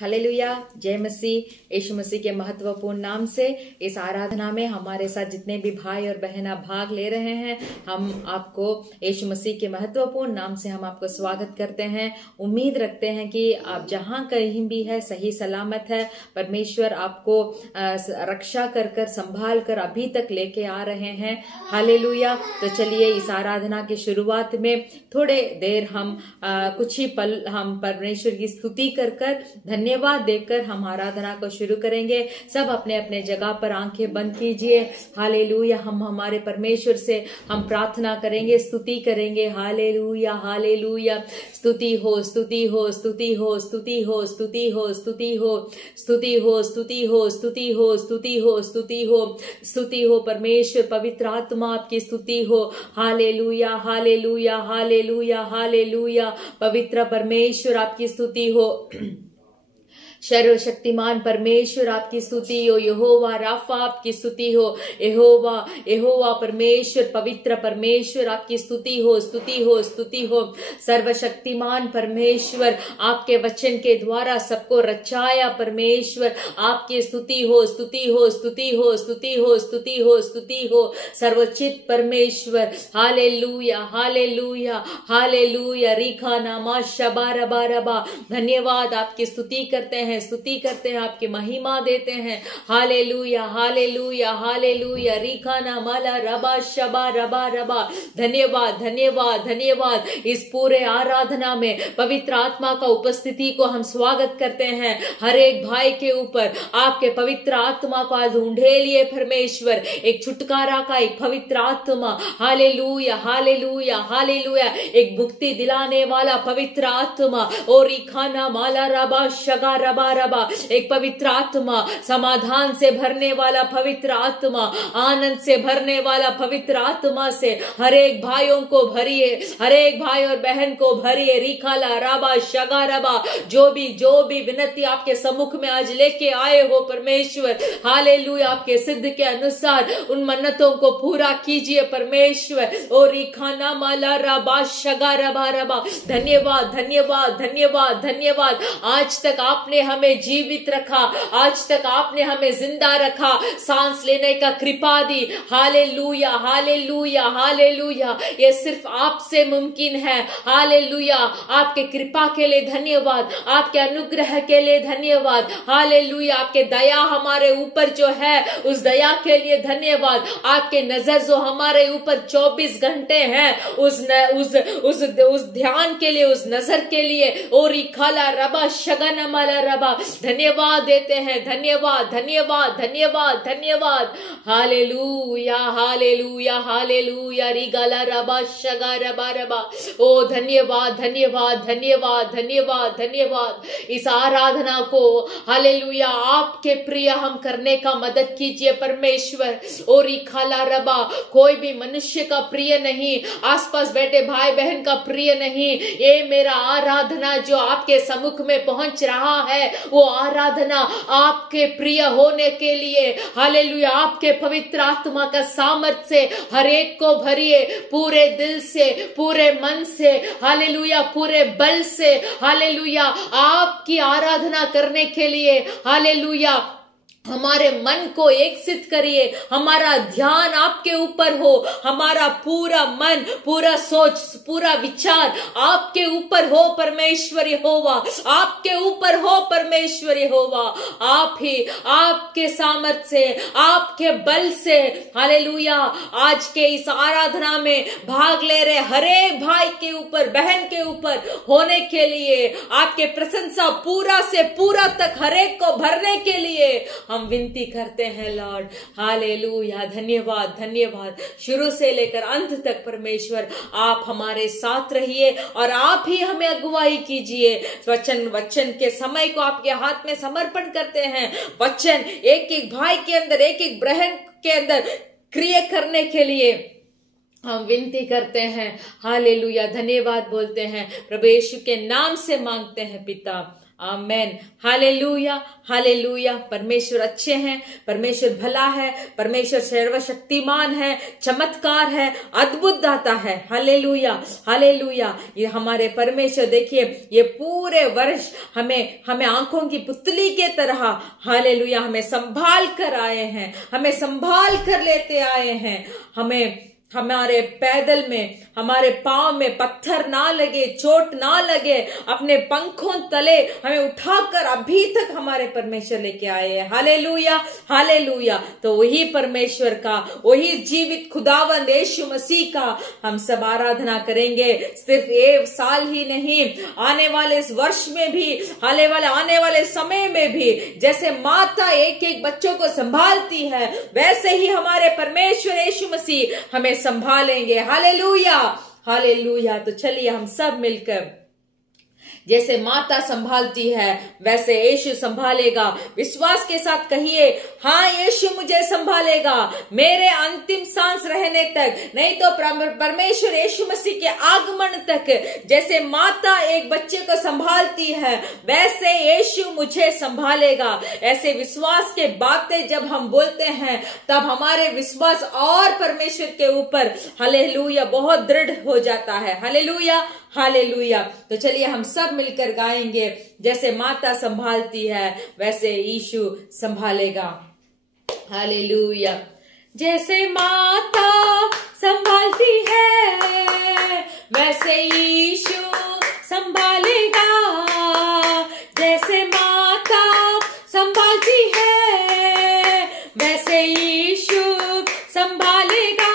Hallelujah, जय मसीह। यीशु मसीह के महत्वपूर्ण नाम से इस आराधना में हमारे साथ जितने भी भाई और बहना भाग ले रहे हैं, हम आपको यीशु मसीह के महत्वपूर्ण नाम से हम आपको स्वागत करते हैं। उम्मीद रखते हैं कि आप जहां कहीं भी है सही सलामत है। परमेश्वर आपको रक्षा कर कर संभाल कर अभी तक लेके आ रहे हैं। हालेलुया। तो चलिए इस आराधना की शुरुआत में थोड़े देर हम कुछ ही पल हम परमेश्वर की स्तुति कर कर धन्यवाद देकर हम आराधना को शुरू करेंगे। सब अपने अपने जगह पर आंखें बंद कीजिए। हालेलुया। हम हमारे परमेश्वर से हम प्रार्थना करेंगे, स्तुति करेंगे। Hallelujah, hallelujah. स्तुति हो, स्तुति हो, स्तुति हो, स्तुति हो, स्तुति हो, स्तुति हो, स्तुति हो, स्तुति हो, स्तुति हो, स्तुति हो, स्तुति हो, स्तुति हो। परमेश्वर पवित्र आत्मा आपकी स्तुति हो। हालेलुया, हालेलुया, हालेलुया, हालेलुया। पवित्र परमेश्वर आपकी स्तुति हो। सर्वशक्तिमान परमेश्वर आपकी स्तुति हो। यहोवा राफा आपकी स्तुति हो। यहोवा यहोवा परमेश्वर पवित्र परमेश्वर आपकी स्तुति हो, स्तुति हो, स्तुति हो। सर्वशक्तिमान परमेश्वर आपके वचन के द्वारा सबको रचाया परमेश्वर आपकी स्तुति हो, स्तुति हो, स्तुति हो, स्तुति हो, स्तुति हो, स्तुति हो। सर्वचित परमेश्वर। हालेलुया, हालेलुया, हालेलुया। रीखा नामा शबा रबा रबा। धन्यवाद, आपकी स्तुति करते हैं, स्तुति करते हैं, आपकी महिमा देते हैं। हालेलुया, हालेलुया, हालेलुया। रीखाना माला रबा शबा रबा रबा। धन्यवाद, धन्यवाद, धन्यवाद। इस पूरे आराधना में पवित्र आत्मा का उपस्थिति को हम स्वागत करते हैं। हर एक भाई के ऊपर आपके पवित्र आत्मा को आज ढूंढे लिए परमेश्वर, एक छुटकारा का एक पवित्र आत्मा। हालेलुया, हालेलुया, हालेलुया। एक मुक्ति दिलाने वाला पवित्र आत्मा। और रीखाना माला रबा शगा रबा रबा। एक पवित्र आत्मा, समाधान से भरने वाला पवित्र आत्मा, आनंद से भरने वाला पवित्र आत्मा से हर एक भाइयों को भरिए, हर एक भाई और बहन को भरिए। रिखाला राबा शगा रबा। जो भी विनती आपके सम्मुख में आज लेके आए हो परमेश्वर, हालेलुया, आपके सिद्ध के अनुसार उन मन्नतों को पूरा कीजिए परमेश्वर। और रिखाना माला राबा शगा रबा रबा। धन्यवाद, धन्यवाद, धन्यवाद, धन्यवाद। आज तक आपने हमें जीवित रखा, आज तक आपने हमें जिंदा रखा, सांस लेने का कृपा दी। हालेलुया, हालेलुया, हालेलुया। ये सिर्फ आपसे मुमकिन है। हालेलुया। आपके कृपा के लिए धन्यवाद, आपके अनुग्रह के लिए धन्यवाद। हालेलुया। आपके दया हमारे ऊपर जो है उस दया के लिए धन्यवाद। आपके नजर जो हमारे ऊपर 24 घंटे हैं उस ध्यान के लिए, उस नजर के लिए। और खाला रबा शगन माला रबा। धन्यवाद देते हैं, धन्यवाद, धन्यवाद, धन्यवाद, धन्यवाद। हालेलुया, हालेलुया, हालेलुया। रिगाला रबा शगा रबा रबा। ओ धन्यवाद, धन्यवाद, धन्यवाद, धन्यवाद, धन्यवाद। इस आराधना को हालेलुया आपके प्रिय हम करने का मदद कीजिए परमेश्वर। और रिखाला रबा। कोई भी मनुष्य का प्रिय नहीं, आसपास बैठे भाई बहन का प्रिय नहीं। ये मेरा आराधना जो आपके सम्मुख में पहुंच रहा है वो आराधना आपके प्रिय होने के लिए। हालेलुया। आपके पवित्र आत्मा का सामर्थ से हर एक को भरिए, पूरे दिल से, पूरे मन से, हालेलुया, पूरे बल से। हालेलुया। आपकी आराधना करने के लिए हालेलुया हमारे मन को एकसित करिए। हमारा ध्यान आपके ऊपर हो, हमारा पूरा मन, पूरा सोच, पूरा विचार आपके ऊपर हो परमेश्वर यहोवा। आपके ऊपर हो परमेश्वर यहोवा। आप ही, आपके सामर्थ से, आपके बल से। हालेलुया। आज के इस आराधना में भाग ले रहे हर एक भाई के ऊपर, बहन के ऊपर होने के लिए, आपके प्रशंसा पूरा से पूरा तक हर एक को भरने के लिए हम विनती करते हैं लॉर्ड। हालेलुया। धन्यवाद, धन्यवाद। शुरू से लेकर अंत तक परमेश्वर आप हमारे साथ रहिए और आप ही हमें अगुवाई कीजिए। वचन के समय को आपके हाथ में समर्पण करते हैं। वचन एक एक भाई के अंदर, एक एक बहन के अंदर क्रिया करने के लिए हम विनती करते हैं। हालेलुया। धन्यवाद बोलते हैं, प्रभु यीशु के नाम से मांगते हैं पिता, आमेन। Hallelujah, hallelujah. परमेश्वर अच्छे हैं, परमेश्वर भला है, परमेश्वर सर्वशक्तिमान है, चमत्कार है, अद्भुत दाता है। Hallelujah, hallelujah. ये हमारे परमेश्वर देखिए, ये पूरे वर्ष हमें आंखों की पुतली के तरह, हालेलुया, हमें संभाल कर आए हैं, हमें संभाल कर लेते आए हैं। हमारे पैदल में, हमारे पांव में पत्थर ना लगे, चोट ना लगे, अपने पंखों तले हमें उठाकर अभी तक हमारे परमेश्वर लेके आए हैं। हालेलुया, हालेलुया। तो वही परमेश्वर का, वही जीवित खुदावंद यीशु मसीह का हम सब आराधना करेंगे। सिर्फ एक साल ही नहीं, आने वाले इस वर्ष में भी, आने वाले समय में भी, जैसे माता एक एक बच्चों को संभालती है, वैसे ही हमारे परमेश्वर यीशु मसीह हमें संभालेंगे। Hallelujah, hallelujah. तो चलिए हम सब मिलकर, जैसे माता संभालती है वैसे यीशु संभालेगा। विश्वास के साथ कहिए, हाँ यीशु मुझे संभालेगा मेरे अंतिम सांस रहने तक, नहीं तो परमेश्वर यीशु मसीह के आगमन तक। जैसे माता एक बच्चे को संभालती है वैसे यीशु मुझे संभालेगा। ऐसे विश्वास के बातें जब हम बोलते हैं तब हमारे विश्वास और परमेश्वर के ऊपर, हालेलुया, बहुत दृढ़ हो जाता है। Hallelujah, hallelujah. तो चलिए हम सब मिलकर गाएंगे, जैसे माता संभालती है वैसे यीशु संभालेगा। हालेलुया। जैसे माता संभालती है वैसे यीशु संभालेगा। जैसे माता संभालती है वैसे यीशु संभालेगा।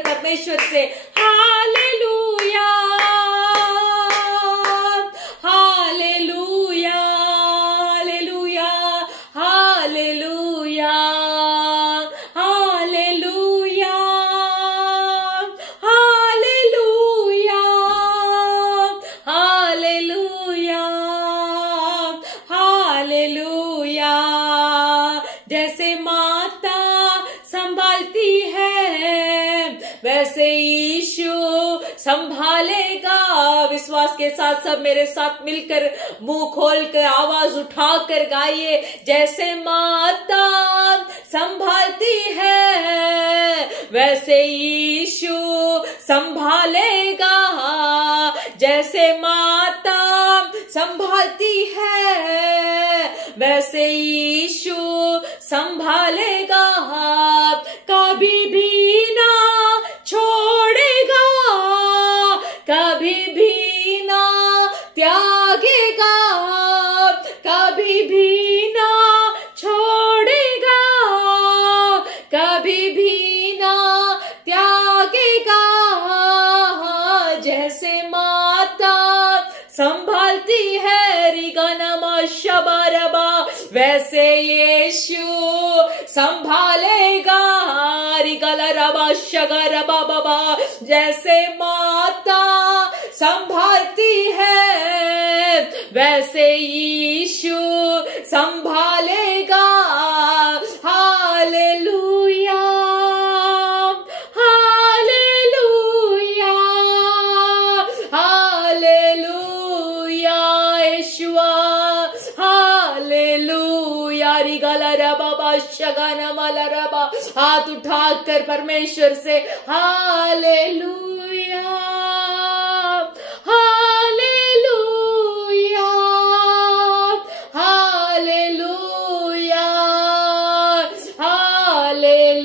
परमेश्वर से हालेलुया, हालेलुया। जैसे माता संभालती है वैसे यीशु संभालेगा। विश्वास के साथ सब मेरे साथ मिलकर मुंह खोल कर आवाज उठाकर गाइए, जैसे माता संभालती है वैसे यीशु संभालेगा। जैसे माता संभालती है वैसे यीशु संभालेगा। कभी भी ना छोड़ेगा, कभी भी ना त्यागेगा, कभी भी ना छोड़ेगा, कभी भी ना त्यागेगा। जैसे माता संभालती है रिगानमा शबारबा वैसे यीशु संभालेगा। रिगलरबा शगरबा बाबा, जैसे माता संभालती है वैसे यीशु संभालेगा। हालेलुया हालेलुया हालेलुया यीशुआ हालेलुया। रिगलरबा शगनमलरबा, हाथ उठाकर परमेश्वर से हालेलुया हालेलुया हालेलुया हालेलुया।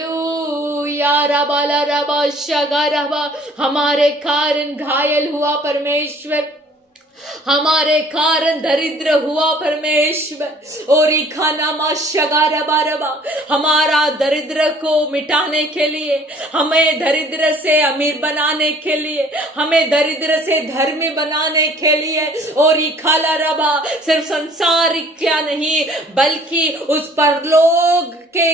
रबा रबा शगरबा, हमारे कारण घायल हुआ परमेश्वर, हमारे कारण दरिद्र हुआ परमेश्वर। और खाना शगारबा, हमारा दरिद्र को मिटाने के लिए, हमें दरिद्र से अमीर बनाने के लिए, हमें दरिद्र से धर्मी बनाने के लिए, और खाला रबा सिर्फ संसारिक क्या नहीं बल्कि उस परलोक के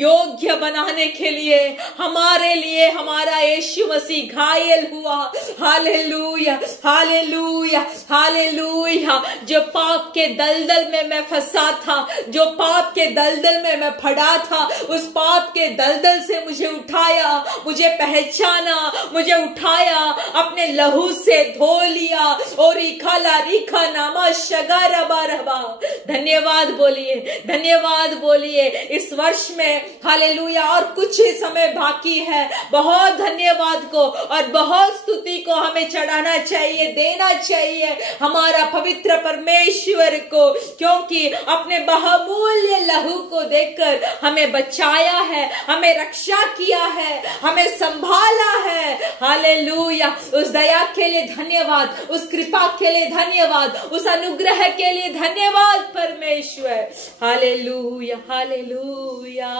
योग्य बनाने के लिए हमारे लिए हमारा यीशु मसीह घायल हुआ। हालेलुया हालेलुया हालेलुया। जो पाप के दलदल में मैं फंसा था, जो पाप के दलदल में मैं पड़ा था, उस पाप के दलदल से मुझे उठाया, मुझे पहचाना, मुझे उठाया, अपने लहू से धो लिया। और रीखा नामा शगारबा रबा। धन्यवाद बोलिए, धन्यवाद बोलिए। इस वर्ष में हालेलुया और कुछ ही समय बाकी है। बहुत धन्यवाद को और बहुत स्तुति को हमें चढ़ाना चाहिए, देना चाहिए हमारा पवित्र परमेश्वर को, क्योंकि अपने बहुमूल्य लहू को देकर हमें बचाया है, हमें रक्षा किया है, हमें संभाला है। हालेलुया। उस दया के लिए धन्यवाद, उस कृपा के लिए धन्यवाद, उस अनुग्रह के लिए धन्यवाद परमेश्वर। Hallelujah hallelujah.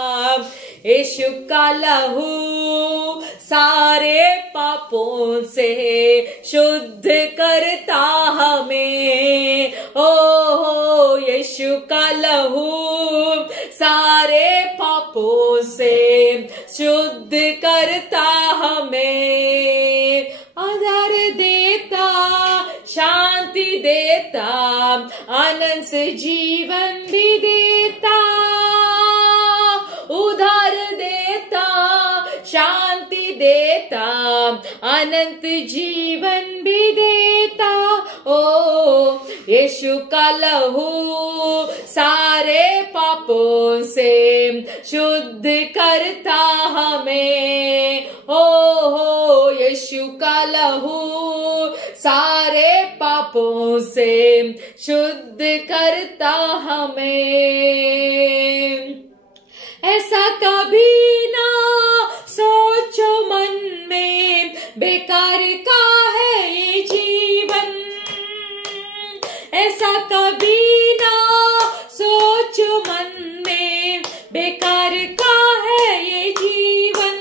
यीशु का लहू सारे पापों से शुद्ध करता हमें। ओ यीशु का लहू सारे पापों से शुद्ध करता हमें। आधार देता, शांति देता, आनंद से जीवन भी देता। उधार देता, शांति देता, अनंत जीवन भी देता। ओ यीशु का लहू सारे पापों से शुद्ध करता हमें। हो यीशु का लहू सारे पापों से शुद्ध करता हमें। ऐसा कभी ना सोचो मन में, बेकार का है ये जीवन। ऐसा कभी ना सोचो मन में, बेकार का है ये जीवन।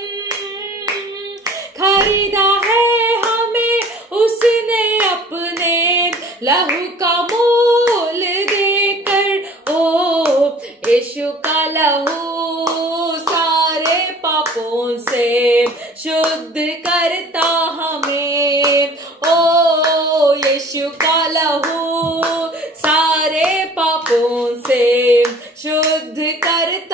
खरीदा है हमें उसने अपने लहू का मोल देकर। ओ यीशु का लहू पापों से शुद्ध करता हमें। ओ यीशु का लहू सारे पापों से शुद्ध करता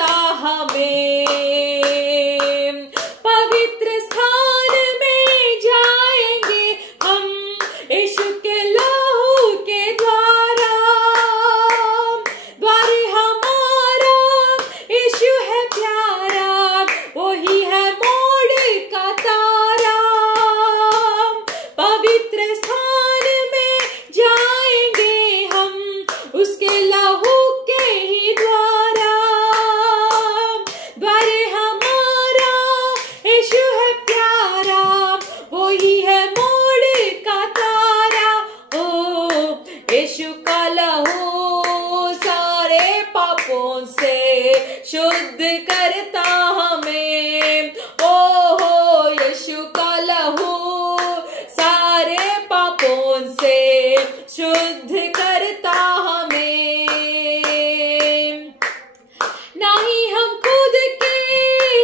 यीशु का लहू सारे पापों से शुद्ध करता हमें। ओहो यीशु का लहू सारे पापों से शुद्ध करता हमें। ना ही हम खुद के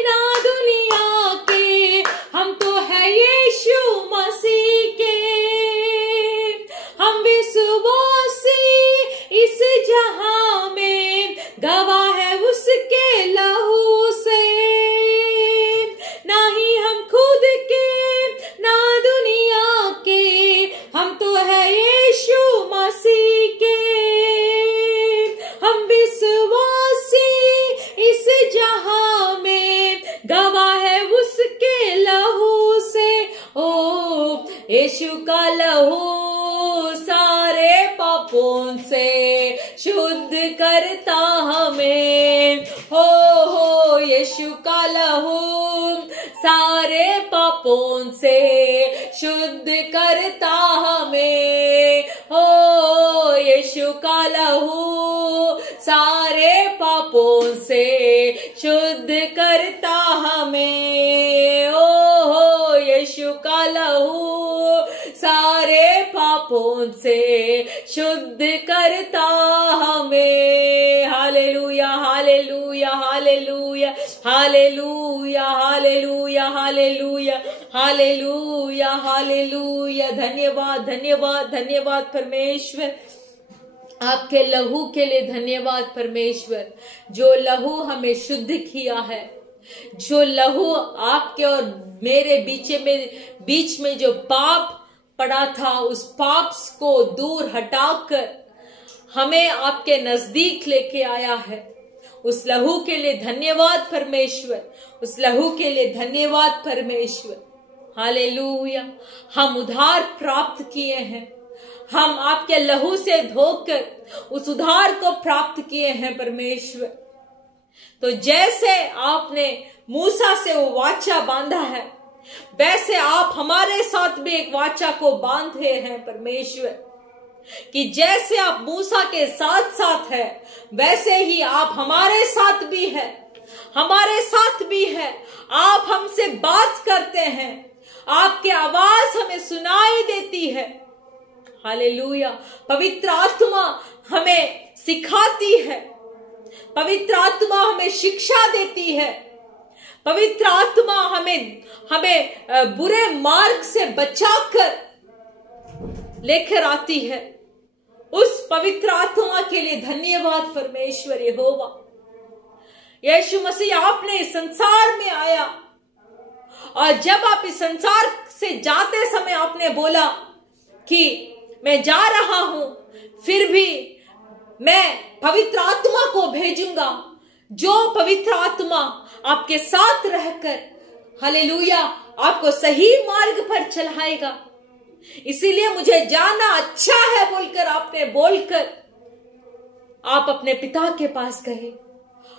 ना दुनिया के, हम तो है यीशु मसीह के। हम विश्वासी इस जहां में, गवाह है उसके लहू से। ना ही हम खुद के ना दुनिया के, हम तो है यीशु मसीह के। हम विश्वासी इस जहां में, गवाह है उसके लहू से। ओ यीशु का लहू सारे पापों से शुद्ध करता हमें। हो यीशु का लहू सारे पापों से शुद्ध करता हमें। हो यीशु का लहू सारे पापों से शुद्ध करता हमें। ओ यीशु का लहू सारे पापों से शुद्ध करता हमें। हालेलुया हालेलुया हालेलुया हालेलुया हालेलुया हालेलुया हालेलुया हालेलुया। धन्यवाद धन्यवाद धन्यवाद परमेश्वर, आपके लहू के लिए धन्यवाद परमेश्वर, जो लहू हमें शुद्ध किया है। जो लहू आपके और मेरे बीच में जो पाप पड़ा था, उस पाप को दूर हटाकर हमें आपके नजदीक लेके आया है। उस लहू के लिए धन्यवाद परमेश्वर, उस लहू के लिए धन्यवाद परमेश्वर। हालेलुया। हम उद्धार प्राप्त किए हैं, हम आपके लहू से धोकर उस उद्धार को प्राप्त किए हैं परमेश्वर। तो जैसे आपने मूसा से वो वाचा बांधा है, वैसे आप हमारे साथ भी एक वाचा को बांधे हैं परमेश्वर, कि जैसे आप मूसा के साथ साथ है, वैसे ही आप हमारे साथ भी है, हमारे साथ भी है। आप हमसे बात करते हैं, आपकी आवाज हमें सुनाई देती है। हालेलुया। पवित्र आत्मा हमें सिखाती है, पवित्र आत्मा हमें शिक्षा देती है, पवित्र आत्मा हमें बुरे मार्ग से बचाकर लेकर आती है। उस पवित्र आत्मा के लिए धन्यवाद परमेश्वर यहोवा। यीशु मसीह आपने इस संसार में आया, और जब आप इस संसार से जाते समय आपने बोला कि मैं जा रहा हूं, फिर भी मैं पवित्र आत्मा को भेजूंगा, जो पवित्र आत्मा आपके साथ रहकर हालेलुया आपको सही मार्ग पर चलाएगा। इसीलिए मुझे जाना अच्छा है बोलकर आपने बोलकर आप अपने पिता के पास गए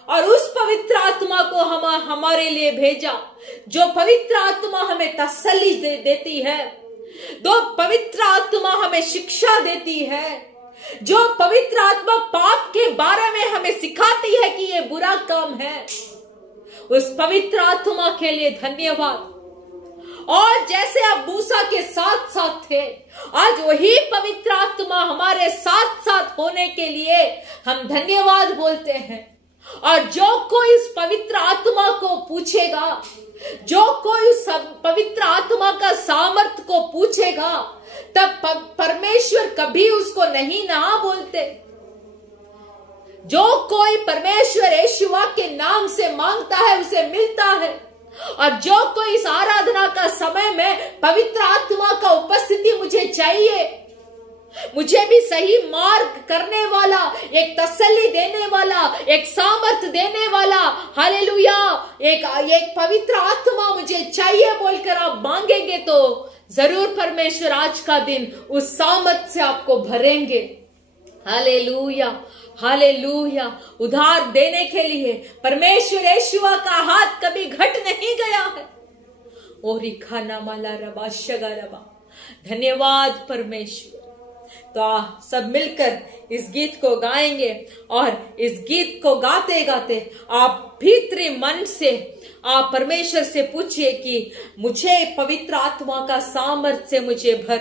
और उस पवित्र आत्मा को हमारे लिए भेजा, जो पवित्र आत्मा हमें तसल्ली देती है, जो पवित्र आत्मा हमें शिक्षा देती है, जो पवित्र आत्मा पाप के बारे में हमें सिखाती है कि ये बुरा काम है। उस पवित्र आत्मा के लिए धन्यवाद। और जैसे आप मूसा के साथ साथ थे, आज वही पवित्र आत्मा हमारे साथ साथ होने के लिए हम धन्यवाद बोलते हैं। और जो कोई इस पवित्र आत्मा को पूछेगा, जो कोई उस पवित्र आत्मा का सामर्थ को पूछेगा, तब परमेश्वर कभी उसको नहीं ना बोलते। जो कोई परमेश्वर यीशुआ के नाम से मांगता है उसे मिलता है। और जो कोई इस आराधना का समय में पवित्र आत्मा का उपस्थिति मुझे चाहिए, मुझे भी सही मार्ग करने वाला, एक तसल्ली देने वाला, एक सामर्थ देने वाला, हालेलुया, एक पवित्र आत्मा मुझे चाहिए बोलकर आप मांगेंगे तो जरूर परमेश्वर आज का दिन उस सामर्थ से आपको भरेंगे। Hallelujah hallelujah. उधार देने के लिए परमेश्वर यीशुआ का हाथ कभी घट नहीं गया है। ओरी खाना माला रबा शगा रबा। धन्यवाद परमेश्वर, तो सब मिलकर इस गीत को गाएंगे और इस गीत को गाते गाते आप भीतरी मन से आप परमेश्वर से पूछिए कि मुझे पवित्र आत्मा का सामर्थ्य से मुझे भर,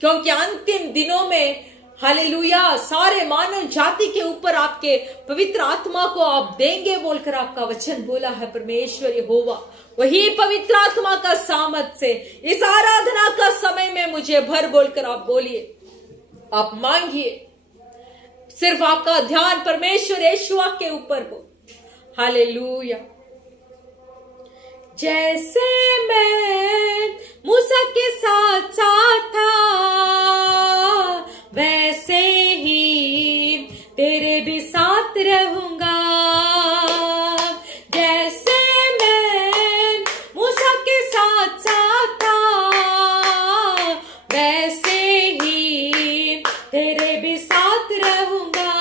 क्योंकि अंतिम दिनों में हालेलुया सारे मानव जाति के ऊपर आपके पवित्र आत्मा को आप देंगे बोलकर आपका वचन बोला है परमेश्वर यहोवा। वही पवित्र आत्मा का सामर्थ से इस आराधना का समय में मुझे भर बोलकर आप बोलिए, आप मांगिए। सिर्फ आपका ध्यान परमेश्वर यीशु के ऊपर हो। हालेलुया। जैसे मैं मूसा के साथ साथ था, वैसे ही तेरे भी साथ रहूंगा। जैसे मैं मूसा के साथ साथ था, वैसे ही तेरे भी साथ रहूंगा।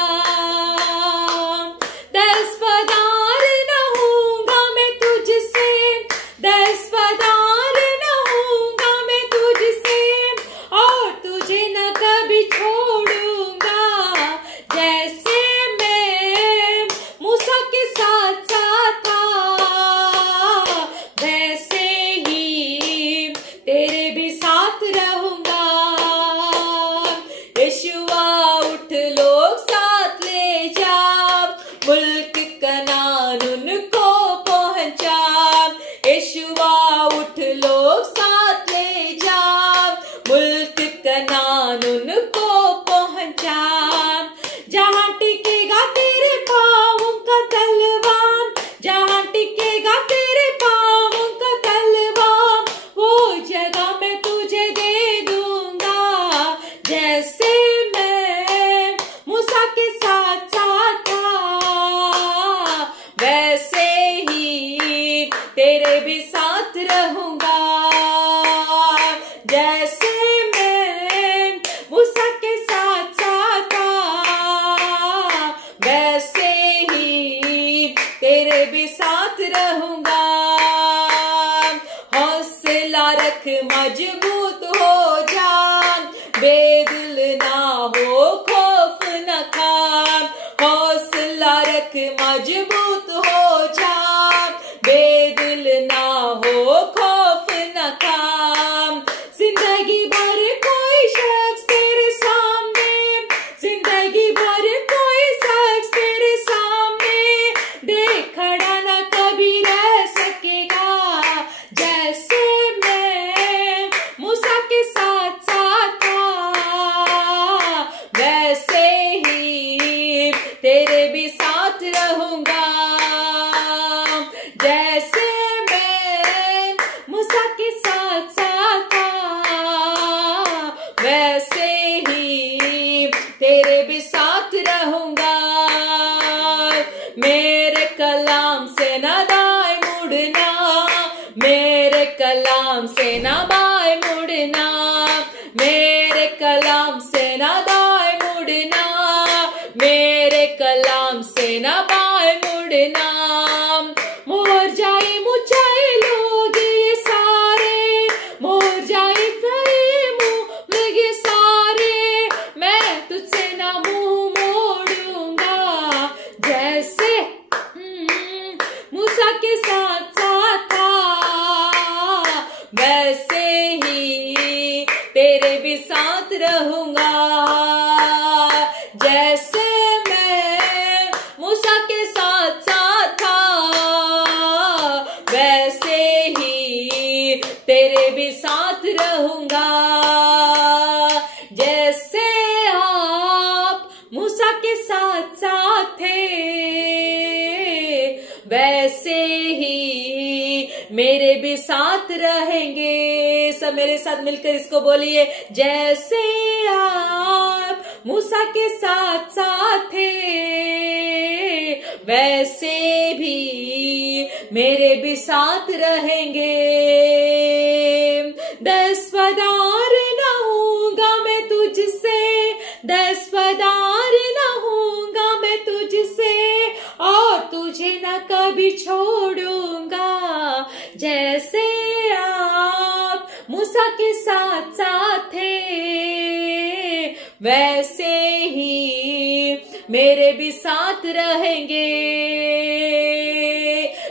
दस्तबरदार न होऊंगा मैं तुझसे, दस्तबरदार न होऊंगा मैं तुझसे, और तुझे न कभी छोड़ूंगा। जैसे मैं मूसा के साथ साथ था, वैसे ही तेरे भी साथ रहूंगा। यीशुआ उठ लोग साथ ले जा, मुल्क कनान उनको पहुंचा। यीशुआ उठ लोग साथ ले जा, मुल्क कनान उनको पहुंचा। जहां टिकेगा तेरे पाँवों का तलवा, जहां टिकेगा तेरे पाँवों का तलवा, वो जगह मैं तुझे दे दूंगा। जैसे मैं मूसा के साथ साथ था, वैसे ही तेरे भी साथ रहूंगा। जैसे मैं मूसा के साथ साथ था, वैसे ही तेरे भी साथ रहूंगा। हौसला रख मजबूत हो जा, बेदिल ना हो खौफ न खा। हौसला रख मजबूत हो जा, बेदिल ना हो खौफ न खा। जिंदगी भर कोई शख्स तेरे सामने, जिंदगी भर कोई शख्स तेरे सामने देख खड़ा न कभी रह सकेगा। जैसे मैं मूसा के साथ साथ था, वैसे ही तेरे भी साथ रहूंगा। जैसे मैं मूसा के साथ साथ था, वैसे ही तेरे भी साथ रहूंगा। मेरे कलाम से न दाएं मुड़ना, मेरे कलाम से न बाएं मुड़ना, मेरे कलाम से न दाएं मुड़ना, मेरे कलाम से न बाएं मुड़ना। मोर जाए मुझाए लोग ये सारे, मोर जाए कई मुंह लगे सारे, मैं तुझसे न मुंह मोड़ूंगा। जैसे मूसा के साथ साथ था, वैसे ही तेरे भी साथ रहूंगा। जैसे मैं मूसा के साथ साथ था, वैसे ही तेरे भी साथ रहूंगा। जैसे आप मूसा के साथ साथ थे, वैसे ही मेरे भी साथ रहेंगे। सब मेरे साथ मिलकर इसको बोलिए, जैसे आप मूसा के साथ साथ थे, वैसे भी मेरे भी साथ रहेंगे। दस्तबरदार न होऊंगा मैं तुझसे, दस्तबरदार न होऊंगा मैं तुझसे, और तुझे न कभी छोड़ूंगा। जैसे आप मूसा के साथ साथ थे, वैसे ही मेरे भी साथ रहेंगे,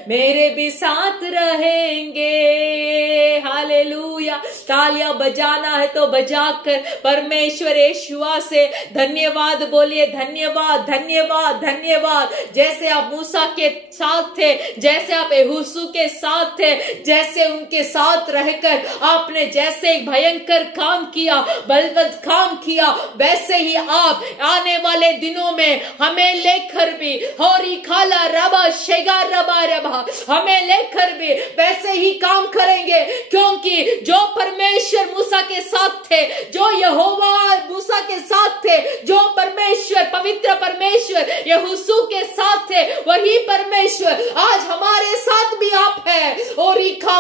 मेरे भी साथ रहेंगे। हालेलुया। तालियां बजाना है तो बजाकर परमेश्वर यीशुआ से धन्यवाद बोलिए। धन्यवाद, धन्यवाद, धन्यवाद। जैसे आप मूसा के साथ थे, जैसे आप यहोशू के साथ थे, जैसे उनके साथ रहकर आपने जैसे एक भयंकर काम किया, बलवंत काम किया, वैसे ही आप आने वाले दिनों में हमें लेकर भी होरी खाला रबा शेगा रबा रबा हमें लेकर भी वैसे ही काम करेंगे, क्योंकि जो परमेश्वर मूसा के साथ थे, जो यहोवा मूसा के साथ थे, जो परमेश्वर पवित्र परमेश्वर यहोशू के साथ थे, वही परमेश्वर आज हमारे साथ भी आप है। और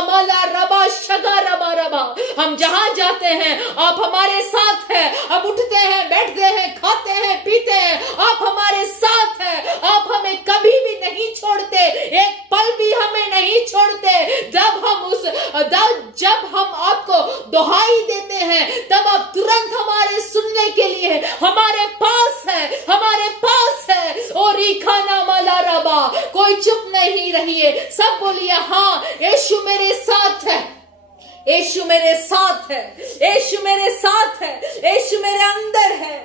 माला रबा शगा रबा रबा, हम जहां जाते हैं आप हमारे साथ है। अब उठते हैं, बैठते हैं, खाते हैं, पीते हैं, आप हमारे साथ है। आप हमें कभी भी नहीं छोड़ते, एक पल भी हमें नहीं छोड़ते। जब हम आपको दुहाई देते हैं, तब आप तुरंत हमारे सुनने के लिए हमारे पास है, हमारे पास है। और खाना माला रबा, कोई चुप नहीं रहिए, सब बोलिए हाँ यीशु मेरे साथ है, यीशु मेरे साथ है, यीशु मेरे साथ है, यीशु मेरे अंदर है,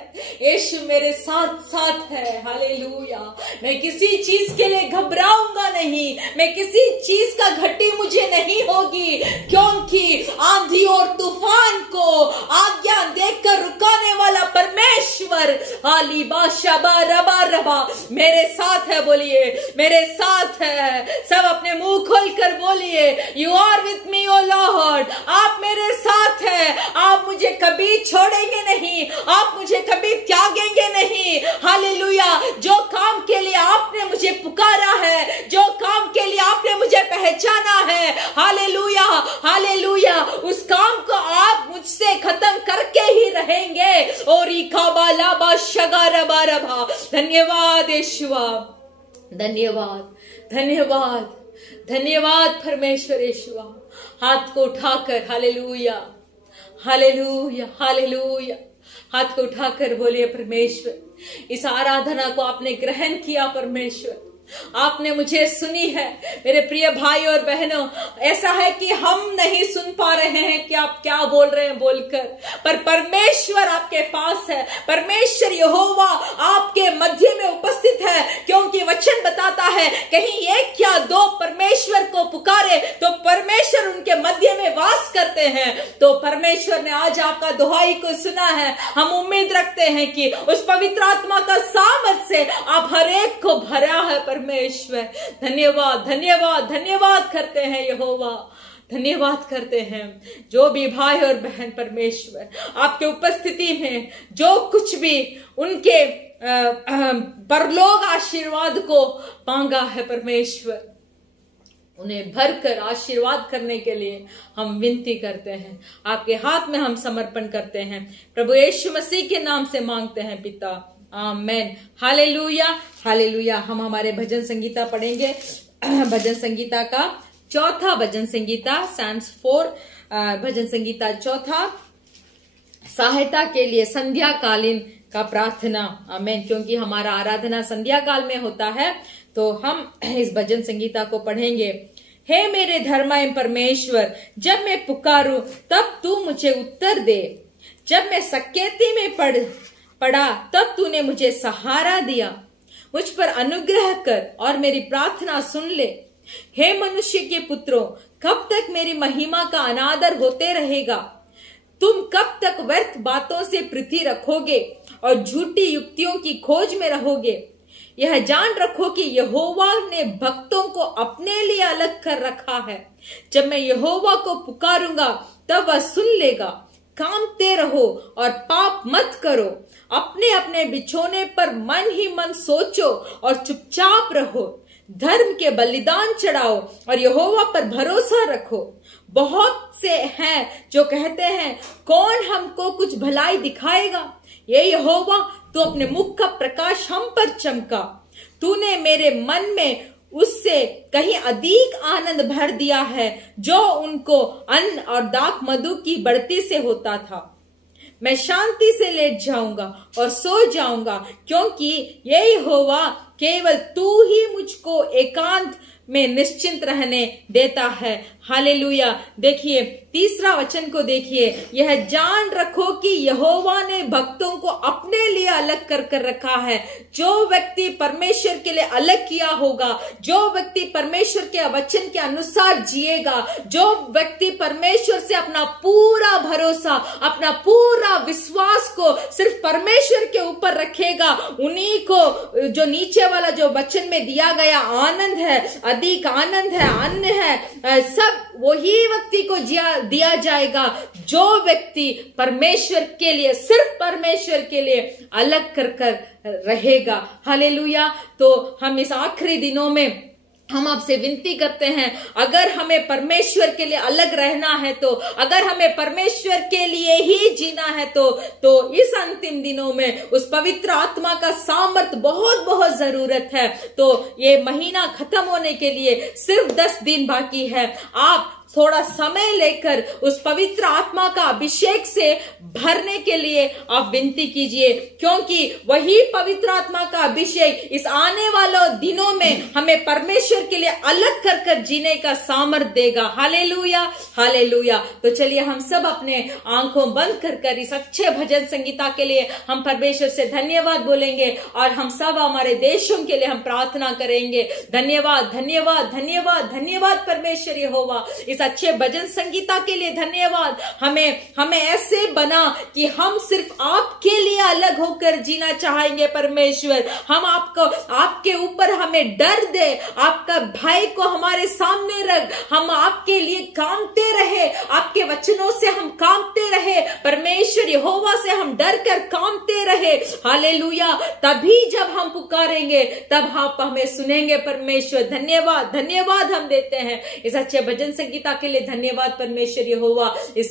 यीशु मेरे साथ साथ है। हालेलुया। मैं किसी चीज के लिए घबराऊंगा नहीं, मैं किसी चीज का घटी मुझे नहीं होगी, क्योंकि आंधी और तूफान को आज्ञा देकर रुकाने वाला परमेश्वर हाली बाशबा रबा रबा मेरे साथ है। बोलिए मेरे साथ है। सब अपने मुंह खोलकर बोलिए, you are with me O Lord, आप मेरे साथ हैं, आप मुझे कभी छोड़ेंगे नहीं, आप मुझे कभी त्यागेंगे नहीं। हालेलुया। जो काम के लिए आपने मुझे पुकारा है, जो काम के लिए आपने मुझे पहचाना है, हालेलुया हालेलुया, उस काम को आप मुझसे खत्म करके ही रहेंगे। और धन्यवाद यीशुआ, धन्यवाद धन्यवाद धन्यवाद परमेश्वर यीशुआ। हाथ को उठाकर हालेलुया हालेलुया हालेलुया, हाथ को उठाकर बोलिए परमेश्वर इस आराधना को आपने ग्रहण किया, परमेश्वर आपने मुझे सुनी है। मेरे प्रिय भाई और बहनों, ऐसा है कि हम नहीं सुन पा रहे हैं कि आप क्या बोल रहे हैं बोलकर, पर परमेश्वर आपके पास है, परमेश्वर यहोवा आपके मध्य में उपस्थित है, क्योंकि वचन बताता है कहीं एक या दो परमेश्वर को पुकारे तो परमेश्वर उनके मध्य में वास करते हैं। तो परमेश्वर ने आज आपका दुहाई को सुना है। हम उम्मीद रखते हैं कि उस पवित्र आत्मा का सामर्थ से आप हर एक को भरा है। परमेश्वर धन्यवाद धन्यवाद धन्यवाद करते हैं यहोवा, धन्यवाद करते हैं। जो भी भाई और बहन परमेश्वर आपके उपस्थिति में जो कुछ भी उनके परलोक आशीर्वाद को मांगा है, परमेश्वर उन्हें भरकर आशीर्वाद करने के लिए हम विनती करते हैं। आपके हाथ में हम समर्पण करते हैं, प्रभु यीशु मसीह के नाम से मांगते हैं पिता, आमेन। Hallelujah hallelujah. हम हमारे भजन संगीता पढ़ेंगे। भजन संगीता का चौथा भजन संगीता, Psalms 4 भजन संगीता चौथा, सहायता के लिए संध्या कालीन का प्रार्थना, आमेन। क्योंकि हमारा आराधना संध्या काल में होता है, तो हम इस भजन संगीता को पढ़ेंगे। हे मेरे धर्माय परमेश्वर, जब मैं पुकारूं तब तू मुझे उत्तर दे, जब मैं सकेती में पड़ा तब तूने मुझे सहारा दिया। मुझ पर अनुग्रह कर और मेरी प्रार्थना सुन ले। हे मनुष्य के पुत्रों, कब तक मेरी महिमा का अनादर होते रहेगा? तुम कब तक व्यर्थ बातों से पृथ्वी रखोगे और झूठी युक्तियों की खोज में रहोगे? यह जान रखो कि यहोवा ने भक्तों को अपने लिए अलग कर रखा है। जब मैं यहोवा को पुकारूंगा तब वह सुन लेगा। कामते रहो और पाप मत करो। अपने अपने बिछोने पर मन ही मन सोचो और चुपचाप रहो। धर्म के बलिदान चढ़ाओ और यहोवा पर भरोसा रखो। बहुत से हैं जो कहते हैं, कौन हमको कुछ भलाई दिखाएगा? ये यहोवा, तू अपने मुख का प्रकाश हम पर चमका। तूने मेरे मन में उससे कहीं अधिक आनंद भर दिया है, जो उनको अन्न और दाख मधु की बढ़ती से होता था। मैं शांति से लेट जाऊंगा और सो जाऊंगा, क्योंकि ये यहोवा केवल तू ही मुझको एकांत में निश्चिंत रहने देता है। हालेलुया। देखिए तीसरा वचन को देखिए, यह जान रखो कि यहोवा ने भक्तों को अपने लिए अलग कर रखा है। जो व्यक्ति परमेश्वर के लिए अलग किया होगा, जो व्यक्ति परमेश्वर के वचन के अनुसार जिएगा, जो व्यक्ति परमेश्वर से अपना पूरा भरोसा, अपना पूरा विश्वास को सिर्फ परमेश्वर के ऊपर रखेगा, उन्हीं को जो नीचे वाला जो वचन में दिया गया आनंद है, अधिक आनंद है, अन्न है, सब वही व्यक्ति को दिया जाएगा जो व्यक्ति परमेश्वर के लिए, सिर्फ परमेश्वर के लिए अलग कर रहेगा। हालेलुया। तो हम इस आखिरी दिनों में हम आपसे विनती करते हैं, अगर हमें परमेश्वर के लिए अलग रहना है, तो अगर हमें परमेश्वर के लिए ही जीना है, तो इस अंतिम दिनों में उस पवित्र आत्मा का सामर्थ बहुत बहुत जरूरत है। तो ये महीना खत्म होने के लिए सिर्फ 10 दिन बाकी है। आप थोड़ा समय लेकर उस पवित्र आत्मा का अभिषेक से भरने के लिए आप विनती कीजिए, क्योंकि वही पवित्र आत्मा का अभिषेक इस आने वाले दिनों में हमें परमेश्वर के लिए अलग कर जीने का सामर्थ देगा। Hallelujah, hallelujah. तो चलिए हम सब अपने आंखों बंद कर इस अच्छे भजन संगीता के लिए हम परमेश्वर से धन्यवाद बोलेंगे, और हम सब हमारे देशों के लिए हम प्रार्थना करेंगे। धन्यवाद, धन्यवाद, धन्यवाद, धन्यवाद परमेश्वर यहोवा, इस अच्छे भजन संगीता के लिए धन्यवाद। हमें ऐसे बना कि हम सिर्फ आपके लिए अलग होकर जीना चाहेंगे परमेश्वर। हम आपके ऊपर हमें डर दे, आपका भय को हमारे सामने रख, हम आपके लिए कामते रहे, आपके वचनों से हम कामते रहे, परमेश्वर यहोवा से हम डर कर कामते रहे। हालेलुया। तभी जब हम पुकारेंगे तब आप हमें सुनेंगे परमेश्वर। धन्यवाद, धन्यवाद हम देते हैं इस अच्छे भजन संगीता के लिए। धन्यवाद परमेश्वर यहोवा। इस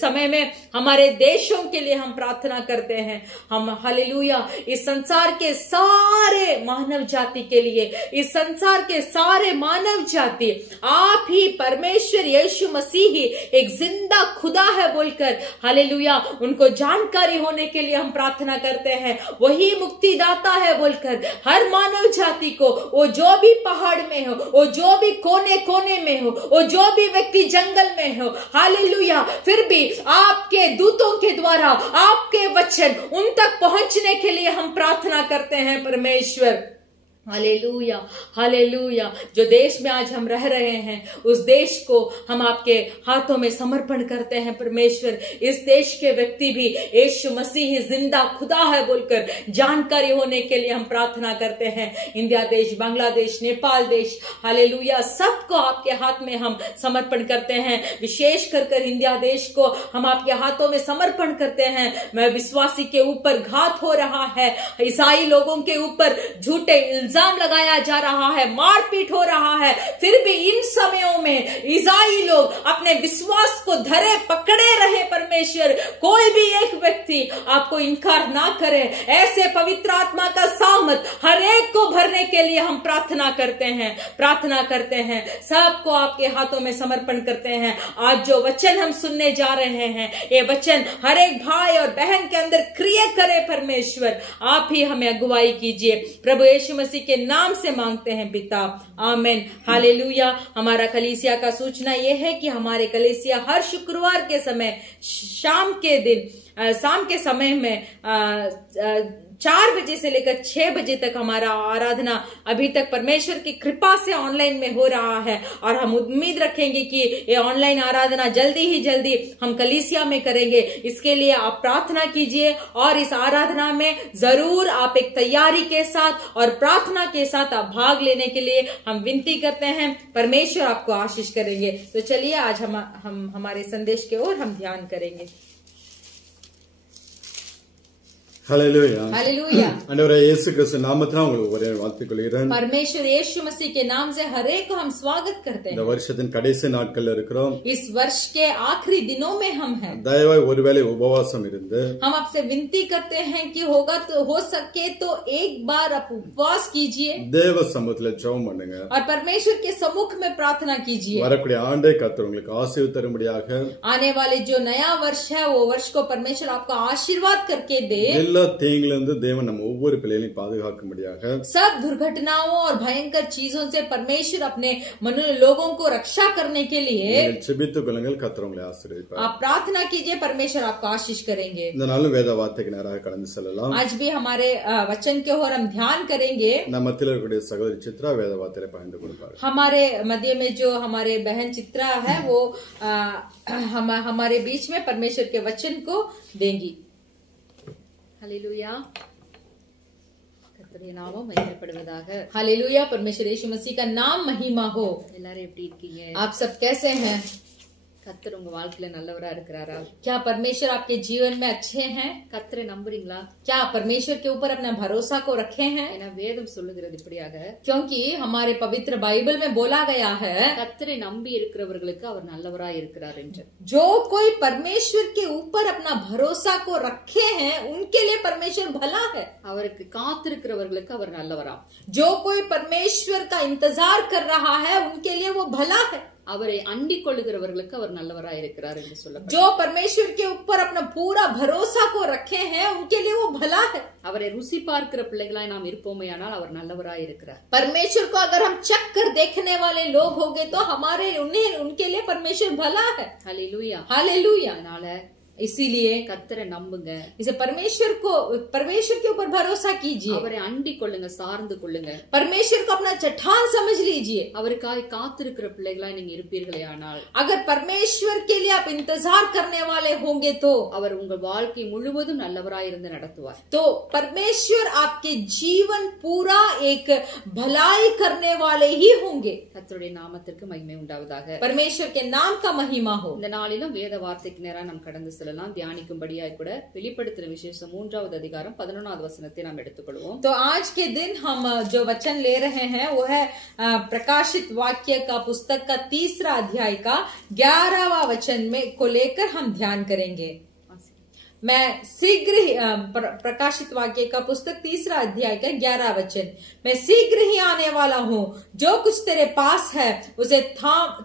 समय में हमारे देशों के लिए हम प्रार्थना करते हैं। हम हालेलुया इस संसार के सारे मानव जाति के लिए, इस संसार के सारे मानव जाति आप ही परमेश्वर यीशु मसीह ही एक जिंदा खुदा है बोलकर, हालेलुया, उनको जानकारी होने के लिए हम प्रार्थना करते हैं। वही मुक्तिदाता है बोलकर हर मानव जाति को, वो जो भी पहाड़ में हो, वो जो भी कोने कोने में हो, वो जो भी व्यक्ति जंगल में हो, हालेलुया, फिर भी आपके दूतों के द्वारा आपके वचन उन तक पहुंचने के लिए हम प्रार्थना करते हैं परमेश्वर। Hallelujah, hallelujah. जो देश में आज हम रह रहे हैं उस देश को हम आपके हाथों में समर्पण करते हैं परमेश्वर। इस देश के व्यक्ति भी यीशु मसीह जिंदा खुदा है बोलकर जानकारी होने के लिए हम प्रार्थना करते हैं। इंडिया देश, बांग्लादेश, नेपाल देश, हालेलुया, सबको आपके हाथ में हम समर्पण करते हैं। विशेष कर इंडिया देश को हम आपके हाथों में समर्पण करते हैं। मैं विश्वासी के ऊपर घात हो रहा है, ईसाई लोगों के ऊपर झूठे इल्जाम लगाया जा रहा है, मारपीट हो रहा है, फिर भी इन समयों में ईसाई लोग अपने विश्वास को धरे पकड़े रहे परमेश्वर। कोई भी एक व्यक्ति आपको इनकार ना करे, ऐसे पवित्र आत्मा का सामर्थ हर एक को भरने के लिए हम प्रार्थना करते हैं, प्रार्थना करते हैं। सबको आपके हाथों में समर्पण करते हैं। आज जो वचन हम सुनने जा रहे हैं, ये वचन हर एक भाई और बहन के अंदर क्रिया करे परमेश्वर। आप ही हमें अगुवाई कीजिए, प्रभु यीशु मसीह के नाम से मांगते हैं पिता, आमीन। हालेलुया। हमारा कलीसिया का सूचना यह है कि हमारे कलीसिया हर शुक्रवार के समय शाम के समय में 4 बजे से लेकर 6 बजे तक हमारा आराधना अभी तक परमेश्वर की कृपा से ऑनलाइन में हो रहा है, और हम उम्मीद रखेंगे कि ये ऑनलाइन आराधना जल्दी ही जल्दी हम कलीसिया में करेंगे। इसके लिए आप प्रार्थना कीजिए, और इस आराधना में जरूर आप एक तैयारी के साथ और प्रार्थना के साथ आप भाग लेने के लिए हम विनती करते हैं। परमेश्वर आपको आशीष करेंगे। तो चलिए आज हम हमारे संदेश के ओर हम ध्यान करेंगे। Hallelujah. हालेलुया। ஆண்டவரே இயேசு கிறிஸ்து நாமத்தினால உங்களுக்கு ஒரே வாழ்த்துக் கொள்கிறேன். परमेश्वर यीशु मसीह के नाम से हर एक को हम स्वागत करते हैं. இந்த வருஷத்தின் கடைசி நாட்கள்ல இருக்கிறோம். इस वर्ष के आखिरी दिनों में हम हैं. தயவாய் ஒருவேளை உபவாசம் இருந்து हम आपसे विनती करते हैं कि होगा तो हो सके तो एक बार आप उपवास कीजिए. தேவ சமூகத்துல ஜெபம் பண்ணுங்க. और परमेश्वर के सम्मुख में प्रार्थना कीजिए. வரக்கூடிய ஆண்டை கர்த்தர் உங்களுக்கு ஆசீர்வாதம் தரும்படியாக आने वाले जो नया वर्ष है वो वर्ष को परमेश्वर आपको आशीर्वाद करके दे. எல்லா தீங்கிலிருந்து தேவன் நம்ம ஒவ்வொரு பிள்ளைகளையும் பாதுகாக்கும்படியாக सब दुर्घटनाओं और भयंकर चीजों से परमेश्वर अपने लोगों को रक्षा करने के लिए செபித்துக் கொள்ளுங்கள். கர்த்தர் உங்களை ஆசீர்வதிப்பார். आप प्रार्थना कीजिए, परमेश्वर आपको आशीष करेंगे. இந்த நாளும் வேத வார்த்தைக்கு நேராக கடந்து செல்லலாம். आज भी हमारे वचन के ओर हम ध्यान करेंगे. நம்ம மத்தியில் இருக்கக்கூடிய சகோதரி சித்ரா வேத வார்த்தையை பகிர்ந்து கொடுப்பார். हमारे मध्य में जो हमारे बहन चित्रा है वो हमारे बीच में परमेश्वर के वचन को देंगी. हालेलुया. கர்த்தருடைய நாமம் மகிமைப்படுவதாக. हालेलुया. परमेश्वर यीशु मसीह का नाम महिमा हो. எல்லாரும் எப்படி இருக்கீங்க? आप सब कैसे हैं? கர்த்தர் உங்க வாழ்க்கையில நல்லவரா இருக்கிறாரா? क्या परमेश्वर आपके जीवन में अच्छे हैं? கர்த்தரை நம்புறீங்களா? क्या परमेश्वर के ऊपर अपना भरोसा को रखे हैं? ஏன்னா வேதம் சொல்லுகிறது இப்படியாக, क्योंकि हमारे पवित्र बाइबल में बोला गया है கர்த்தரை நம்பி இருக்கிறவர்களுக்கு அவர் நல்லவரா இருக்கிறார் என்று. जो कोई परमेश्वर के ऊपर अपना भरोसा को रखे हैं उनके लिए परमेश्वर भला है. அவருக்கு காத்திருக்கிறவர்களுக்கு அவர் நல்லவரா. जो कोई परमेश्वर का इंतजार कर रहा है उनके लिए वो भला है. அவரை அண்டிக் கொள்ளுகிறவர்களுக்கு அவர் நல்லவரா இருக்கிறார் என்று சொல்லப்படும். जो परमेश्वर के ऊपर अपना पूरा भरोसा को रखे हैं उनके लिए वो भला है. அவரை ருசி பார்க்கிற பிள்ளைகளாய் நாம் இருப்போமேயானால் அவர் நல்லவரா இருக்கிறார். परमेश्वर को अगर हम चख कर देखने वाले लोग होंगे तो हमारे उनके लिए परमेश्वर भला है. ஹல்லேலூயா. हालेलुया. அதனால इसीलिए கர்த்தரை நம்புங்க. इसे परमेश्वर के ऊपर भरोसा कीजिए. அவரை அண்டிக் கொள்ளுங்க, சார்ந்து கொள்ளுங்க. परमेश्वर को अपना चट्टान समझ लीजिए. அவருக்காக காத்திருக்கிற பிள்ளைகளாய் நீங்க இருப்பீர்களே ஆனால், अगर परमेश्वर के लिए आप इंतजार करने वाले होंगे तो அவர் உங்கள் வாழ்க்கை முழுவதும் நல்லவராய் இருந்து நடத்துவார். तो परमेश्वर आपके जीवन पूरा एक भलाई करने वाले ही होंगे. கர்த்தருடைய நாமத்திற்கு மகிமை உண்டாவதாக. परमेश्वर के नाम का महिमा हो. இந்த நாளிலும் வேத வார்த்தைக்கு நேரா நாம் கடந்து செல்லலாம். தியானிக்கும்படியாய் கூட வெளிப்படுத்தின விசேஷம் 3வது அதிகாரம் 11வது வசனத்தை நாம் எடுத்துக்கொள்வோம். तो आज के दिन हम जो वचन ले रहे हैं वो है प्रकाशित वाक्य का पुस्तक का 3रा अध्याय का 11वां वचन में को लेकर हम ध्यान करेंगे. मैं शीघ्र ही प्रकाशित वाक्य का पुस्तक 3रा अध्याय का 11 वचन, मैं शीघ्र ही आने वाला हूँ, जो कुछ तेरे पास है उसे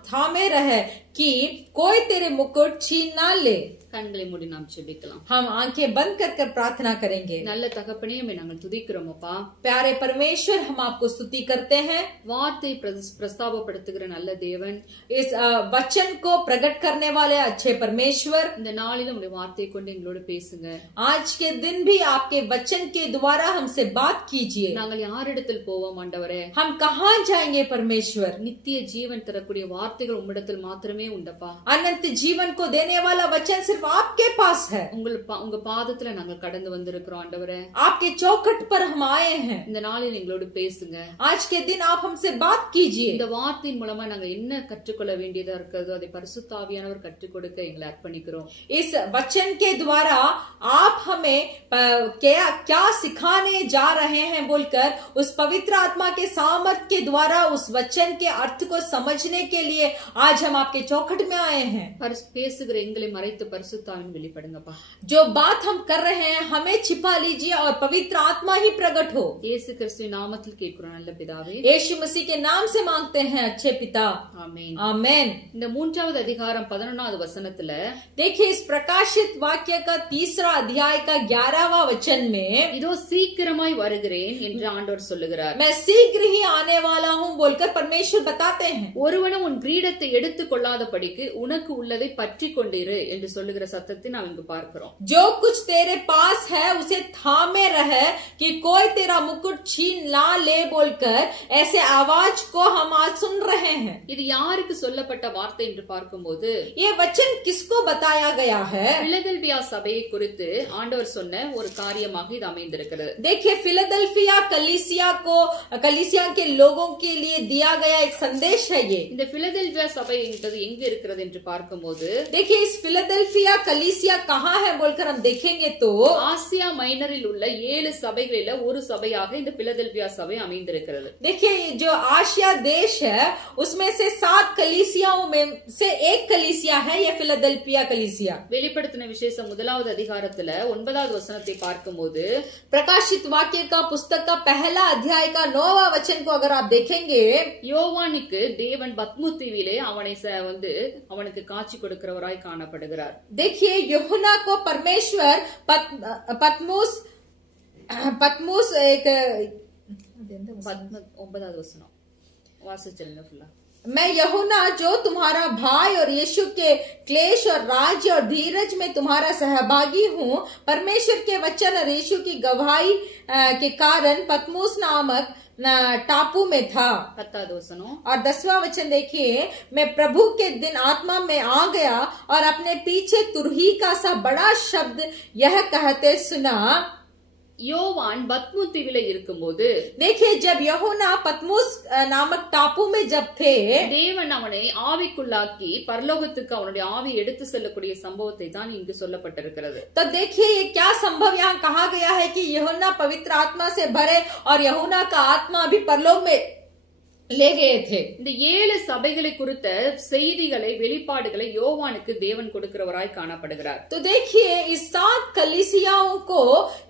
थामे रहे कि कोई तेरे मुकुट छीन ना ले. கண்களை மூடி நாம் ஜெபிக்கலாம். हम आंखें बंद कर प्रार्थना करेंगे. நல்ல தகப்பனே, உம்மை நாங்கள் துதிக்கிறோம் அப்பா. प्यारे परमेश्वर, हम आपको स्तुति करते हैं. வார்த்தை பிரஸ்தாபப்படுத்துகிற நல்ல தேவன், इस वचन को प्रकट करने वाले अच्छे परमेश्वर, இந்த நாளிலும் உம்முடைய வார்த்தையை கொண்டு எங்களோடு பேசுங்க. आज के दिन भी आपके वचन के द्वारा हमसे बात कीजिए. நாங்கள் யாரிடத்தில் போவோம் ஆண்டவரே? हम कहाँ जाएंगे परमेश्वर? நித்திய ஜீவன் தரக்கூடிய வார்த்தைகள் உம்மிடத்தில் மாத்திரமே உண்டப்பா. अनंत जीवन को देने वाला वचन सिर्फ आपके पास है. உங்க பாதத்துல நாங்கள் கடந்து வந்திருக்கிறோம் ஆண்டவரே. आपके चौखट पर हम आए हैं. இந்த நாளில் எங்களோடு பேசுங்க. आज के दिन आप हमसे बात कीजिए. இந்த வார்த்தையின் மூலமா நாங்க என்ன கற்றுக்கொள்ள வேண்டியதா இருக்கிறதோ அதை பரிசுத்த ஆவியானவர் கற்றுக் கொடுக்க எங்களை அர்ப்பணிக்கிறோம். इस वचन के द्वारा आप हमें क्या सिखाने जा रहे हैं बोलकर उस पवित्र आत्मा के सामर्थ्य के द्वारा उस वचन के अर्थ को समझने के लिए आज हम आपके चौखट में आए हैं. பேசுகிற எங்களை மறைத்து பரிசுத்தாவின் வெளிப்படுங்கப்பா. जो बात हम कर रहे हैं हमें छिपा लीजिए और पवित्र आत्मा ही प्रकट हो. இயேசு கிறிஸ்துவின் நாமத்தில் கேட்கிறோம் நல்ல பிதாவே. यीशु मसीह के नाम से मांगते हैं अच्छे पिता. ஆமென். आमेन. இந்த 3வது அதிகாரம் 11வது வசனத்துல देखिए, इस प्रकाशित वाक्य का 3रा अध्याय का 11वां वचन में இதோ சீக்கிரமாய் வருகிறேன் என்று ஆண்டவர் சொல்லுகிறார். मैं शीघ्र ही आने वाला हूँ बोलकर परमेश्वर बताते हैं. ஒருவனும் உன் கிரீடத்தை எடுத்துக் கொள்ளாதபடிக்கு உனக்கு உள்ளதை பற்றி கொண்டிரு என்று சொல்லுகிற சத்தத்தை நாம் இங்கு பார்க்கிறோம். जो कुछ तेरे पास है उसे थामे रहे कि कोई तेरा मुकुट छीन ना ले बोलकर ऐसे आवाज को हम आज सुन रहे हैं. இது யாருக்கு சொல்லப்பட்ட வார்த்தை என்று பார்க்கும்போது ये वचन किसको बताया गया है? பிலதெல்பியா சபையை குறித்து ஆண்டவர் சொன்ன ஒரு காரியமாக இது அமைந்திருக்கிறது. देखिए, फिलाडेल्फिया कलीसिया के लोगों के लिए दिया गया एक संदेश है. ये இந்த பிலதெல்பியா சபை என்பது எங்க எங்க இருக்கிறது என்று பார்க்கும்போது देखिए इस फिलाडेल्फिया कलीसिया कहाँ है बोलकर हम देखेंगे तो ஆசியா மைனரில் உள்ள 7 சபைகளில ஒரு சபையாக இந்த பிலதெல்பியா சபை அமைந்திருக்கிறது. देखिए जो आशिया देश है उसमें से 7 कलीसियाओं में से एक कलीसिया है ये फिलाडेल्फिया कलीसिया. வெளிப்படுத்தின விசேஷம் 1வது அதிகாரத்துல 9வது வசனத்தை பார்க்கும்போது प्रकाशित वाक्य का पुस्तक का पहला अध्याय का 9वां वचन को अगर आप देखेंगे யோவானுக்கு தேவன் பத்மு தீவிலே அவனுக்கு காட்சி கொடுக்கிறவராய் காணப்படுகிறார். देखिए यूहन्ना को परमेश्वर पतमुस एक 9வது வசனம் வாசிச்சல்ல ஃபுல்லா. मैं यूहन्ना जो तुम्हारा भाई और यीशु के क्लेश और राज्य और धीरज में तुम्हारा सहभागी हूँ, परमेश्वर के वचन और यीशु की गवाही के कारण पतमुस नामक टापू में था. 10வது वचனம் और 10वां वचन देखिए, मैं प्रभु के दिन आत्मा में आ गया और अपने पीछे तुरही का सा बड़ा शब्द यह कहते सुना. யோவான் பத்மு தீவில இருக்கும்போது देखिए जब यूहन्ना पतमुस नामक टापू में जब थे தேவன் அவனை ஆவிக்குள்ளாக்கி பரலோகத்துக்கு அவனுடைய ஆவி எடுத்து செல்லக்கூடிய சம்பவத்தை தான் இங்கு சொல்லப்பட்டிருக்கிறது. तो देखिए ये क्या संभव यहाँ कहा गया है कि यूहन्ना पवित्र आत्मा से भरे और यूहन्ना का आत्मा भी परलोक में ले गए थे. இந்த 7 சபைகளை குறித்த செய்திகளை வெளிப்பாடுகளை யோவானுக்கு தேவன் கொடுக்கிறவராய் காணப்படுகிறார். तो देखिए इस 7 कलीसियाओं को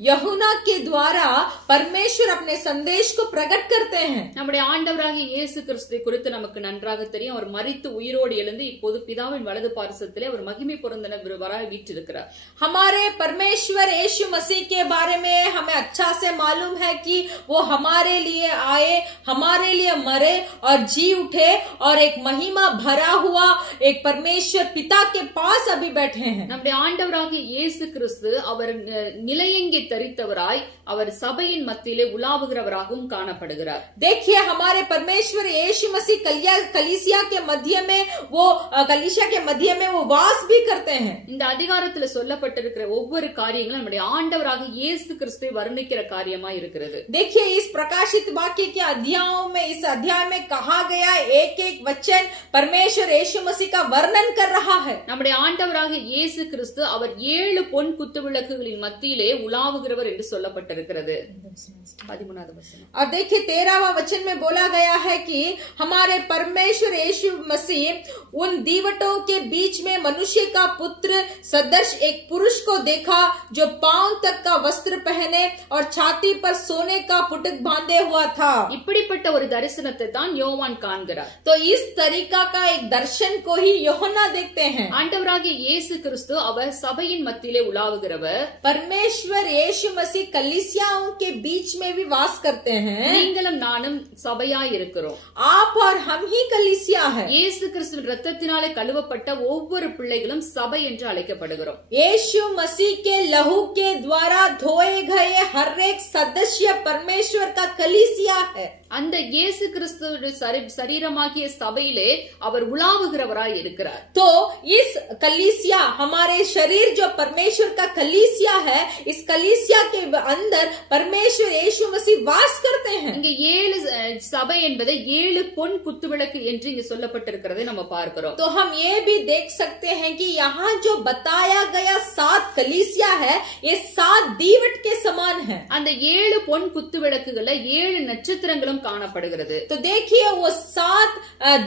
यूहन्ना के द्वारा परमेश्वर अपने संदेश को प्रकट करते हैं. நம்முடைய ஆண்டவராகிய இயேசு கிறிஸ்துவை குறித்து நமக்கு நன்றாக தெரியும். அவர் மரித்து உயிரோடு எழுந்து இப்போது பிதாவின் வலது பார்சத்திலே அவர் மகிமை பொருந்தினவராய் வீற்றிருக்கிறார். हमारे परमेश्वर यीशु मसीह के बारे में हमें अच्छा से मालूम है कि वो हमारे लिए आए, हमारे लिए मरे और जी उठे और एक महिमा भरा हुआ एक परमेश्वर पिता के पास अभी बैठे हैं. நம்முடைய ஆண்டவராகிய இயேசு கிறிஸ்து அவர் நிலையங்கி தரித்தவராய் அவர் சபையின் மத்தியிலே உலாவுகிறவராகவும் காணப்படுகிறார். देखिए हमारे परमेश्वर यीशु मसीह कलीसिया के मध्य में वो वास भी करते हैं. இந்த அதிகாரத்துல சொல்லப்பட்டிருக்கிற ஒவ்வொரு காரியங்களும் நம்முடைய ஆண்டவராகிய இயேசு கிறிஸ்துவை வர்ணிக்கிற காரியமாய் இருக்கிறது. देखिए इस प्रकाशित वाक्य के अध्यायों में इस अध्याय में कहा गया एक एक वचन परमेश्वर यीशु मसीह का वर्णन कर रहा है. நம்முடைய ஆண்டவராகிய இயேசு கிறிஸ்து அவர் 7 பொன் குத்துவிளக்குகளின் மத்தியிலே உலாவுகிறவர் என்று சொல்லப்பட்டிருக்கிறது. 13வது வசனம். और देखिए 13वां वचन में बोला गया है कि हमारे परमेश्वर यीशु मसीह उन दीवटों के बीच में मनुष्य का पुत्र सदृश एक पुरुष को देखा जो पांव तक का वस्त्र पहने और छाती पर सोने का पुटक बांधे हुआ था. இப்படிப்பட்ட ஒரு தரிசனத்தை தான் யோவான் காண்கிறார். तो इस तरीका का एक दर्शन को ही यूहन्ना देखते हैं. ஆண்டவராகிய இயேசு கிறிஸ்து அவர் சபையின் மத்தியிலே உலாவுகிறவர். परमेश्वर यीशु मसीह कलीसियाओं के बीच में भी वास करते हैं. நீங்களும் நானும் சபையாய் இருக்கிறோம். आप और हम ही कलीसिया है. இயேசு கிறிஸ்துவின் இரத்தத்தினாலே கழுவப்பட்ட ஒவ்வொரு பிள்ளைகளும் சபை என்று அழைக்கப்படுகிறோம். यीशु मसीह के लहू के द्वारा धोए गए हर एक सदस्य परमेश्वर का कलीसिया है. அந்த இயேசு கிறிஸ்துவின் சரீரமாகிய சபையிலே அவர் உலாவுகிறவராய் இருக்கிறார். तो इस कलीसिया हमारे शरीर जो परमेश्वर का कलीसिया है, इस कलीसिया के अंदर परमेश्वर यीशु मसीह वास करते हैं. இங்க 7 சபை என்பதை 7 பொன் குத்துவிளக்கு என்று இங்க சொல்லப்பட்டிருக்கிறதை நம்ம பார்க்கிறோம். तो हम ये भी देख सकते हैं कि यहाँ जो बताया गया 7 कलीसिया है, ये 7 दीवट के समान है. அந்த 7 பொன் குத்துவிளக்குகள்ல 7 நட்சத்திரங்களும் காணப்படுகிறது. तो देखिए वो 7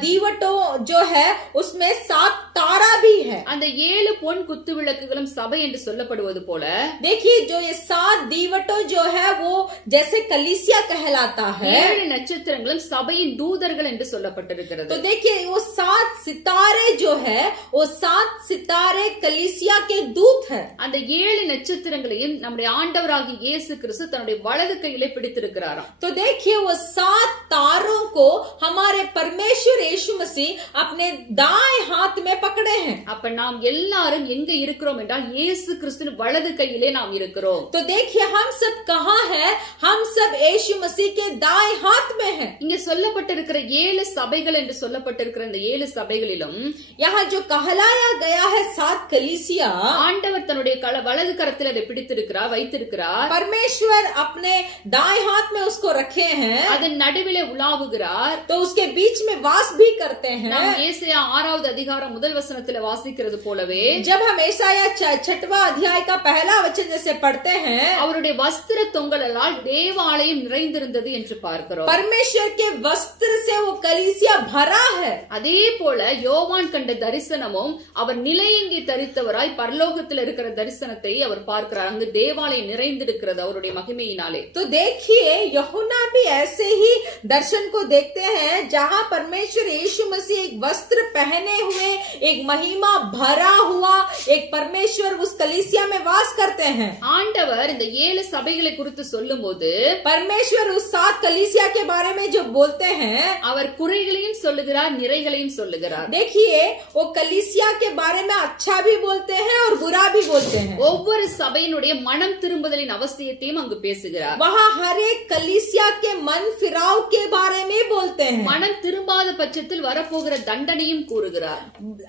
दीवटों जो है उसमें 7 तारा भी है. அந்த 7 பொன் குத்துவிளக்குகளும் சபை என்று சொல்லப்படுவது போல देखिए जो ये 7 दीवटों जो है वो जैसे कलीसिया कहलाता है, 7 நட்சத்திரங்களும் சபையின் தூதர்கள் என்று சொல்லப்பட்டிருக்கிறது. तो देखिए वो 7 सितारे जो है वो 7 सितारे कलीसिया के दूत है. அந்த 7 நட்சத்திரங்களையும் நம்முடைய ஆண்டவராகிய இயேசு கிறிஸ்து தன்னுடைய வலது கையிலே பிடித்திருக்கிறாராம். तो देखिए वो 7 तारों को हमारे परमेश्वर यीशु मसीह अपने दाएं हाथ में पकड़े हैं. அப்ப நாம் எல்லாரும் எங்க இருக்கிறோம் என்றால் இயேசு கிறிஸ்துவின் வலது கையிலே நாம் இருக்கிறோம். तो देखिए हम सब कहाँ हैं? हम सब यीशु मसीह के दाएं हाथ में हैं. இங்க சொல்லப்பட்டிருக்கிற 7 சபைகள் என்று சொல்லப்பட்டிருக்கிற இந்த 7 சபைகளிலும் यहाँ जो कहलाया गया है 7 कलीसिया, ஆண்டவர் தன்னுடைய வலது கரத்தில் அதை பிடித்திருக்கிறார், வைத்திருக்கிறார். परमेश्वर अपने दाएं हाथ में उसको रखे हैं. அதை அதன் நடுவிலே உலாவுகிறார். तो उसके बीच में वास भी करते हैं. நாம் ஏசாயா 6வது அதிகாரம் முதல் வசனத்திலே வாசிக்கிறது போலவே जब हम ऐसाया 6वां अध्याय का पहला वचन जैसे पढ़ते हैं, அவருடைய வஸ்திர தொங்கலால் தேவாலயம் நிறைந்திருந்தது என்று பார்க்கிறோம். परमेश्वर के वस्त्र से वो कलीसिया भरा है. அதே போல யோவான் கண்ட தரிசனமும் அவர் நிலையங்கி தரித்தவராய் பரலோகத்தில் இருக்கிற தரிசனத்தை அவர் பார்க்கிறார். அங்கு தேவாலயம் நிறைந்திருக்கிறது அவருடைய மகிமையினாலே. तो देखिए यूहन्ना भी ऐसे ही दर्शन को देखते हैं जहाँ परमेश्वर यीशु मसीह एक वस्त्र पहने हुए एक महिमा भरा हुआ एक परमेश्वर उस कलीसिया में वास करते हैं. ஆண்டவர் இந்த 7 சபைகளை குறித்து சொல்லும்போது परमेश्वर उस 7 कलीसिया के बारे में जो बोलते हैं, அவர் குறைகளையும் சொல்லுகிறார், நிறைகளையும் சொல்லுகிறார். देखिए वो कलीसिया के बारे में अच्छा भी बोलते हैं और बुरा भी बोलते हैं. ஒவ்வொரு சபையினுடைய மனம் திரும்புதலின் அவசியத்தையும் அங்கு பேசுகிறார். वहाँ हर एक कलीसिया के मन फिराव के बारे में बोलते हैं. மனம் திரும்பாத பட்சத்தில் வரப்போகிற தண்டனையும் கூறுகிறார்.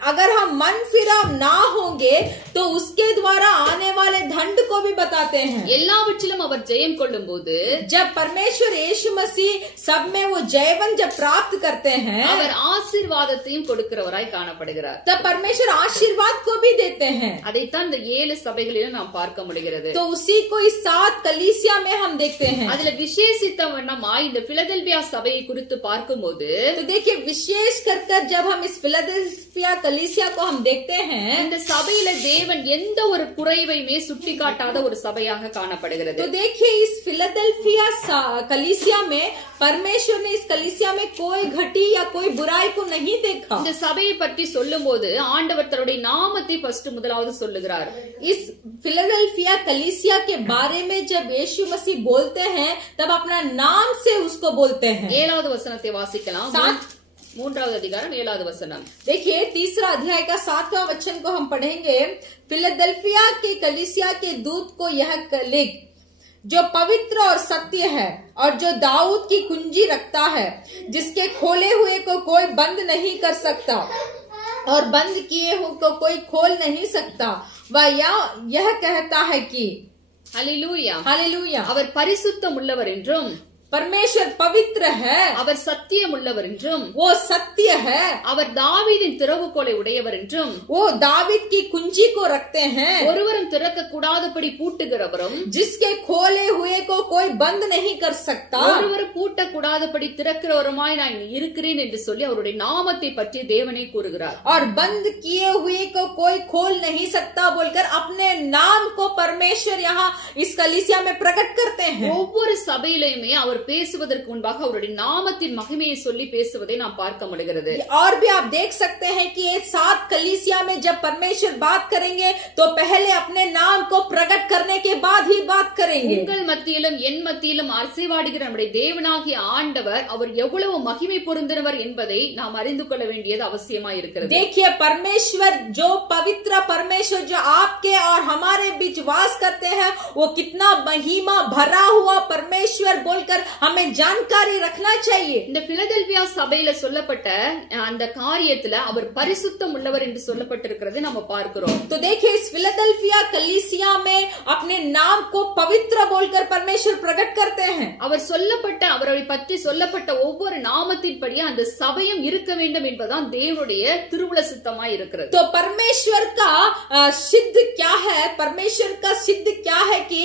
अगर हम मन फिराव ना होंगे तो उसके द्वारा आने वाले दंड को भी बताते हैं. எல்லாவற்றிலும் அவர் ஜெயம் கொள்ளும் போது जब परमेश्वर यीशु मसीह सब में वो जयवन जब प्राप्त करते हैं, அவர் ஆசீர்வாதத்தையும் கொடுக்கிறவராய் காணப்படுகிறார். तब परमेश्वर आशीर्वाद को भी देते हैं. அதைத்தான் இந்த 7 சபைகளிலும் நாம் பார்க்க முடிகிறது. तो उसी को इस 7 कलीसिया में हम देखते हैं. அதுல விசேஷித்த வண்ணமாய் இந்த பிலதெல்பியா சபையை குறித்து பார்க்கும்போது तो देखिए विशेष कर जब हम इस फिलाडेल्फिया कलीसिया को हम देखते हैं, இந்த சபையில தேவன் எந்த ஒரு குறைவையுமே சுட்டிக்காட்டாத ஒரு சபையாக காணப்படுகிறது. तो देखिए इस फिलाडेल्फिया कलीसिया में परमेश्वर ने इस कलीसिया में कोई घटी या कोई बुराई को नहीं देखा. இந்த சபையை பற்றி சொல்லும்போது ஆண்டவர் தன்னுடைய நாமத்தை ஃபர்ஸ்ட் முதலாவது சொல்லுகிறார். इस फिलाडेल्फिया कलीसिया के बारे में जब यीशु मसीह बोलते हैं तब अपना नाम से उसको बोलते हैं. 7வது வசனத்தை வாசிக்கலாம். 3வது அதிகாரம் 7வது வசனம். देखिए 3रा अध्याय का 7वां वचन को हम पढ़ेंगे. फिलाडेल्फिया के कलीसिया के दूत को यह लिख, जो पवित्र और सत्य है और जो दाऊद की कुंजी रखता है, जिसके खोले हुए को कोई बंद नहीं कर सकता और बंद किए हुए को कोई खोल नहीं सकता, वह यह कहता है कि ஹல்லேலூயா, हालेलुया, அவர் பரிசுத்தம் உள்ளவர் என்றும் परमेश्वर पवित्र है, அவர் சத்தியம் உள்ளவர் என்றும் वो सत्य है, அவர் தாவீதின் திறவுகோலை உடையவர் என்றும் वो दाविद की कुंजी को रखते हैं, ஒருவரும் திறக்க கூடாதபடி பூட்டுகிறவரும் जिसके खोले हुए को कोई बंद नहीं कर सकता, ஒருவரும் பூட்ட கூடாதபடி திறக்கிறவருமாய் நான் இருக்கிறேன் என்று சொல்லி அவருடைய நாமத்தை பற்றி தேவனே கூறுகிறார். और बंद किए हुए को कोई खोल नहीं सकता बोलकर अपने नाम को परमेश्वर यहाँ इस कलीसिया में प्रकट करते हैं. ஒவ்வொரு சபையிலுமே அவர் பேசுவதற்கு முன்பாக அவருடைய நாமத்தின் மகிமையை சொல்லி பேசுவதை நாம் பார்க்க முடிகிறது. और भी आप देख सकते हैं कि ये 7 कलीसिया में जब परमेश्वर बात करेंगे तो पहले अपने नाम को प्रकट करने के बाद ही बात करेंगे. உங்கள் மத்தியிலும் என் மத்தியிலும் அரசைவாடுகிற நம்முடைய தேவனாகிய ஆண்டவர் அவர் எவ்வளவு மகிமை பொருந்தினவர் என்பதை நாம் அறிந்து கொள்ள வேண்டியது அவசியமாய் இருக்கிறது. देखिए परमेश्वर जो पवित्र परमेश्वर जो आपके और हमारे बीच वास करते हैं, वो कितना महिमा भरा हुआ परमेश्वर बोलकर हमें जानकारी रखना चाहिए. இந்த பிலதெல்பியா சபையில சொல்லப்பட்ட அந்த காரியத்துல அவர் பரிசுத்தம் உள்ளவர் என்று சொல்லப்பட்டிருக்கிறது நம்ம பார்க்கிறோம். तो देखिए इस फिलाडेल्फिया कलीसिया में अपने नाम को पवित्र बोलकर परमेश्वर प्रकट करते हैं. அவர் சொல்லப்பட்ட அவரை பற்றி சொல்லப்பட்ட ஒவ்வொரு நாமத்தின்படி அந்த சபையும் இருக்க வேண்டும் என்பதுதான் தேவனுடைய திருவுள சித்தமாய் இருக்கிறது. तो परमेश्वर का सिद्ध क्या है, परमेश्वर का सिद्ध क्या है कि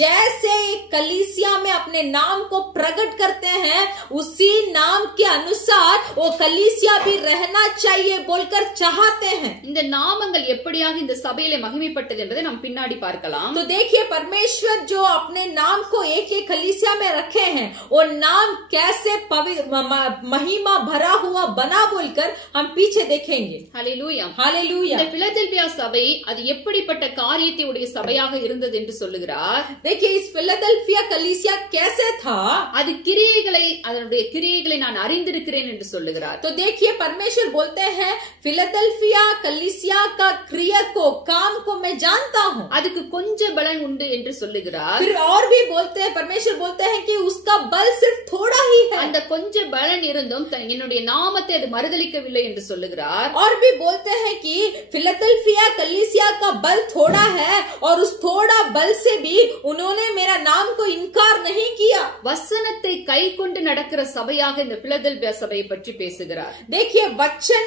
जैसे एक कलीसिया में अपने नाम को प्रकट करते हैं, उसी नाम के अनुसार वो कलीसिया भी रहना चाहिए बोलकर चाहते हैं. இந்த நாமங்கள் எப்படியாக இந்த சபையில மகிமைப்பட்டது என்பதை நாம் பின்னாடி பார்க்கலாம். तो देखिए परमेश्वर जो अपने नाम को एक एक कलीसिया में रखे हैं, वो नाम कैसे महिमा भरा हुआ बना बोलकर हम पीछे देखेंगे. ஹல்லேலூயா, हालेलुया. இந்த பிலதெல்பியா சபை அது எப்படிப்பட்ட காரியத்தை உடைய சபையாக இருந்தது என்று சொல்லுகிறார். देखिए इस फिलाडेल्फिया कलीसिया कैसे था, அது அதனுடைய கிரியைகளை நான் அறிந்திருக்கிறேன் என்று சொல்லுகிறார். तो देखिए परमेश्वर बोलते हैं फिलाडेल्फिया कलीसिया का क्रिया को काम को मैं जानता हूँ. அதுக்கு கொஞ்ச பலன் உண்டு என்று சொல்லுகிறார். फिर और भी बोलते हैं, परमेश्वर बोलते हैं कि उसका बल सिर्फ थोड़ा ही है. அந்த கொஞ்சம் பலன் இருந்தும் என்னுடைய நாமத்தை அது மறுதலிக்கவில்லை என்று சொல்லுகிறார். और भी बोलते हैं कि फिलदेल्फिया कलीसिया का बल थोड़ा है और उस थोड़ा बल से भी उन्होंने मेरा नाम को इनकार नहीं किया. வசனத்தை கை கொண்டு நடக்கிற சபையாக இந்த பிலதெல்பியா சபையை பற்றி பேசுகிறார். देखिए वचन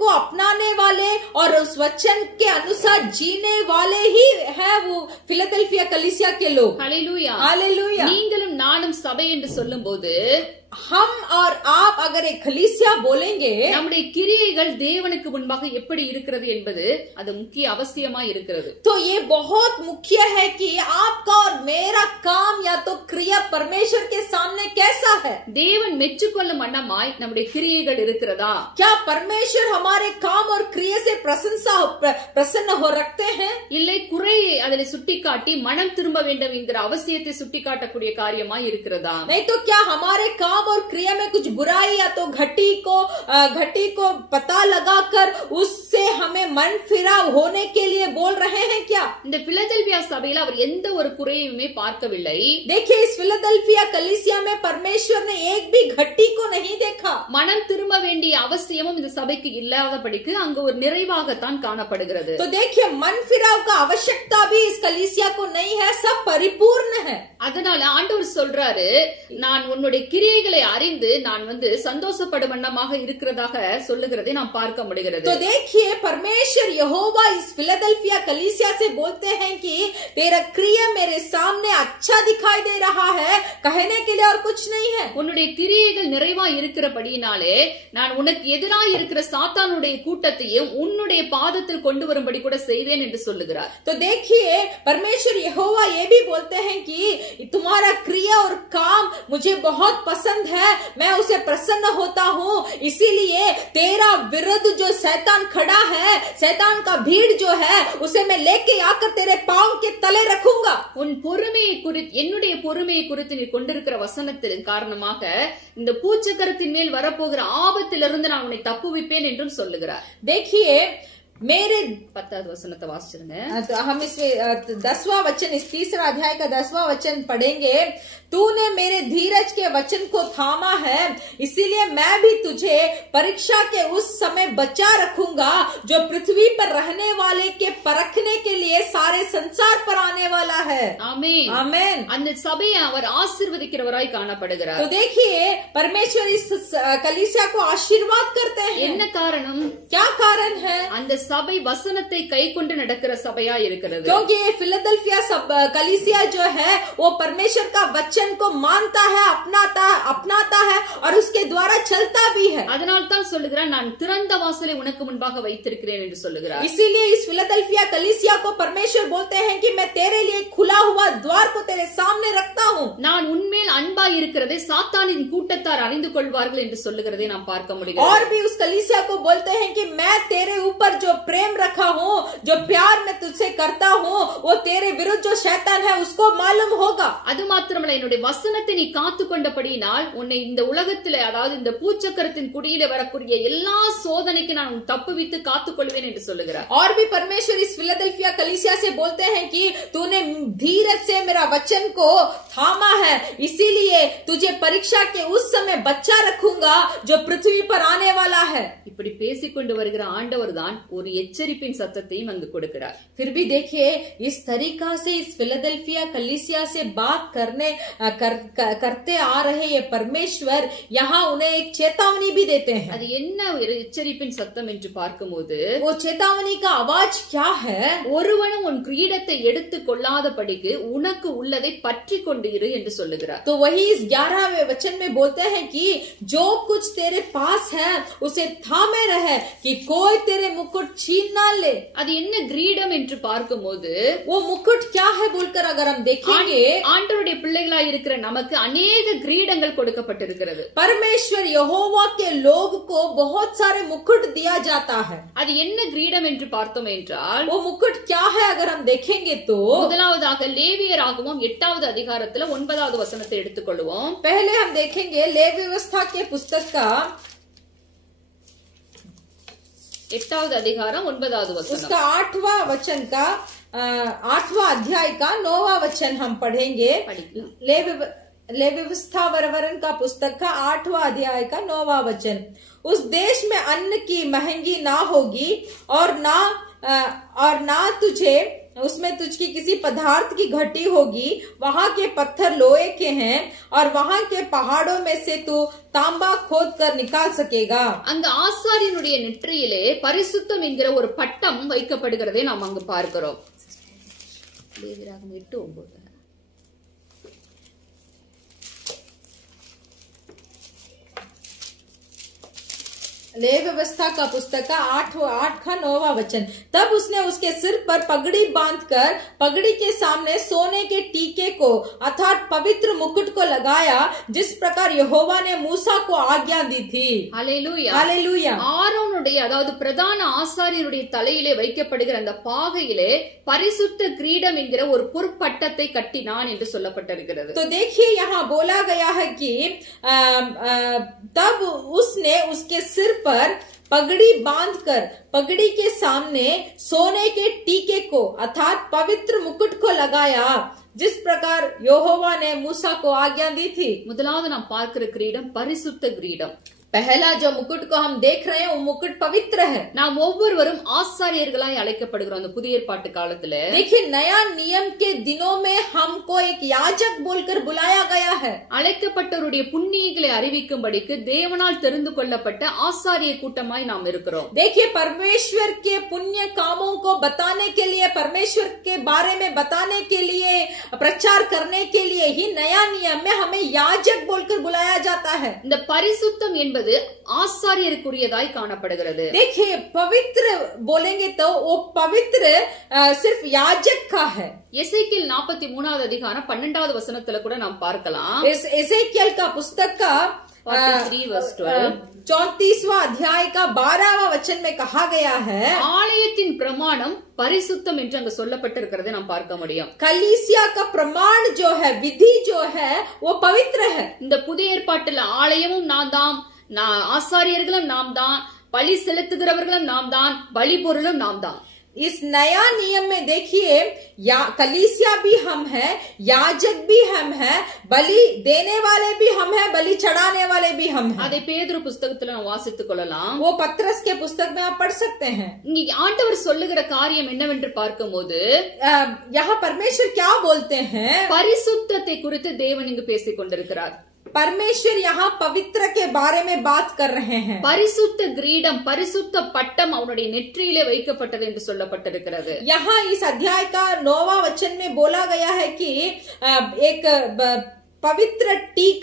को अपनाने वाले और उस वचन के अनुसार जीने वाले ही है वो फिलदेल्फिया कलीसिया के लोग. हालेलुया. हालेलुया. நீங்களும் நானும் சபை என்று சொல்லும்போது हम और आप अगर एक कलीसिया बोलेंगे, நம்முடைய கிரியைகள் தேவனுக்கு முன்பாக எப்படி இருக்கிறது என்பது அது முக்கிய அவசியமா இருக்கிறது. तो ये बहुत मुख्य है कि आपका और मेरा काम या तो क्रिया परमेश्वर के सामने कैसा है. தேவன் மெச்சுக்கொள்ளும் வண்ணமாய் நம்முடைய கிரியைகள் இருக்கிறதா? क्या परमेश्वर हमारे काम और क्रिया से प्रसन्न हो रखते हैं? இல்லை குறையை அதில் சுட்டிக்காட்டி மனம் திரும்ப வேண்டும் என்கிற அவசியத்தை சுட்டிக்காட்டக்கூடிய காரியமாய் இருக்கிறதா? नहीं तो क्या हमारे काम और क्रिया में कुछ बुराई या तो घटी को पता लगाकर उससे हमें मन फिराव होने के लिए बोल रहे हैं क्या? இந்த பிலதெல்பியா சபையில அவர் எந்த ஒரு குறையுமே பார்க்கவில்லை. देखिए इस फिलदेल्फिया कलीसिया में परमेश्वर ने एक भी घटी को नहीं देखा. மனம் திரும்ப வேண்டிய அவசியமும் இந்த சபைக்கு இல்லாதபடிக்கு அங்கு ஒரு நிறைவாகத்தான் காணப்படுகிறது. तो देखिए मन फिराव का आवश्यकता भी इस कलीसिया को नहीं है, सब परिपूर्ण है. அதனால ஆண்டவர் சொல்றாரு, நான் உன்னுடைய கிரியைகளை அறிந்து நான் சந்தோஷப்படும் வண்ணமாக இருக்கிறதாக சொல்லுகிறதை நாம் பார்க்க முடிகிறது. तो देखिए परमेश्वर यहोवा इस फिलदेल्फिया कलीसिया से बोलते हैं कि तेरा क्रिया मेरे सामने अच्छा दिखाई दे रहा है, कहने के लिए और कुछ नहीं है. உன்னுடைய கிரியைகள் நிறைவா இருக்கிறபடியினாலே நான் உனக்கு எதிராக இருக்கிற சாத்தானுடைய கூட்டத்தையும் உன்னுடைய பாதத்தில் கொண்டு வரும்படி கூட செய்வேன் என்று சொல்லுகிறார். तो देखिए परमेश्वर यहोवा ये भी बोलते हैं कि तुम्हारा क्रिया और काम मुझे बहुत पसंद है, मैं उसे प्रसन्न होता हूँ, इसीलिए तेरा विरुद्ध जो शैतान खड़ा है, शैतान का भीड़ जो है उसे मैं लेके आकर तेरे पांव के तले रखूंगा. உன் பொறுமையை குறித்து என்னுடைய பொறுமையை குறித்து நீ கொண்டிருக்கிற வசனத்தின் காரணமாக இந்த பூச்சக்கரத்தின் மேல் வரப்போகிற ஆபத்திலிருந்து நான் உன்னை தப்புவிப்பேன் என்றும் சொல்லுகிறார். देखिए मेरे 10வது வசனத்தை வாசிச்சிருங்க. तो हम इसमें 10वां वचन, इस तीसरा अध्याय का 10वां वचन पढ़ेंगे. तूने मेरे धीरज के वचन को थामा है, इसीलिए मैं भी तुझे परीक्षा के उस समय बचा रखूंगा जो पृथ्वी पर रहने वाले के परखने के लिए सारे संसार पर आने वाला है. आमीन. आमीन. அந்த சபையை அவர் ஆசீர்வதிக்கிறவராய் காணப்படுகிறார். तो देखिए परमेश्वर इस कलीसिया को आशीर्वाद करते हैं. என்ன காரணம்? क्या कारण है? அந்த சபை வசனத்தை கை கொண்டு நடக்கிற சபையா இருக்கிறது. क्योंकि ये फिलदेल्फिया कलीसिया जो है वो परमेश्वर का वचन को मानता है, अपनाता है और उसके द्वारा चलता भी है. அதனால் தான் சொல்லுகிறார், நான் திறந்த வாசலை உனக்கு முன்பாக வைத்திருக்கிறேன் என்று சொல்லுகிறார். इसीलिए इस फिलदेल्फिया कलीसिया को परमेश्वर बोलते हैं कि मैं तेरे लिए खुला हुआ द्वार को तेरे सामने रखता हूँ. நான் உன்மேல் அன்பாய் இருக்கிறதை சாத்தானின் கூட்டத்தார் அறிந்து கொள்வார்கள் என்று சொல்லுகிறதை நாம் பார்க்க முடிகிறது. और भी उस कलीसिया को बोलते हैं कि मैं तेरे ऊपर जो प्रेम रखा हूँ, जो प्यार मैं तुझसे करता हूँ, वो तेरे विरुद्ध जो शैतान है उसको मालूम होगा. அது மாத்திரமல்ல, என்னுடைய வசனத்தை நீ காத்து கொண்டபடியினால் உன்னை இந்த உலகத்திலே, அதாவது இந்த பூச்சக்கரத்தின் குடியிலே வரக்கூடிய எல்லா சோதனைக்கு நான் உன் தப்புவித்து காத்துக் கொள்வேன் என்று சொல்லுகிறார். और भी परमेश्वर इस फिलदेल्फिया कलीसिया से बोलते हैं कि तूने धीरज से मेरा वचन को थामा है, इसीलिए तुझे परीक्षा के उस समय बचा रखूंगा जो पृथ्वी पर आने वाला है. இப்படி பேசிக்கொண்டு வருகிற ஆண்டவர் தான் ஒரு எச்சரிப்பின் சத்தத்தையும் அங்கு கொடுக்கிறார். फिर भी देखिए इस तरीका से इस फिलदेल्फिया कलीसिया से बात करते आ रहे ये परमेश्वर यहाँ उन्हें एक चेतावनी भी देते हैं. அது என்ன ஒரு எச்சரிப்பின் சத்தம் என்று பார்க்கும்போது वो चेतावनी का आवाज क्या है? ஒருவனும் உன் கிரீடத்தை எடுத்துக் கொள்ளாதபடிக்கு உனக்கு உள்ளதை பற்றி கொண்டு இரு என்று சொல்லுகிறார். तो वही इस 11वें वचन में बोलते हैं कि जो कुछ तेरे पास है उसे थामे रहे कि कोई तेरे मुकुट छीन ना ले. அது என்ன கிரீடம் என்று பார்க்கும்போது वो मुकुट क्या है बोलकर अगर हम देखेंगे, ஆண்டவருடைய பிள்ளைகளாய் இருக்கிற நமக்கு अनेक கிரீடங்கள் கொடுக்கப்பட்டிருக்கிறது. परमेश्वर यहोवा के लोग को बहुत सारे मुकुट दिया जाता है. அது என்ன கிரீடம் என்று பார்த்தோம் என்றால் वो मुकुट क्या है अगर हम देखेंगे तो முதலாவதாக லேவியராகமம் 8வது அதிகாரத்துல 9வது வசனத்தை எடுத்துக்கொள்வோம். पहले हम देखेंगे लेवी व्यवस्था के पुस्तक का 8வது அதிகாரம் 9வது வசனம். उसका 8वां वचन का 8वां अध्याय का 9वां वचन हम पढ़ेंगे. लेविवस्था वरवरन का पुस्तक का 8वां अध्याय का 9वां वचन। उस देश में अन्न की महंगी ना होगी और ना तुझे उसमें तुझकी किसी पदार्थ की घटी होगी। वहां के पत्थर लोहे के हैं और वहां के पहाड़ों में से तू तांबा खोद कर निकाल सकेगा। அங்க ஆசாரியனுடைய நெற்றியிலே பரிசுத்தம் என்கிற ஒரு பட்டம் வைக்கப்படுகிறதை நாம் அங்கு பார்க்கிறோம். லேவியராகமம் 8:9. लेवी व्यवस्था का पुस्तक का 8 का 9वां वचन। तब उसने उसके सिर पर पगड़ी बांधकर पगड़ी के सामने सोने के टीके को अर्थात पवित्र मुकुट को लगाया, जिस प्रकार यहोवा ने मूसा को आज्ञा दी थी। ஹல்லேலூயா हालेलुया। ஆரோனுடைய அதாவது பிரதான ஆசாரியனுடைய தலையிலே வைக்கப்படுகிற அந்த பாகையிலே பரிசுத்த கிரீடம் என்கிற ஒரு பொற்பட்டத்தை கட்டினான் என்று சொல்லப்பட்டிருக்கிறது. तो देखिए यहाँ बोला गया है कि तब उसने उसके सिर पर पगड़ी बांधकर पगड़ी के सामने सोने के टीके को अर्थात पवित्र मुकुट को लगाया, जिस प्रकार यहोवा ने मूसा को आज्ञा दी थी। முதலாவது நாம் பார்க்கிற கிரீடம் பரிசுத்த கிரீடம். पहला जो मुकुट को हम देख रहे हैं वो मुकुट पवित्र है। நாம் ஒவ்வொருவரும் ஆசாரியர்களாய் அழைக்கப்படுகிறோம். அந்த புதிய ஏற்பாட்டு காலத்துல देखिए नया नियम के दिनों में हमको एक याजक बोलकर बुलाया गया है। அழைக்கப்பட்டவருடைய புண்ணியங்களை அறிவிக்கும்படிக்கு தேவனால் தெரிந்து கொள்ளப்பட்ட ஆசாரிய கூட்டமாய் நாம் இருக்கிறோம். देखिए परमेश्वर के पुण्य कामों को बताने के लिए, परमेश्वर के बारे में बताने के लिए, प्रचार करने के लिए ही नया नियम में हमें याजक बोलकर बुलाया जाता है। இந்த பரிசுத்தம் என்பது ஆசாரியருக்குரியதாய் காணப்படுகிறது. देखिए पवित्र बोलेंगे तो वो पवित्र सिर्फ याजक का है। எசேக்கியேல் 43வது அதிகாரம் 12வது வசனத்துல கூட நாம் பார்க்கலாம். इस एसेकियल का पुस्तक का 43 verse 12 34वां अध्याय का 12वां वचन में कहा गया है, ஆலயத்தின் பிரமாணம் பரிசுத்தம் என்று அங்கு சொல்லப்பட்டிருக்கிறதை நாம் பார்க்க முடியும். कलीसिया का प्रमाण जो है, विधि जो है वो पवित्र है। இந்த புதிய ஏற்பாட்டுல ஆலயமும் நாம் தான், ஆசாரியர்களும் நாம் தான், பலி செலுத்துகிறவர்களும் நாம் தான், பலி பொருளும் நாம் தான். इस नया नियम में देखिए कलीसिया भी हम हैं, याजक भी हम हैं, बलि देने वाले भी हम हैं, बलि चढ़ाने वाले भी हम हैं। அதை பேதுரு புஸ்தகத்துல நாம் வாசித்துக் கொள்ளலாம். वो पत्रस के पुस्तक में आप पढ़ सकते हैं। இங்க ஆண்டவர் சொல்லுகிற காரியம் என்னவென்று பார்க்கும்போது यहाँ परमेश्वर क्या बोलते हैं, பரிசுத்தத்தை குறித்து தேவன் இங்கு பேசிக் கொண்டிருக்கிறார். परमेश्वर यहाँ पवित्र के बारे में बात कर रहे हैं। பரிசுத்த கிரீடம், பரிசுத்த பட்டம் அவனுடைய நெற்றியிலே வைக்கப்பட்டது என்று சொல்லப்பட்டிருக்கிறது. यहाँ इस अध्याय का 9वां वचन में बोला गया है कि एक पवित्र टीक,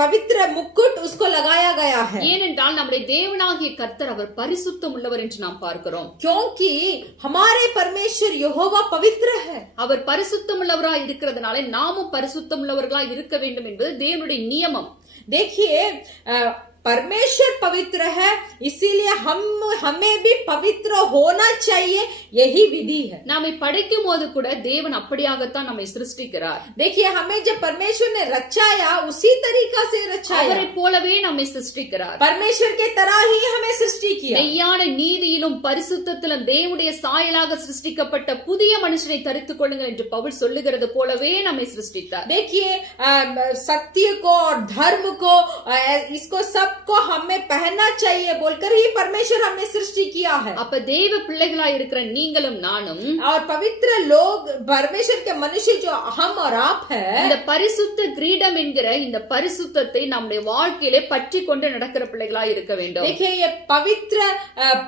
पवित्र मुकुट उसको लगाया गया है। ஏனென்றால் நம்முடைய தேவனாகிய கர்த்தர் அவர் பரிசுத்தம் உள்ளவர் என்று நாம் பார்க்கிறோம். क्योंकि हमारे परमेश्वर यहोवा पवित्र है। அவர் பரிசுத்தம் உள்ளவராய் இருக்கிறதுனால நாமும் பரிசுத்தம் உள்ளவர்களாய் இருக்க வேண்டும் என்பது தேவனுடைய நியமம். देखिए परमेश्वर पवित्र है, इसीलिए हमें भी पवित्र होना चाहिए, यही विधि है। நம்மை படைக்கும் போது கூட தேவன் அப்படியாகத்தான் நம்மை சிருஷ்டிக்கிறார். देखिए हमें जब परमेश्वर ने रचाया उसी तरीका से रचाया, அவரை போலவே நம்மை சிருஷ்டிக்கிறார். परमेश्वर के तरह ही हमें सृष्टि किया। மெய்யான நீதியிலும் பரிசுத்தத்திலும் தேவனுடைய சாயலாக சிருஷ்டிக்கப்பட்ட புதிய மனுஷனை தரித்துக் கொள்ளுங்கள் என்று பவுல் சொல்லுகிறது போலவே நம்மை சிருஷ்டித்தார். देखिए सत्य को और धर्म को, इसको सब को हमें पहनना चाहिए बोलकर ही परमेश्वर हमें सृष्टि किया है। அப்ப தேவ பிள்ளைகளாய் இருக்கிற நீங்களும் நானும் और पवित्र लोग, परमेश्वर के मनुष्य जो हम और आप है, இந்த பரிசுத்த கிரீடம் என்கிற இந்த பரிசுத்தத்தை நம்முடைய வாழ்க்கையிலே பற்றி கொண்டு நடக்கிற பிள்ளைகளாய் இருக்க வேண்டும். देखिए ये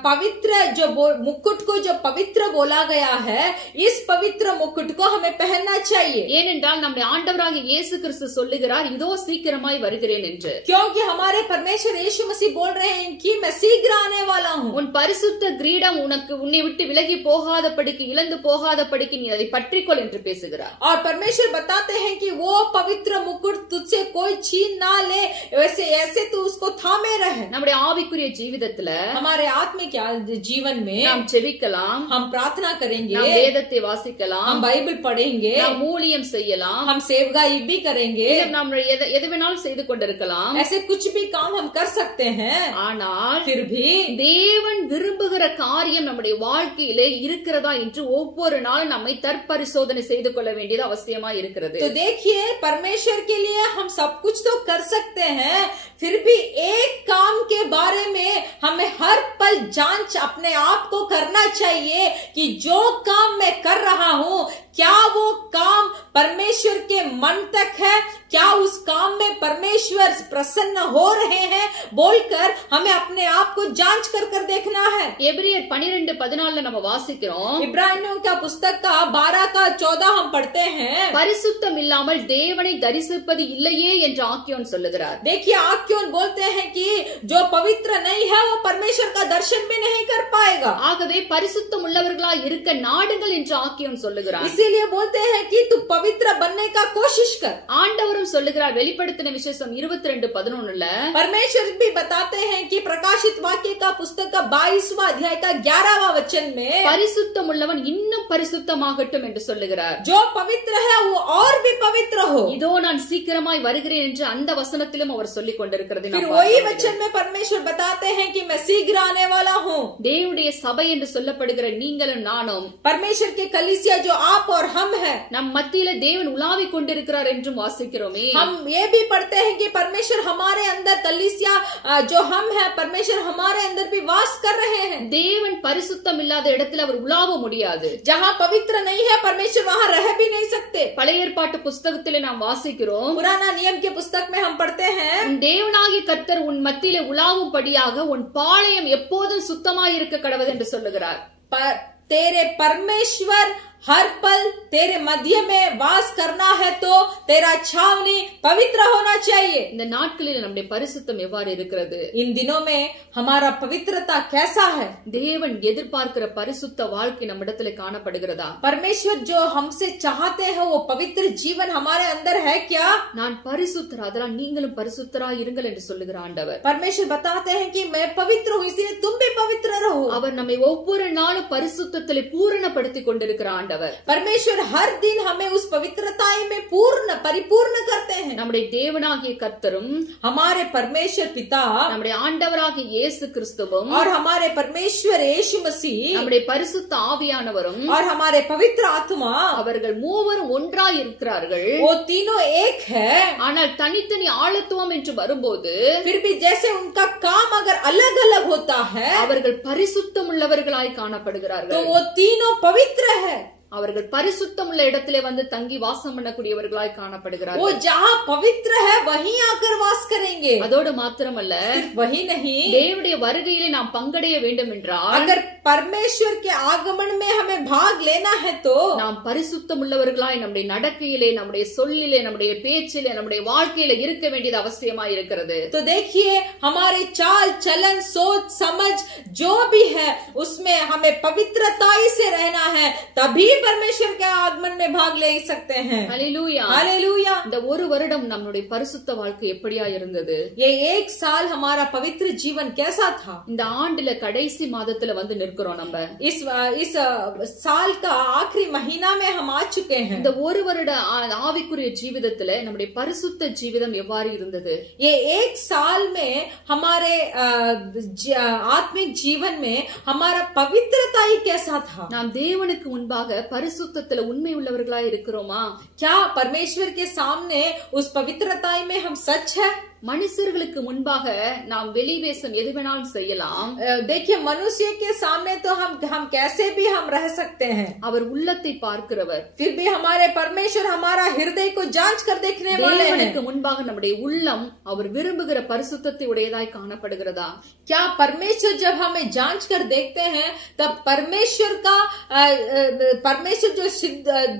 पवित्र जो मुकुट को जो पवित्र बोला गया है, इस पवित्र मुकुट को हमें पहनना चाहिए। ஏனென்றால் நம்முடைய ஆண்டவராகிய இயேசு கிறிஸ்து சொல்லுகிறார், இதோ சீக்கிரமாய் வருகிறேன் என்று. क्योंकि हमारे परमेश्वर यीशु मसीह बोल रहे हैं कि मैं शीघ्र आने वाला हूँ। உன் பரிசுத்த கிரீடம் உன்னை விட்டு விலகி போகாதபடிக்கு, இழந்து போகாதபடிக்கு நீ அதை பற்றிக்கொள் என்று பேசுகிறார். और परमेश्वर बताते हैं कि वो पवित्र मुकुट तुझसे कोई छीन ना ले, वैसे ऐसे तू उसको थामे रहे। நம்முடைய ஆவிக்குரிய ஜீவிதத்துல हमारे आत्मिक जीवन में நாம் ஜெபிக்கலாம், हम प्रार्थना करेंगे, நாம் வேதத்தை வாசிக்கலாம், हम बाइबल पढ़ेंगे, நாம் ஊழியம் செய்யலாம், हम सेवकाई भी करेंगे, நாம் எது வேணாலும் செய்து கொண்டிருக்கலாம். ऐसे कुछ भी काम हम कर सकते हैं, ஆனால் फिर भी தேவன் விரும்புகிற காரியம் நம்முடைய வாழ்க்கையிலே இருக்கிறதா என்று ஒவ்வொரு நாளும் நம்மை தற்பரிசோதனை செய்து கொள்ள வேண்டியது அவசியமா இருக்கிறது. तो देखिए, परमेश्वर के लिए हम सब कुछ तो कर सकते हैं, फिर भी एक काम के बारे में हमें हर पल जांच अपने आप को करना चाहिए कि जो काम मैं कर रहा हूँ, क्या वो काम परमेश्वर के मन तक है, क्या उस काम में परमेश्वर प्रसन्न हो रहे हैं, बोलकर हमें अपने आप को जांच कर कर देखना है. எபிரியர் 12:14 நம்ம வாசிக்கிறோம். इब्रानियों का पुस्तक का 12-14 हम पढ़ते हैं. பரிசுத்தம் இல்லாமல் தேவனை தரிசிப்பது இல்லையே என்று ஆக்கியோன் சொல்லுகிறார். देखिए, आक्योन बोलते हैं कि जो पवित्र नहीं है वो परमेश्वर का दर्शन भी नहीं कर पाएगा. ஆகவே பரிசுத்தம் உள்ளவர்களாய் இருக்க நாடுங்கள் என்று ஆக்கியோன் சொல்லுகிறார். इसीलिए बोलते हैं कि तू पवित्र बनने का कोशिश कर. ஆண்டவரும் சொல்லுகிறார் வெளிப்படுத்தின விசேஷம் 22:11 परमेश्वर भी बताते हैं कि प्रकाशित वाक्य का पुस्तक का 22वां अध्याय का 11वां वचन में பரிசுத்தம் உள்ளவன் இன்னும் பரிசுத்தமாகட்டும் என்று சொல்லுகிறார். जो पवित्र है वो और भी पवित्र हो. இதோ நான் சீக்கிரமாய் வருகிறேன் என்று அந்த வசனத்திலும் அவர் சொல்லிக் கொண்டிருக்கிறது. फिर वही वचन में परमेश्वर बताते हैं कि मैं शीघ्र आने वाला हूँ. தேவனுடைய சபை என்று சொல்லப்படுகிற நீங்களும் நானும் परमेश्वर के कलीसिया जो आप और हम है, நம் மத்தியில தேவன் உலாவிக் கொண்டிருக்கிறார் என்றும் வாசிக்கிறோமே. हम ये भी पढ़ते हैं कि परमेश्वर हमारे अंदर, कलीसिया जो हम है, परमेश्वर हमारे अंदर भी वास कर रहे हैं. தேவன் பரிசுத்தம் இல்லாத இடத்துல அவர் உலாவ முடியாது. जहाँ पवित्र नहीं है परमेश्वर वहाँ रह भी नहीं सकते. பழைய ஏற்பாட்டு புஸ்தகத்திலே நாம் வாசிக்கிறோம். पुराना नियम के पुस्तक में हम पढ़ते हैं, உன் தேவனாகிய கர்த்தர் உன் மத்தியிலே உலாவும்படியாக உன் பாளையம் எப்போதும் சுத்தமாய் இருக்க கடவுள் என்று சொல்லுகிறார். तेरे परमेश्वर हर पल तेरे मध्य में वास करना है तो तेरा छावनी पवित्र होना चाहिए. இந்த நாட்களில் நம்முடைய பரிசுத்தம் எவ்வாறு இருக்கிறது? इन दिनों में हमारा पवित्रता कैसा है? தேவன் எதிர்பார்க்கிற பரிசுத்த வாழ்க்கை நம்மிடத்தில் காணப்படுகிறதா? परमेश्वर जो हमसे चाहते हैं वो पवित्र जीवन हमारे अंदर है क्या? நான் பரிசுத்தர், அதனால் நீங்களும் பரிசுத்தராய் இருங்கள் என்று சொல்லுகிற ஆண்டவர். परमेश्वर बताते हैं कि मैं पवित्र हूँ इसलिए तुम भी पवित्र रहो. அவர் நம்மை ஒவ்வொரு நாளும் பரிசுத்தத்திலே பூரணப்படுத்திக் கொண்டிருக்கிற ஆண்டவர். परमेश्वर हर दिन हमें उस पवित्रता में परिपूर्ण करते हैं. நம்முடைய தேவனாகிய கர்த்தரும் हमारे परमेश्वर पिता, நம்முடைய ஆண்டவராகிய இயேசு கிறிஸ்துவும் और हमारे परमेश्वर यीशु मसीह, நம்முடைய பரிசுத்த ஆவியானவரும் और हमारे पवित्र आत्मा, அவர்கள் மூவரும் ஒன்றாய் இருக்கிறார்கள். वो तीनों एक है. ஆனால் தனித்தனி ஆளத்துவம் என்று வரும்போது फिर भी जैसे उनका काम अगर अलग अलग होता है அவர்கள் பரிசுத்தம் உள்ளவர்களாய் காணப்படுகிறார்கள். तो वो तीनों पवित्र है. அவர்கள் பரிசுத்தம் உள்ள இடத்திலே வந்து தங்கி வாசம் பண்ணக்கூடியவர்களாய் காணப்படுகிறார்கள். वो जहाँ पवित्र है वहीं आकर वास करेंगे. அதோடு மாத்திரமல்ல, वही नहीं, தேவனுடைய வருகையிலே நாம் பங்கடைய வேண்டும் என்றால், अगर परमेश्वर के आगमन में हमें भाग लेना है तो நாம் பரிசுத்தம் உள்ளவர்களாய் நம்முடைய நடக்கையிலே, நம்முடைய சொல்லிலே, நம்முடைய பேச்சிலே, நம்முடைய வாழ்க்கையில இருக்க வேண்டியது அவசியமாய் இருக்கிறது. तो देखिए, हमारे चाल चलन, सोच समझ जो भी है उसमें हमें पवित्रताई से रहना है, तभी परमेश्वर के आगमन में भाग ले सकते हैं. हालेलुया, हालेलुया. இந்த ஒரு வருடம் நம்முடைய பரிசுத்த வாழ்க்கை எப்படியா இருந்தது? ये एक साल हमारा पवित्र जीवन कैसा था? இந்த ஆண்டுல கடைசி மாதத்துல வந்து நிற்கிறோம். நம்ம इस साल का आखिरी महीना में हम आ चुके हैं. இந்த ஒரு வருட ஆவிக்குரிய ஜீவிதத்துல நம்முடைய பரிசுத்த ஜீவிதம் எவ்வாறு இருந்தது? ये एक साल में हमारे आत्मिक जीवन में हमारा पवित्रता ही कैसा था? நாம் தேவனுக்கு முன்பாக பரிசுத்தத்துல உண்மை உள்ளவர்களாய் இருக்கிறோமா? क्या परमेश्वर के सामने उस पवित्रता में हम सच है? மனுஷர்களுக்கு முன்பாக நாம் வெளி வேஷம் எது வேணாலும் செய்யலாம். देखिए, मनुष्य के सामने तो हम कैसे भी हम रह सकते हैं. அவர் உள்ளத்தை பார்க்கிறவர். फिर भी हमारे परमेश्वर हमारा हृदय को जांच कर देखने वाले हैं. தேவனுக்கு முன்பாக நம்முடைய உள்ளம் அவர் விரும்புகிற பரிசுத்தத்தை உடையதாய் காணப்படுகிறதா? क्या परमेश्वर जब हमें जांच कर देखते हैं तब परमेश्वर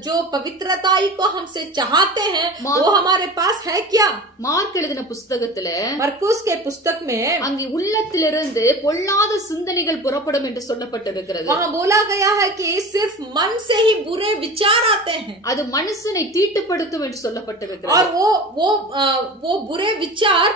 जो पवित्रता को हमसे चाहते हैं वो हमारे पास है क्या? மார்க் எழுதின புஸ்தகத்துல मरकुस के पुस्तक में அங்கே உள்ளத்திலிருந்து பொல்லாத சிந்தனைகள் புறப்படும் என்று சொல்லப்பட்டிருக்கிறது. वहाँ बोला गया है कि सिर्फ मन से ही बुरे विचार आते हैं. அது மனுஷனை தீட்டுப்படுத்தும் என்று சொல்லப்பட்டிருக்கிறது. और वो बुरे विचार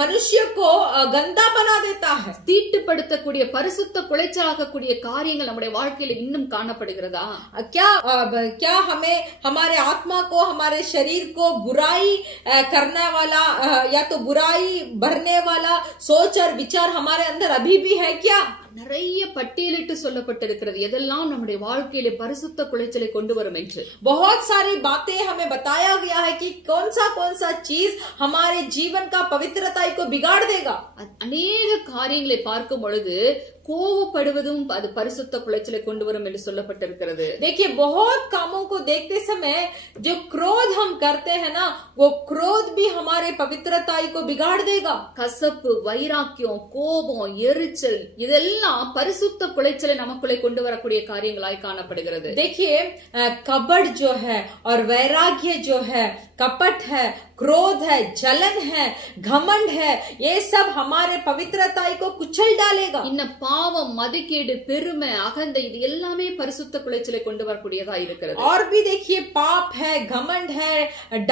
मनुष्य को गंदा बना देता है. தீட்டுப்படுத்தக்கூடிய பரிசுத்த குலைச்சலாக்கக்கூடிய காரியங்கள் நம்முடைய வாழ்க்கையில இன்னும் காணப்படுகிறதா? क्या हमें हमारे आत्मा को, हमारे शरीर को बुराई बुराई करने वाला या तो बुराई भरने वाला सोच और विचार हमारे अंदर अभी भी है क्या? நிறைய பட்டியலிட்டு சொல்லப்பட்டிருக்கிறது எதெல்லாம் நம்முடைய வாழ்க்கையில பரிசுத்த குலைச்சலை கொண்டு வரும் என்று. बहुत सारी बातें हमें बताया गया है कि कौन सा चीज हमारे जीवन का पवित्रता को बिगाड़ देगा. அநேக காரியங்களை பார்க்கும் பொழுது கோபப்படுவதும் அது பரிசுத்த குலைச்சலை கொண்டு வரும் என்று சொல்லப்பட்டிருக்கிறது. देखिए बहुत कामों को देखते समय जो क्रोध हम करते हैं ना, वो क्रोध भी हमारे पवित्रता को बिगाड़ देगा. கசப்பு, வைராக்கியம், கோபம், எரிச்சல் இதெல்லாம் பரிசுத்த குலைச்சலை நமக்குள்ளே கொண்டு வரக்கூடிய காரியங்களாய் காணப்படுகிறது. देखिए कपट जो है और वैराग्य जो है, कपट है, क्रोध है, जलन है, घमंड है, ये सब हमारे पवित्रता को कुचल डालेगा. இன்ன பாவம், மதிக்கேடு, பெருமை, அகந்தை இது எல்லாமே பரிசுத்த குலைச்சலை கொண்டு வரக்கூடியதா இருக்கிறது. और भी देखिए पाप है, घमंड है,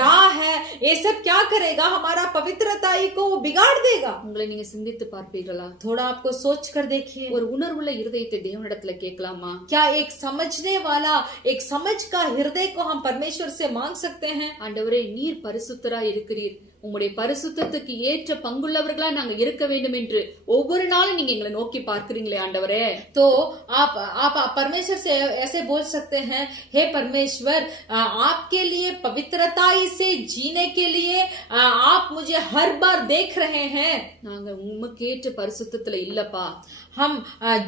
डाह है, ये सब क्या करेगा? हमारा पवित्रता को वो बिगाड़ देगा. உங்களை நீங்க சிந்தித்து பார்ப்பீர்களா? थोड़ा आपको सोच कर देखिए. ஒரு உணர்வுள்ள இருதயத்தை தேவனிடத்துல கேட்கலாமா? क्या एक समझने वाला, एक समझ का हृदय को हम परमेश्वर से मांग सकते हैं? ஆண்டவரே நீர் பரிசுத்தரா இருக்கிறீர், உம்முடைய பரிசுத்தத்துக்கு ஏற்ற பங்குள்ளவர்களா நாங்க இருக்க வேண்டும் என்று ஒவ்வொரு நாளும் நீங்க எங்களை நோக்கி பார்க்கிறீங்களே ஆண்டவரே. तो आप परमेश्वर से ऐसे बोल सकते हैं, हे परमेश्वर आपके लिए पवित्रता से जीने के लिए आप मुझे हर बार देख रहे हैं. நாங்க உமக்கு ஏற்ற பரிசுத்தத்துல இல்லப்பா. हम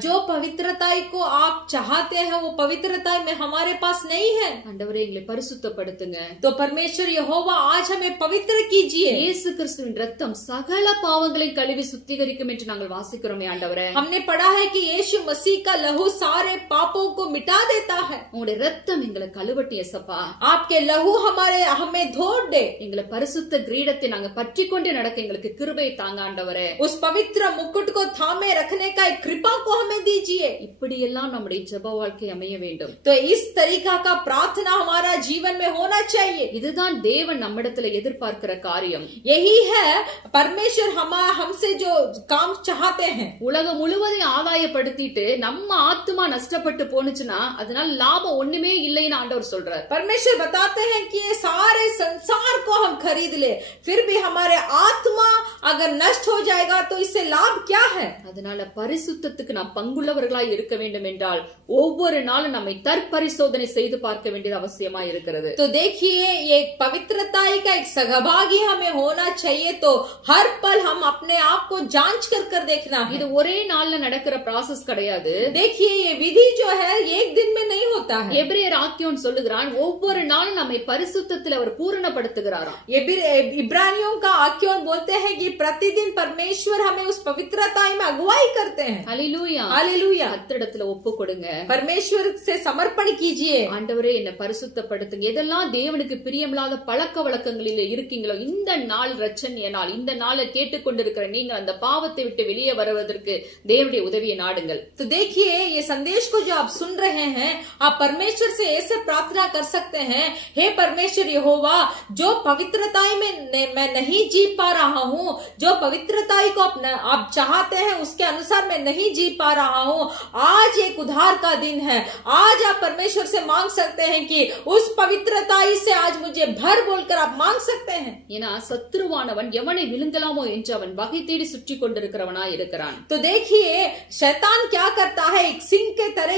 जो पवित्रता को आप चाहते हैं वो पवित्रता में हमारे पास नहीं है. ஆண்டவரே எங்களை பரிசுத்தப்படுத்துங்க. तो परमेश्वर यहोवा आज हमें पवित्र कीजिए. இயேசு கிறிஸ்துவின் ரத்தம் சகல பாவங்களை கழுவி சுத்திகரிக்கும் என்று நாங்கள் வாசிக்கிறோமே ஆண்டவரே. हमने पढ़ा है कि यीशु मसीह का लहू सारे पापों को मिटा देता है. உங்களுடைய ரத்தம் எங்களை கழுவட்டி ஏசப்பா. आपके लहू हमें धो दे. எங்களை பரிசுத்த கிரீடத்தை நாங்க பற்றி கொண்டே நடக்க எங்களுக்கு கிருபை தாங்க ஆண்டவரே. उस पवित्र मुकुट को थामे रखने का कृपा को हमें दीजिए. இப்படி எல்லாம் நம்முடைய ஜெப வாழ்க்கை அமைய வேண்டும். तो इस तरीका का प्रार्थना हमारा जीवन में होना चाहिए. இதுதான் தேவன் நம்மிடத்துல எதிர்பார்க்கிற காரியம். यही है परमेश्वर हमसे जो काम चाहते हैं. உலகம் முழுவதையும் ஆதாயப்படுத்திட்டு நம்ம ஆத்மா நஷ்டப்பட்டு போனுச்சுன்னா அதனால லாபம் ஒண்ணுமே இல்லைன்னு ஆண்டவர் சொல்றார். परमेश्वर बताते हैं कि ये सारे संसार को हम खरीद ले, फिर भी हमारे आत्मा अगर नष्ट हो जाएगा तो इससे लाभ क्या है? அதனால பரிசுத்தத்துக்கு நாம் பங்குள்ளவர்களாய் இருக்க வேண்டும் என்றால் ஒவ்வொரு நாளும் நம்மை தற்பரிசோதனை செய்து பார்க்க வேண்டியது அவசியமா இருக்கிறது. तो देखिए ये पवित्रता का एक सहभागी हमें होना चाहिए. तो हर पल हम अपने आप को जांच कर देखना है. இது ஒரே நாள்ல நடக்கிற ப்ராசஸ் கிடையாது. देखिए ये विधि जो है एक दिन में नहीं होता है. எபிரேயர் ஆக்கியோன் சொல்லுகிறான் ஒவ்வொரு நாளும் நம்மை பரிசுத்தத்தில் அவர் பூரணப்படுத்துகிறாராம். इब्रानियों का आक्योन बोलते हैं कि प्रतिदिन परमेश्वर हमें उस पवित्रता में अगुवाई करते हैं. ஹல்லேலூயா हालेलुया. கர்த்தரிடத்துல ஒப்பு கொடுங்க. परमेश्वर से समर्पण कीजिए. ஆண்டவரே என்னை பரிசுத்தப்படுத்துங்க. எதெல்லாம் தேவனுக்கு பிரியமில்லாத பழக்க வழக்கங்களில் இருக்கீங்களோ இந்த நாள் ரட்சணிய நாள், இந்த நாளை கேட்டுக்கொண்டிருக்கிற நீங்கள் அந்த பாவத்தை விட்டு வெளியே வருவதற்கு தேவனுடைய உதவியை நாடுங்கள். तो देखिए ये संदेश को जो आप सुन रहे हैं, आप परमेश्वर से ऐसे प्रार्थना कर सकते हैं, हे परमेश्वर यहोवा जो पवित्रता में मैं नहीं जी पा रहा हूँ, जो पवित्रता को आप चाहते हैं उसके अनुसार मैं नहीं जी पा रहा हूँ, आज एक उद्धार का दिन है. आज आप परमेश्वर से मांग सकते हैं कि उस पवित्रता से आज मुझे भर बोलकर आप मांग सकते हैं. ஏன்னா சத்துருவானவன் எவனை விழுங்கலாமோ என்று அவன் வகை தேடி சுற்றி கொண்டிருக்கிறவனா இருக்கிறான். तो देखिए शैतान क्या करता है, एक सिंह के तरह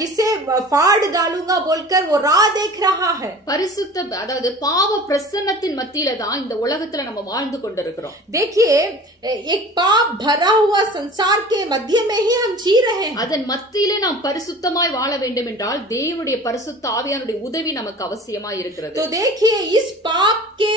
किसे फाड़ डालूंगा बोलकर वो राह देख रहा है. பரிசுத்த அதாவது பாவ பிரசன்னத்தின் மத்தியில தான் இந்த உலகத்துல நம்ம வாழ்ந்து கொண்டிருக்கிறோம். देखिए एक पाप भरा हुआ संसार के मध्य में ही हम जी रहे हैं. அதன் மத்தியிலே நாம் பரிசுத்தமாய் வாழ வேண்டும் என்றால் தேவனுடைய பரிசுத்த ஆவியானுடைய உதவி நமக்கு அவசியமா இருக்கிறது. तो देखिए इस पाप के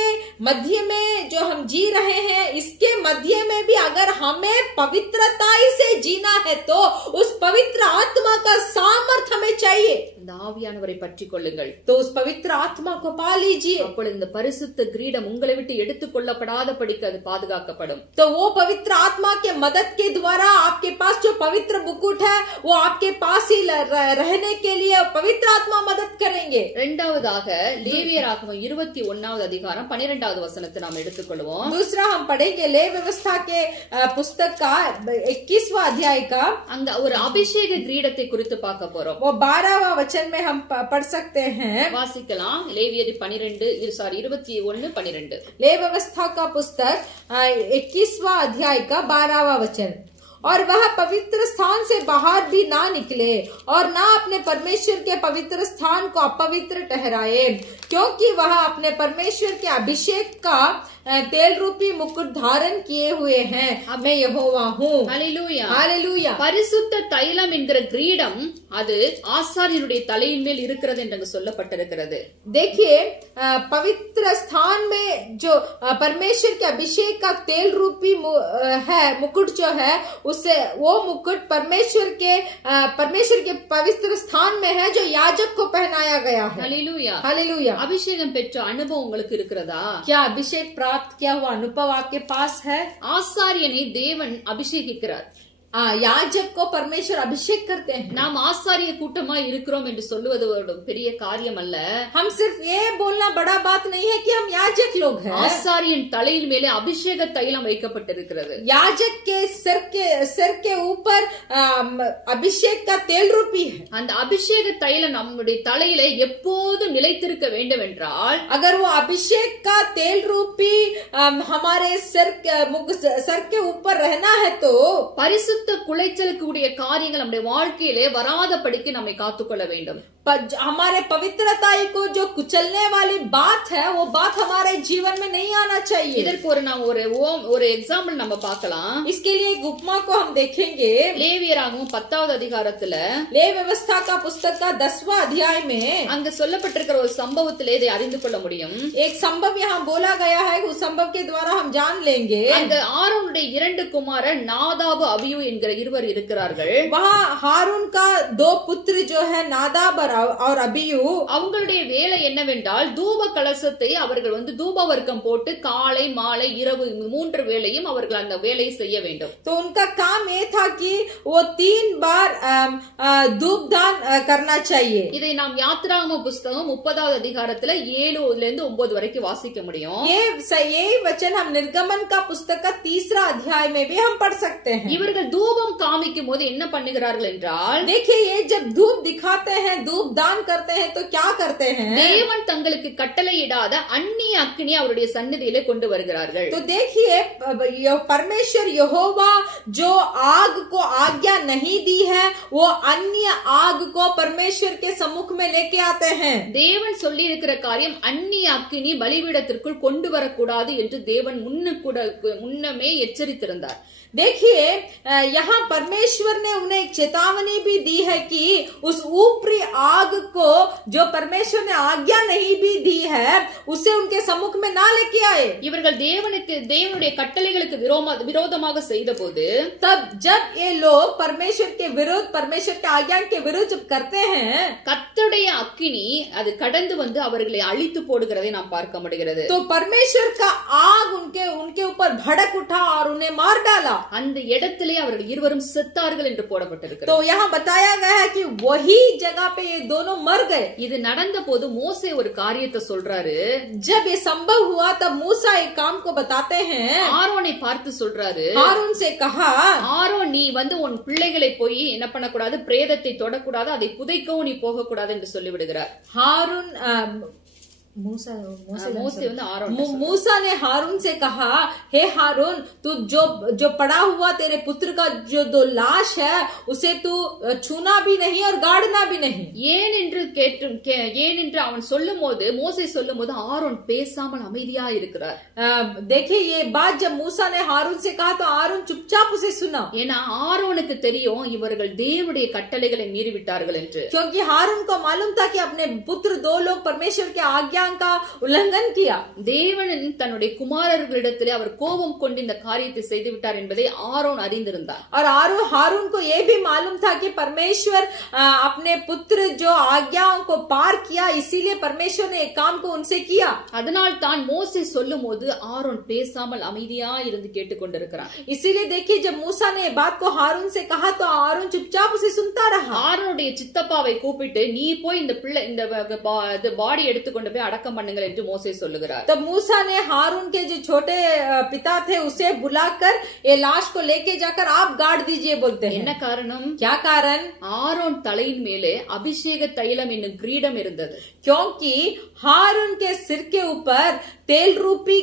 मध्य में जो हम जी रहे हैं, इसके मध्य में भी अगर हमें पवित्रता से जीना है तो उस पवित्र आत्मा का सामर्थ हमें चाहिए. இந்த ஆவியானவரை பற்றி கொள்ளுங்கள். तो उस पवित्र आत्मा को पा लीजिए. அப்பொழுது இந்த பரிசுத்த கிரீடம் உங்களை விட்டு எடுத்துக் கொள்ளப்படாதபடிக்கு அது பாதுகாக்கப்படும். तो वो पवित्र आत्मा के मदद के द्वारा आपके पास जो पवित्र मुकुट है वो आपके पास ही रहने के लिए पवित्र आत्मा मदद करेंगे. இரண்டாவதாக லேவியராகமம் 21வது அதிகாரம் 12வது வசனத்தை நாம் எடுத்துக்கொள்வோம். दूसरा हम पढ़ेंगे ले व्यवस्था के पुस्तक का 21वां अध्याय का. அங்க ஒரு அபிஷேக கிரீடத்தை குறித்து பார்க்க போறோம். वो 12वां वचन में हम पढ़ सकते हैं। வாசிக்கலாம் லேவியர் 21:12 लेवी व्यवस्था का पुस्तक 21वां अध्याय का 12वां वचन। और वह पवित्र स्थान से बाहर भी ना निकले और ना अपने परमेश्वर के पवित्र स्थान को अपवित्र ठहराए, क्योंकि वह अपने परमेश्वर के अभिषेक का तेल रूपी मुकुट धारण किए हुए हैं। अब मैं यहोवा हूँ। ஹல்லேலூயா हालेलुया। பரிசுத்த தைலம் என்கிற கிரீடம் அது ஆசாரியனுடைய தலையின் மேல் இருக்கிறது என்று சொல்லப்பட்டிருக்கிறது। देखिए पवित्र स्थान में जो परमेश्वर के अभिषेक का तेल रूपी है मुकुट जो है, उससे वो मुकुट परमेश्वर के पवित्र स्थान में है, जो याजक को पहनाया गया है। ஹல்லேலூயா। हालेलुया। அபிஷேகம் பெற்ற அனுபவம் உங்களுக்கு இருக்கிறதா? क्या अभिषेक प्राप्त किया हुआ अनुभव आपके पास है? ஆசாரியனை தேவன் அபிஷேகிக்கிறார்। याजक को परमेश्वर अभिषेक करते हैं। நாம் ஆசாரிய கூட்டமா இருக்கிறோம் என்று சொல்லுவது ஒரு பெரிய காரியம் அல்ல। हम सिर्फ ये बोलना बड़ा बात नहीं है कि हम याजक लोग हैं। ஆசாரியன் தலையின் மேலே அபிஷேக தைலம் வைக்கப்பட்டிருக்கிறது। याजक के सिर के ऊपर अभिषेक का तेल रूपी है। அந்த அபிஷேக தைலம் நம்முடைய தலையிலே எப்போதும் நிலைத்திருக்க வேண்டும் என்றால், अगर वो अभिषेक का तेल रूपी हमारे सर के ऊपर रहना है तो பரிசுத்த குலைச்சலுக்கு உடைய காரியங்கள் நம்முடைய வாழ்க்கையிலே வராதபடிக்கு நம்மை காத்துக்கொள்ள வேண்டும்। हमारे पवित्रता को जो कुचलने वाली बात है, वो बात हमारे जीवन में नहीं आना चाहिए। இதற்கு ஒரு எக்ஸாம்பிள் நம்ம பார்க்கலாம்। इसके लिए एक उपमा को हम देखेंगे। லேவியராகமம் 10வது அதிகாரத்துல लेवी व्यवस्था का पुस्तक का 10वां अध्याय में அங்க சொல்லப்பட்டிருக்கிற ஒரு சம்பவத்திலே இதை அறிந்து கொள்ள முடியும்। एक संभव यहाँ बोला गया है, उस संभव के द्वारा हम जान लेंगे। அந்த ஆரோனுடைய 2 குமாரர் நாதாபு அபியூ என்கிற இருவர் இருக்கிறார்கள்। वहाँ हारून का 2 पुत्र जो है, नादाब और अबियू, அவங்களுடைய வேலை என்னவென்றால் தூப கலசத்தை அவர்கள் தூப வர்க்கம் போட்டு காலை மாலை இரவு 3 வேளையும் அவர்கள் அந்த வேலையை செய்ய வேண்டும்। तो उनका काम ये था कि वो 3 बार धूपदान करना चाहिए। இதை நாம் யாத்திராகம புஸ்தகம் 30வது அதிகாரத்துல 7ல இருந்து 9 வரைக்கும் வாசிக்க முடியும்। ये वचन हम निर्गमन का पुस्तक का 3रा अध्याय में भी हम पढ़ सकते हैं। இவர்கள் தூபம் காமிக்கும் போது என்ன பண்ணுகிறார்கள் என்றால், देखिए ये जब धूप दिखाते हैं, धूप दान करते हैं, तो क्या करते हैं? தேவன் தங்களுக்கு கட்டளையிடாத அந்நிய அக்கினி அவருடைய சந்நிதியிலே கொண்டு வருகிறார்கள்। तो देखिए परमेश्वर यहोवा जो आग को आज्ञा नहीं दी है, वो अन्य आग को परमेश्वर के सम्मुख में लेके आते हैं। தேவன் சொல்லி இருக்கிற காரியம் அந்நிய அக்கினி பலிபீடத்திற்குள் கொண்டு வரக்கூடாது என்று தேவன் முன்னமே எச்சரித்திருந்தார்। देखिए यहाँ परमेश्वर ने उन्हें एक चेतावनी भी दी है कि उस ऊपरी आग को जो परमेश्वर ने आज्ञा नहीं भी दी है, उसे उनके सम्मुख में ना लेके आए। இவர்கள் தேவனுடைய கட்டளைகளுக்கு விரோதமாக செய்த போது, तब जब ये लोग परमेश्वर के विरुद्ध, परमेश्वर के आज्ञा के विरुद्ध जब करते हैं, கர்த்தருடைய அக்கினி அது கடந்து அவர்களை அழித்து போடுகிறதை நாம் பார்க்க முடிகிறது। तो परमेश्वर का आग उनके ऊपर भड़क उठा और उन्हें मार डाला। அந்த இடத்திலே அவர்கள் இருவரும் செத்தார்கள் என்று போடப்பட்டிருக்கிறது। तो यहाँ बताया गया है कि वही जगह पे ये दोनों मर गए। இது நடந்த போது மோசே ஒரு காரியத்தை சொல்றாரு। जब ये संभव हुआ तब मूसा एक काम को बताते हैं। ஆரோனை பார்த்து சொல்றாரு, हारून से कहा, ஆரோன் நீ உன் பிள்ளைகளை போய் என்ன பண்ணக்கூடாது, பிரேதத்தை தொடக்கூடாது, அதை புதைக்கவும் நீ போக கூடாது என்று சொல்லிவிடுகிறார்। हारून मूसा ने हारून से कहा, हे हारून तू जो पड़ा हुआ तेरे पुत्र का जो 2 लाश है, उसे तू छूना भी नहीं और गाड़ना भी नहीं। ஏன் என்று அவன் சொல்லும்போது, மோசே சொல்லும்போது ஆரோன் பேசாமல் அமைதியா இருக்கிறார்। देखिए ये बात जब मूसा ने हारून से कहा तो हारून चुपचाप उसे सुना। ஏன்னா ஆரோனுக்கு தெரியும் இவர்கள் தேவனுடைய கட்டளைகளை மீறிவிட்டார்கள் என்று। क्योंकि हारून को मालूम था कि अपने पुत्र 2 लोग परमेश्वर के आज्ञा का उल्लंघन किया। தேவன் தன்னுடைய குமாரர்களிடத்திலே அவர் கோபம் கொண்டு இந்த காரியத்தை செய்து விட்டார் என்பதை ஆரோன் அறிந்திருந்தார்। और हारून को यह भी मालूम था कि परमेश्वर अपने पुत्र जो आज्ञाओं को पार किया, इसीलिए परमेश्वर ने एक काम को उनसे किया। அதனால் தான் மோசே சொல்லும்போது ஆரோன் பேசாமல் அமைதியா இருந்து கேட்டுக்கொண்டிருக்கிறார்। इसीलिए देखिए जब मूसा ने बात को हारून से कहा तो हारून चुपचाप उसे सुनता रहा। ஆரோனுடைய சித்தப்பாவை கூப்பிட்டு, நீ போய் இந்த பாடி எடுத்துக்கொண்டு போய் அடக்கம் பண்ணுங்கள் என்று மோசே சொல்லுகிறார். तब मूसा ने हारून के जो छोटे पिता थे उसे बुलाकर ये लाश को लेके जाकर आप गाड़ दीजिए बोलते हैं. என்ன காரணம்? क्या कारण? ஆரோன் தலையின் மேலே அபிஷேக தைலம் என்னும் கிரீடம் இருந்தது. क्योंकि हारून के सिर के ऊपर तेल रूपी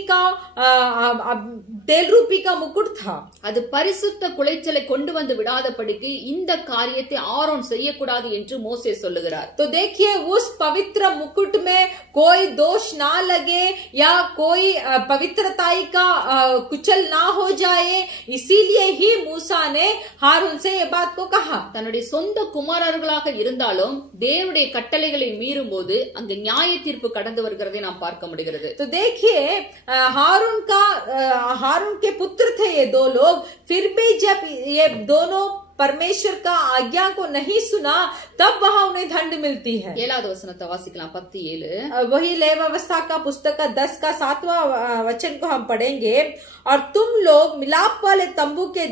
का मुकुट था. அது பரிசுத்த குலைச்சலை கொண்டு வந்து விடாதபடிக்கு இந்த காரியத்தை ஆரோன் செய்யக்கூடாது என்று மோசே சொல்லுகிறார். तो देखिए उस पवित्र मुकुट में कोई दोष ना लगे या कोई पवित्रताई का कुचल ना हो जाए, इसीलिए ही मूसा ने हारून से ये बात को कहा. தன்னுடைய சொந்த குமாரர்களாக இருந்தாலும் தேவனுடைய கட்டளைகளை மீறும் போது அங்கு நியாய தீர்ப்பு கடந்து வருகிறதை நாம் பார்க்க முடிகிறது. तो देखिए हारून के पुत्र थे ये दो लोग, फिर भी जब ये दोनों परमेश्वर का आज्ञा को नहीं सुना तब वहां उन्हें दंड मिलती है. 7வது வசனத்தை வாசிக்கலாம். 10:7. वही लेवी व्यवस्था का पुस्तक का 10 का 7वां वचन को हम पढ़ेंगे. और तुम लोग मिलाप वाले तंबू के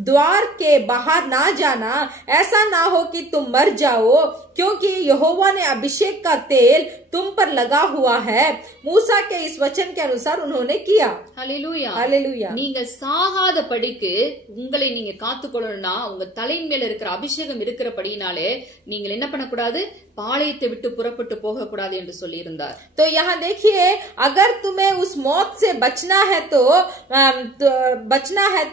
द्वार के बाहर ना जाना, ऐसा ना हो कि तुम मर जाओ, क्योंकि यहोवा ने अभिषेक का तेल तुम पर लगा हुआ है. मूसा के इस वचन के अनुसार उन्होंने किया. ஹல்லேலூயா. हालेलुया. நீங்கள் சாகாத படிக்கு உங்களை நீங்க காத்துக்கொள்ளணும்னா உங்க தலையின் மேல இருக்கிற அபிஷேகம் இருக்கிறபடினாலே நீங்கள் என்ன பண்ணக்கூடாது? பாளையத்தை விட்டு புறப்பட்டு போக கூடாது என்று சொல்லி இருந்தார். तो यहाँ देखिए, अगर तुम्हें उस मौत से बचना है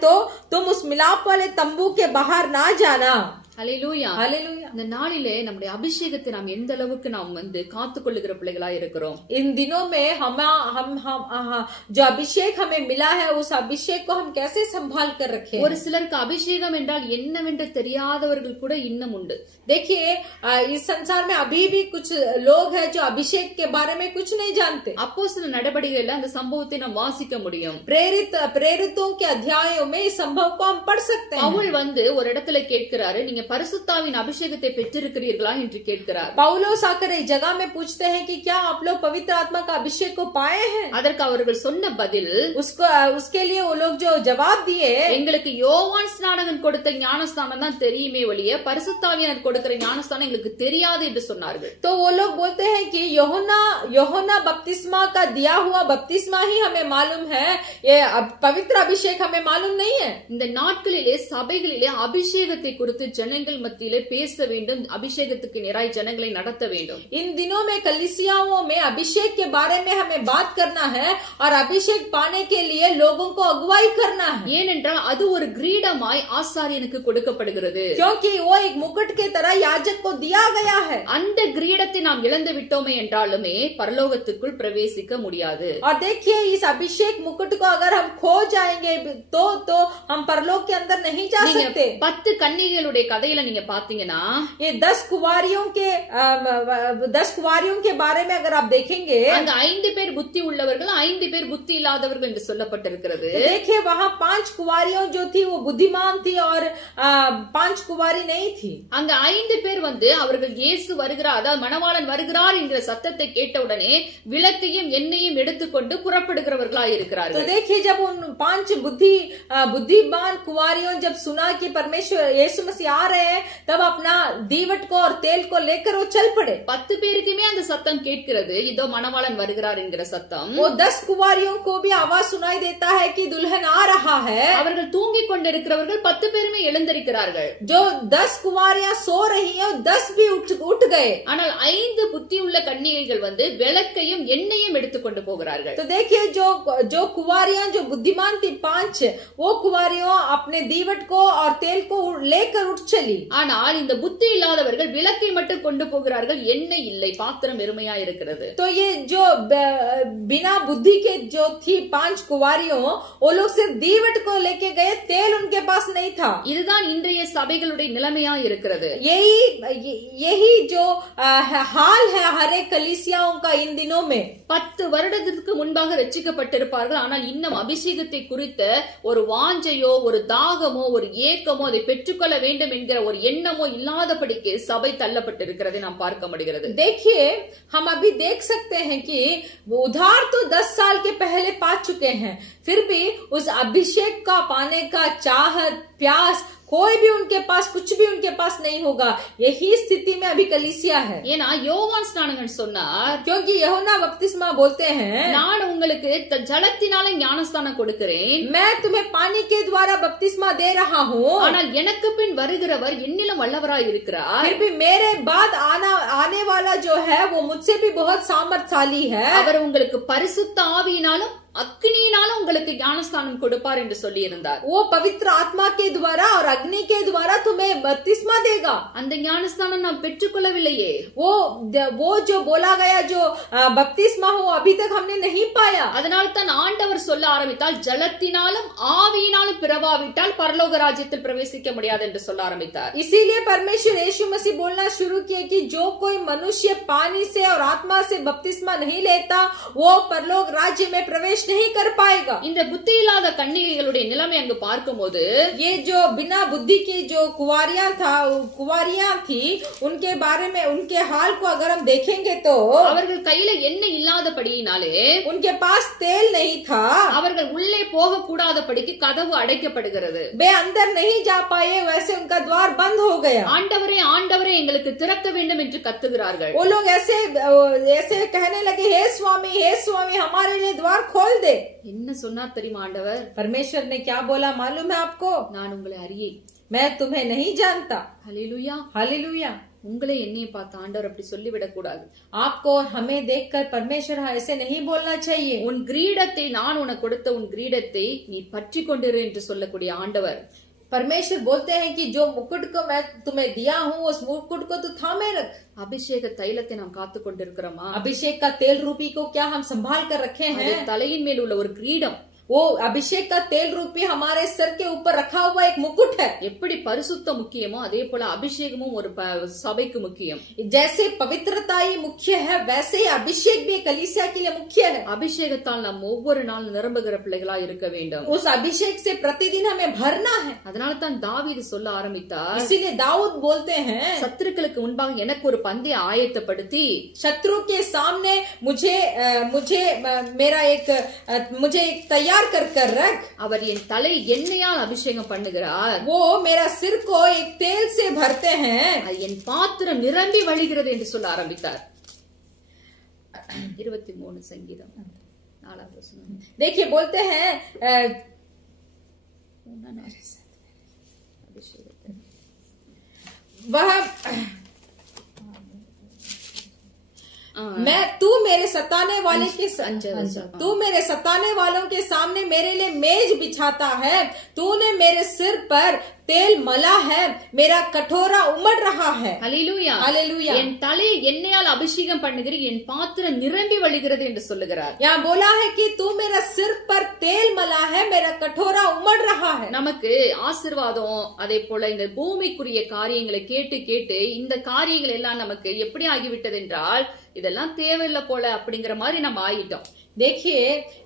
तो तुम उस मिलाप वाले तंबू के बाहर ना जाना. ஹல்லேலூயா. हालेलुया. இந்த நாளிலே நம்முடைய அபிஷேகத்தை நாம் எந்த அளவுக்கு நாம் காத்துக்கொள்ளுகிற பிள்ளைகளா இருக்கிறோம். इन दिनों में हम जो अभिषेक हमें मिला है उस अभिषेक को हम कैसे संभाल कर रखें. ஒரு சிலருக்கு அபிஷேகம் என்றால் என்னவென்று தெரியாதவர்கள் கூட இன்னும் உண்டு. देखिए, इस संसार में अभी भी कुछ लोग हैं जो अभिषेक के बारे में कुछ नहीं जानते. அப்போஸ்தலர் நடபடிகளில் அந்த சம்பவத்தை நாம் வாசிக்க முடியும். प्रेरितों के अध्यायों में इस संभव को हम पढ़ सकते हैं. பவுல் ஒரு இடத்துல கேட்கிறாரு, நீங்க பரிசுத்தாவின் அபிஷேகத்தை பெற்றிருக்கிறீர்களா என்று கேட்கிறார். पौलुस आकर एक जगह में पूछते हैं कि क्या आप लोग पवित्र आत्मा का अभिषेक को पाए हैं. அதற்கு அவர்கள் சொன்ன பதில், उसके लिए वो लोग जो जवाब दिए, எங்களுக்கு யோவான் ஸ்நானகன் கொடுத்த ஞானஸ்தானம் தான் தெரியுமே ஒழிய பரிசுத்தாவியானவர் கொடுக்கிற ஞானஸ்தானம் எங்களுக்கு தெரியாது என்று சொன்னார்கள். तो वो लोग बोलते हैं कि யோहन्ना बपतिस्मा का दिया हुआ बपतिस्मा ही हमें मालूम है, ये पवित्र अभिषेक हमें मालूम नहीं है. இந்த நாட்களிலே சபைகளிலே அபிஷேகத்தை குறித்து ஜனங்கள் மத்தியிலே பேச வேண்டும், அபிஷேகத்துக்கு நேராய் ஜனங்களை நடத்த வேண்டும். इन दिनों में कलीसियाओं में अभिषेक के बारे में हमें बात करना है और अभिषेक पाने के लिए लोगों को अगुवाई करना है. ஏனென்றால் அது ஒரு கிரீடமாய் ஆசாரியனுக்கு கொடுக்கப்படுகிறது. क्योंकि वो एक मुकुट के तरह याजक को दिया गया है. அந்த கிரீடத்தை நாம் இழந்து விட்டோமே என்றாலுமே பரலோகத்துக்குள் பிரவேசிக்க முடியாது. और देखिए, इस अभिषेक मुकुट को अगर हम खो जाएंगे तो हम परलोक के अंदर नहीं जा सकते. 10 கன்னிகைகளுடைய கதையில நீங்க பாத்தீங்கன்னா, ये 10 कुवारियों के बारे में अगर आप देखेंगे, அங்க 5 பேர் புத்தி உள்ளவர்கள், 5 பேர் புத்தி இல்லாதவர்கள் என்று சொல்லப்பட்டிருக்கிறது. देखिए वहाँ 5 कुवारियों जो थी वो बुद्धिमान थी और 5 कुवारी नहीं थी. அங்க 5 பேர் அவர்கள் இயேசு வருகிறார், அதாவது மணவாளன் வருகிறார் என்கிற சத்தத்தை கேட்டவுடனே விளக்கையும் எண்ணெயும் எடுத்துக்கொண்டு புறப்படுகிறவர்களா இருக்கிறார்கள். तो देखिए, जब उन 5 बुद्धिमान कुवारियों जब सुना कि परमेश्वर यीशु मसीह आ रहे हैं, तब अपना दीवट को और तेल को लेकर वो चल पड़े. 10 பேருக்குமே அந்த சத்தம் கேட்கிறது, இதோ மணவாளன் வருகிறார் என்கிற சத்தம். वो 10 कुवारियों को भी आवाज सुनाई देता है कि दुल्हन आ रहा है. அவர்கள் தூங்கிக் கொண்டிருக்கிறவர்கள் 10 பேருமே எழுந்திருக்கிறார்கள். जो 10 कुवारियां सो रही हैं, 10 भी उठ गए. ஆனால் 5 புத்தி உள்ள கன்னிகைகள் விளக்கையும் எண்ணெயும் எடுத்துக்கொண்டு போகிறார்கள். तो देखिए, जो कुवारियां जो बुद्धिमान थी 5, वो कुवारियों अपने दीवट को और तेल को लेकर उठ चली. ஆனால் இந்த புத்தி இல்லாதவர்கள் விளக்கை மட்டும் கொண்டு போகிறார்கள், எண்ணெய் இல்லை, பாத்திரம் வெறுமையா இருக்கிறது. तो ये जो बिना बुद्धि के जो थी 5 कुवारियों, वो लोग सिर्फ दीवट को लेके गए, तेल उनके पास नहीं था. இதுதான் இன்றைய சபைகளுடைய நிலைமையா இருக்கிறது. यही जो हाल है हर एक कलीसियाओं का इन दिनों में. 10 வருடத்திற்கு முன்பாக ரட்சிக்கப்பட்டிருப்பார்கள், ஆனால் இன்னும் அபிஷேகத்தை குறித்த ஒரு வாஞ்சையோ ஒரு தாகமோ ஒரு ஏக்கமோ அதை பெற்றுக்கொள்ள வேண்டும் என்கிற ஒரு எண்ணமோ இல்லாதபடிக்கு சபை தள்ளப்பட்டிருக்கிறதை நாம் பார்க்க முடிகிறது. देखिए, हम अभी देख सकते हैं कि उधार तो 10 साल के पहले पा चुके हैं, फिर भी उस अभिषेक का पाने का चाहत प्यास कोई भी उनके पास कुछ भी उनके पास नहीं होगा। यही स्थिति में अभी कलीसिया है। ஏன்னா யோவான் ஸ்நானகன் சொன்னார், क्योंकि यूहन्ना बपतिस्मा बोलते हैं, நான் உங்களுக்கு ஜலத்தினால ஞானஸ்தானம் கொடுக்கிறேன், मैं तुम्हें पानी के द्वारा बपतिस्मा दे रहा हूँ, ஆனால் எனக்கு பின் வருகிறவர் என்னிலும் வல்லவராய் இருக்கிறார், फिर भी मेरे बाद आने वाला जो है वो मुझसे भी बहुत सामर्थशाली है। அவர் உங்களுக்கு பரிசுத்த ஆவியினாலும் அக்னியினாலும் உங்களுக்கு ஞானஸ்தானம் கொடுப்பார் என்று சொல்லி இருந்தார்। वो पवित्र आत्मा के द्वारा और अग्नि के द्वारा तुम्हें बपतिस्मा देगा। அந்த ஞானஸ்தானம் நாம் பெற்றுக்கொள்ளவில்லையே। वो जो बोला गया जो बपतिस्मा हो अभी तक हमने नहीं पाया। அதனால தான் ஆண்டவர் சொல்ல ஆரம்பித்தால் ஜலத்தினாலும் ஆவியினாலும் பிறவாவிட்டால் பரலோக ராஜ்யத்தில் பிரவேசிக்க முடியாது என்று சொல்ல ஆரம்பித்தார்। इसीलिए परमेश्वर यीशु मसीह बोलना शुरू किए कि जो कोई मनुष्य पानी से और आत्मा से बपतिस्मा नहीं लेता वो परलोक राज्य में प्रवेश नहीं कर पाएगा। இந்த புத்தி இல்லாத கன்னிகைகளுடைய நிலைமை அங்கு பார்க்கும்போது, ये जो बिना बुद्धि की जो कुंवारियां थी उनके बारे में उनके हाल को अगर हम देखेंगे तो அவர்கள் கையில எண்ணெய் இல்லாதபடியினாலே, उनके पास तेल नहीं था, அவர்கள் உள்ளே போக கூடாதபடிக்கு கதவு அடைக்கப்படுகிறது। वे अंदर नहीं जा पाए, वैसे उनका द्वार बंद हो गया। ஆண்டவரே ஆண்டவரே எங்களுக்கு திறக்க வேண்டும் என்று கத்துகிறார்கள்। वो लोग ऐसे कहने लगे, हे स्वामी हमारे लिए द्वार खोल दे। என்ன சொன்னார் தெரியுமா ஆண்டவர்? परमेश्वर ने क्या बोला मालूम है आपको? நான் உங்களை அறியேன், मैं तुम्हें नहीं जानता। ஹல்லேலூயா। हालेलुया। உங்களை என்னைய பார்த்து ஆண்டவர் அப்படி சொல்லிவிடக் கூடாது। आपको और हमें देखकर परमेश्वर ऐसे नहीं बोलना चाहिए। உன் கிரீடத்தை, நான் உனக்கு கொடுத்த உன் கிரீடத்தை நீ பற்றி கொண்டிரு என்று சொல்லக்கூடிய ஆண்டவர்। परमेश्वर बोलते हैं कि जो मुकुट को मैं तुम्हें दिया हूँ उस मुकुट को तू थामे रख। அபிஷேக தைலத்தை நாம் காத்து கொண்டிருக்கிறோமா? अभिषेक का तेल रूपी को क्या हम संभाल कर रखे हैं? தலையின் மேல் உள்ள ஒரு கிரீடம், वो अभिषेक का तेल रूपी हमारे सर के ऊपर रखा हुआ एक मुकुट है। எப்படி பரிசுத்த முக்கியமோ அதே போல அபிஷேகமும் ஒரு சபைக்கு முக்கியம்। जैसे पवित्रता ही मुख्य है वैसे ही अभिषेक भी कलीसिया के लिए मुख्य है। அபிஷேகத்தால் நாம் ஒவ்வொரு நாள் நிரம்புகிற பிள்ளைகளா இருக்க வேண்டும்। उस अभिषेक से प्रतिदिन हमें भरना है। அதனால தான் தாவீது சொல்ல ஆரம்பித்தார், इसीलिए दाऊद बोलते हैं, சத்துருக்களுக்கு முன்பாக எனக்கு ஒரு பந்தய ஆயத்தப்படுத்தி, शत्रु के सामने मुझे एक तैयार कर रख। அவர் என் தலை எண்ணெயால் அபிஷேகம் பண்ணுகிறார், वो मेरा सिर को एक तेल से भरते हैं, என் பாத்திரம் நிரம்பி வழிகிறது என்று சொல்ல ஆரம்பித்தார்। 23 சங்கீதம் 4வது வசனம்। देखिए बोलते हैं वह तू मेरे सताने वालों के सामने मेरे लिए मेज बिछाता है, तूने मेरे सिर पर तेल मला है, मेरा कटोरा उमड़ रहा है। ஹல்லேலூயா हालेलुया। என் தலை எண்ணெயால் அபிஷேகம் பண்ணுகிறீர், என் பாத்திரம் நிரம்பி வழிகிறது என்று சொல்லுகிறார்। यहाँ बोला है कि तू मेरा सिर पर तेल मला है, मेरा कटोरा उमड़ रहा है। நமக்கு ஆசீர்வாதம், அதே போல இந்த பூமிக்குரிய காரியங்களை கேட்டு கேட்டு இந்த காரியங்கள் எல்லாம் நமக்கு எப்படி ஆகிவிட்டது என்றால், இதெல்லாம் தேவையில்லை போல அப்படிங்கிற மாதிரி நம்ம ஆயிட்டோம்। देखिए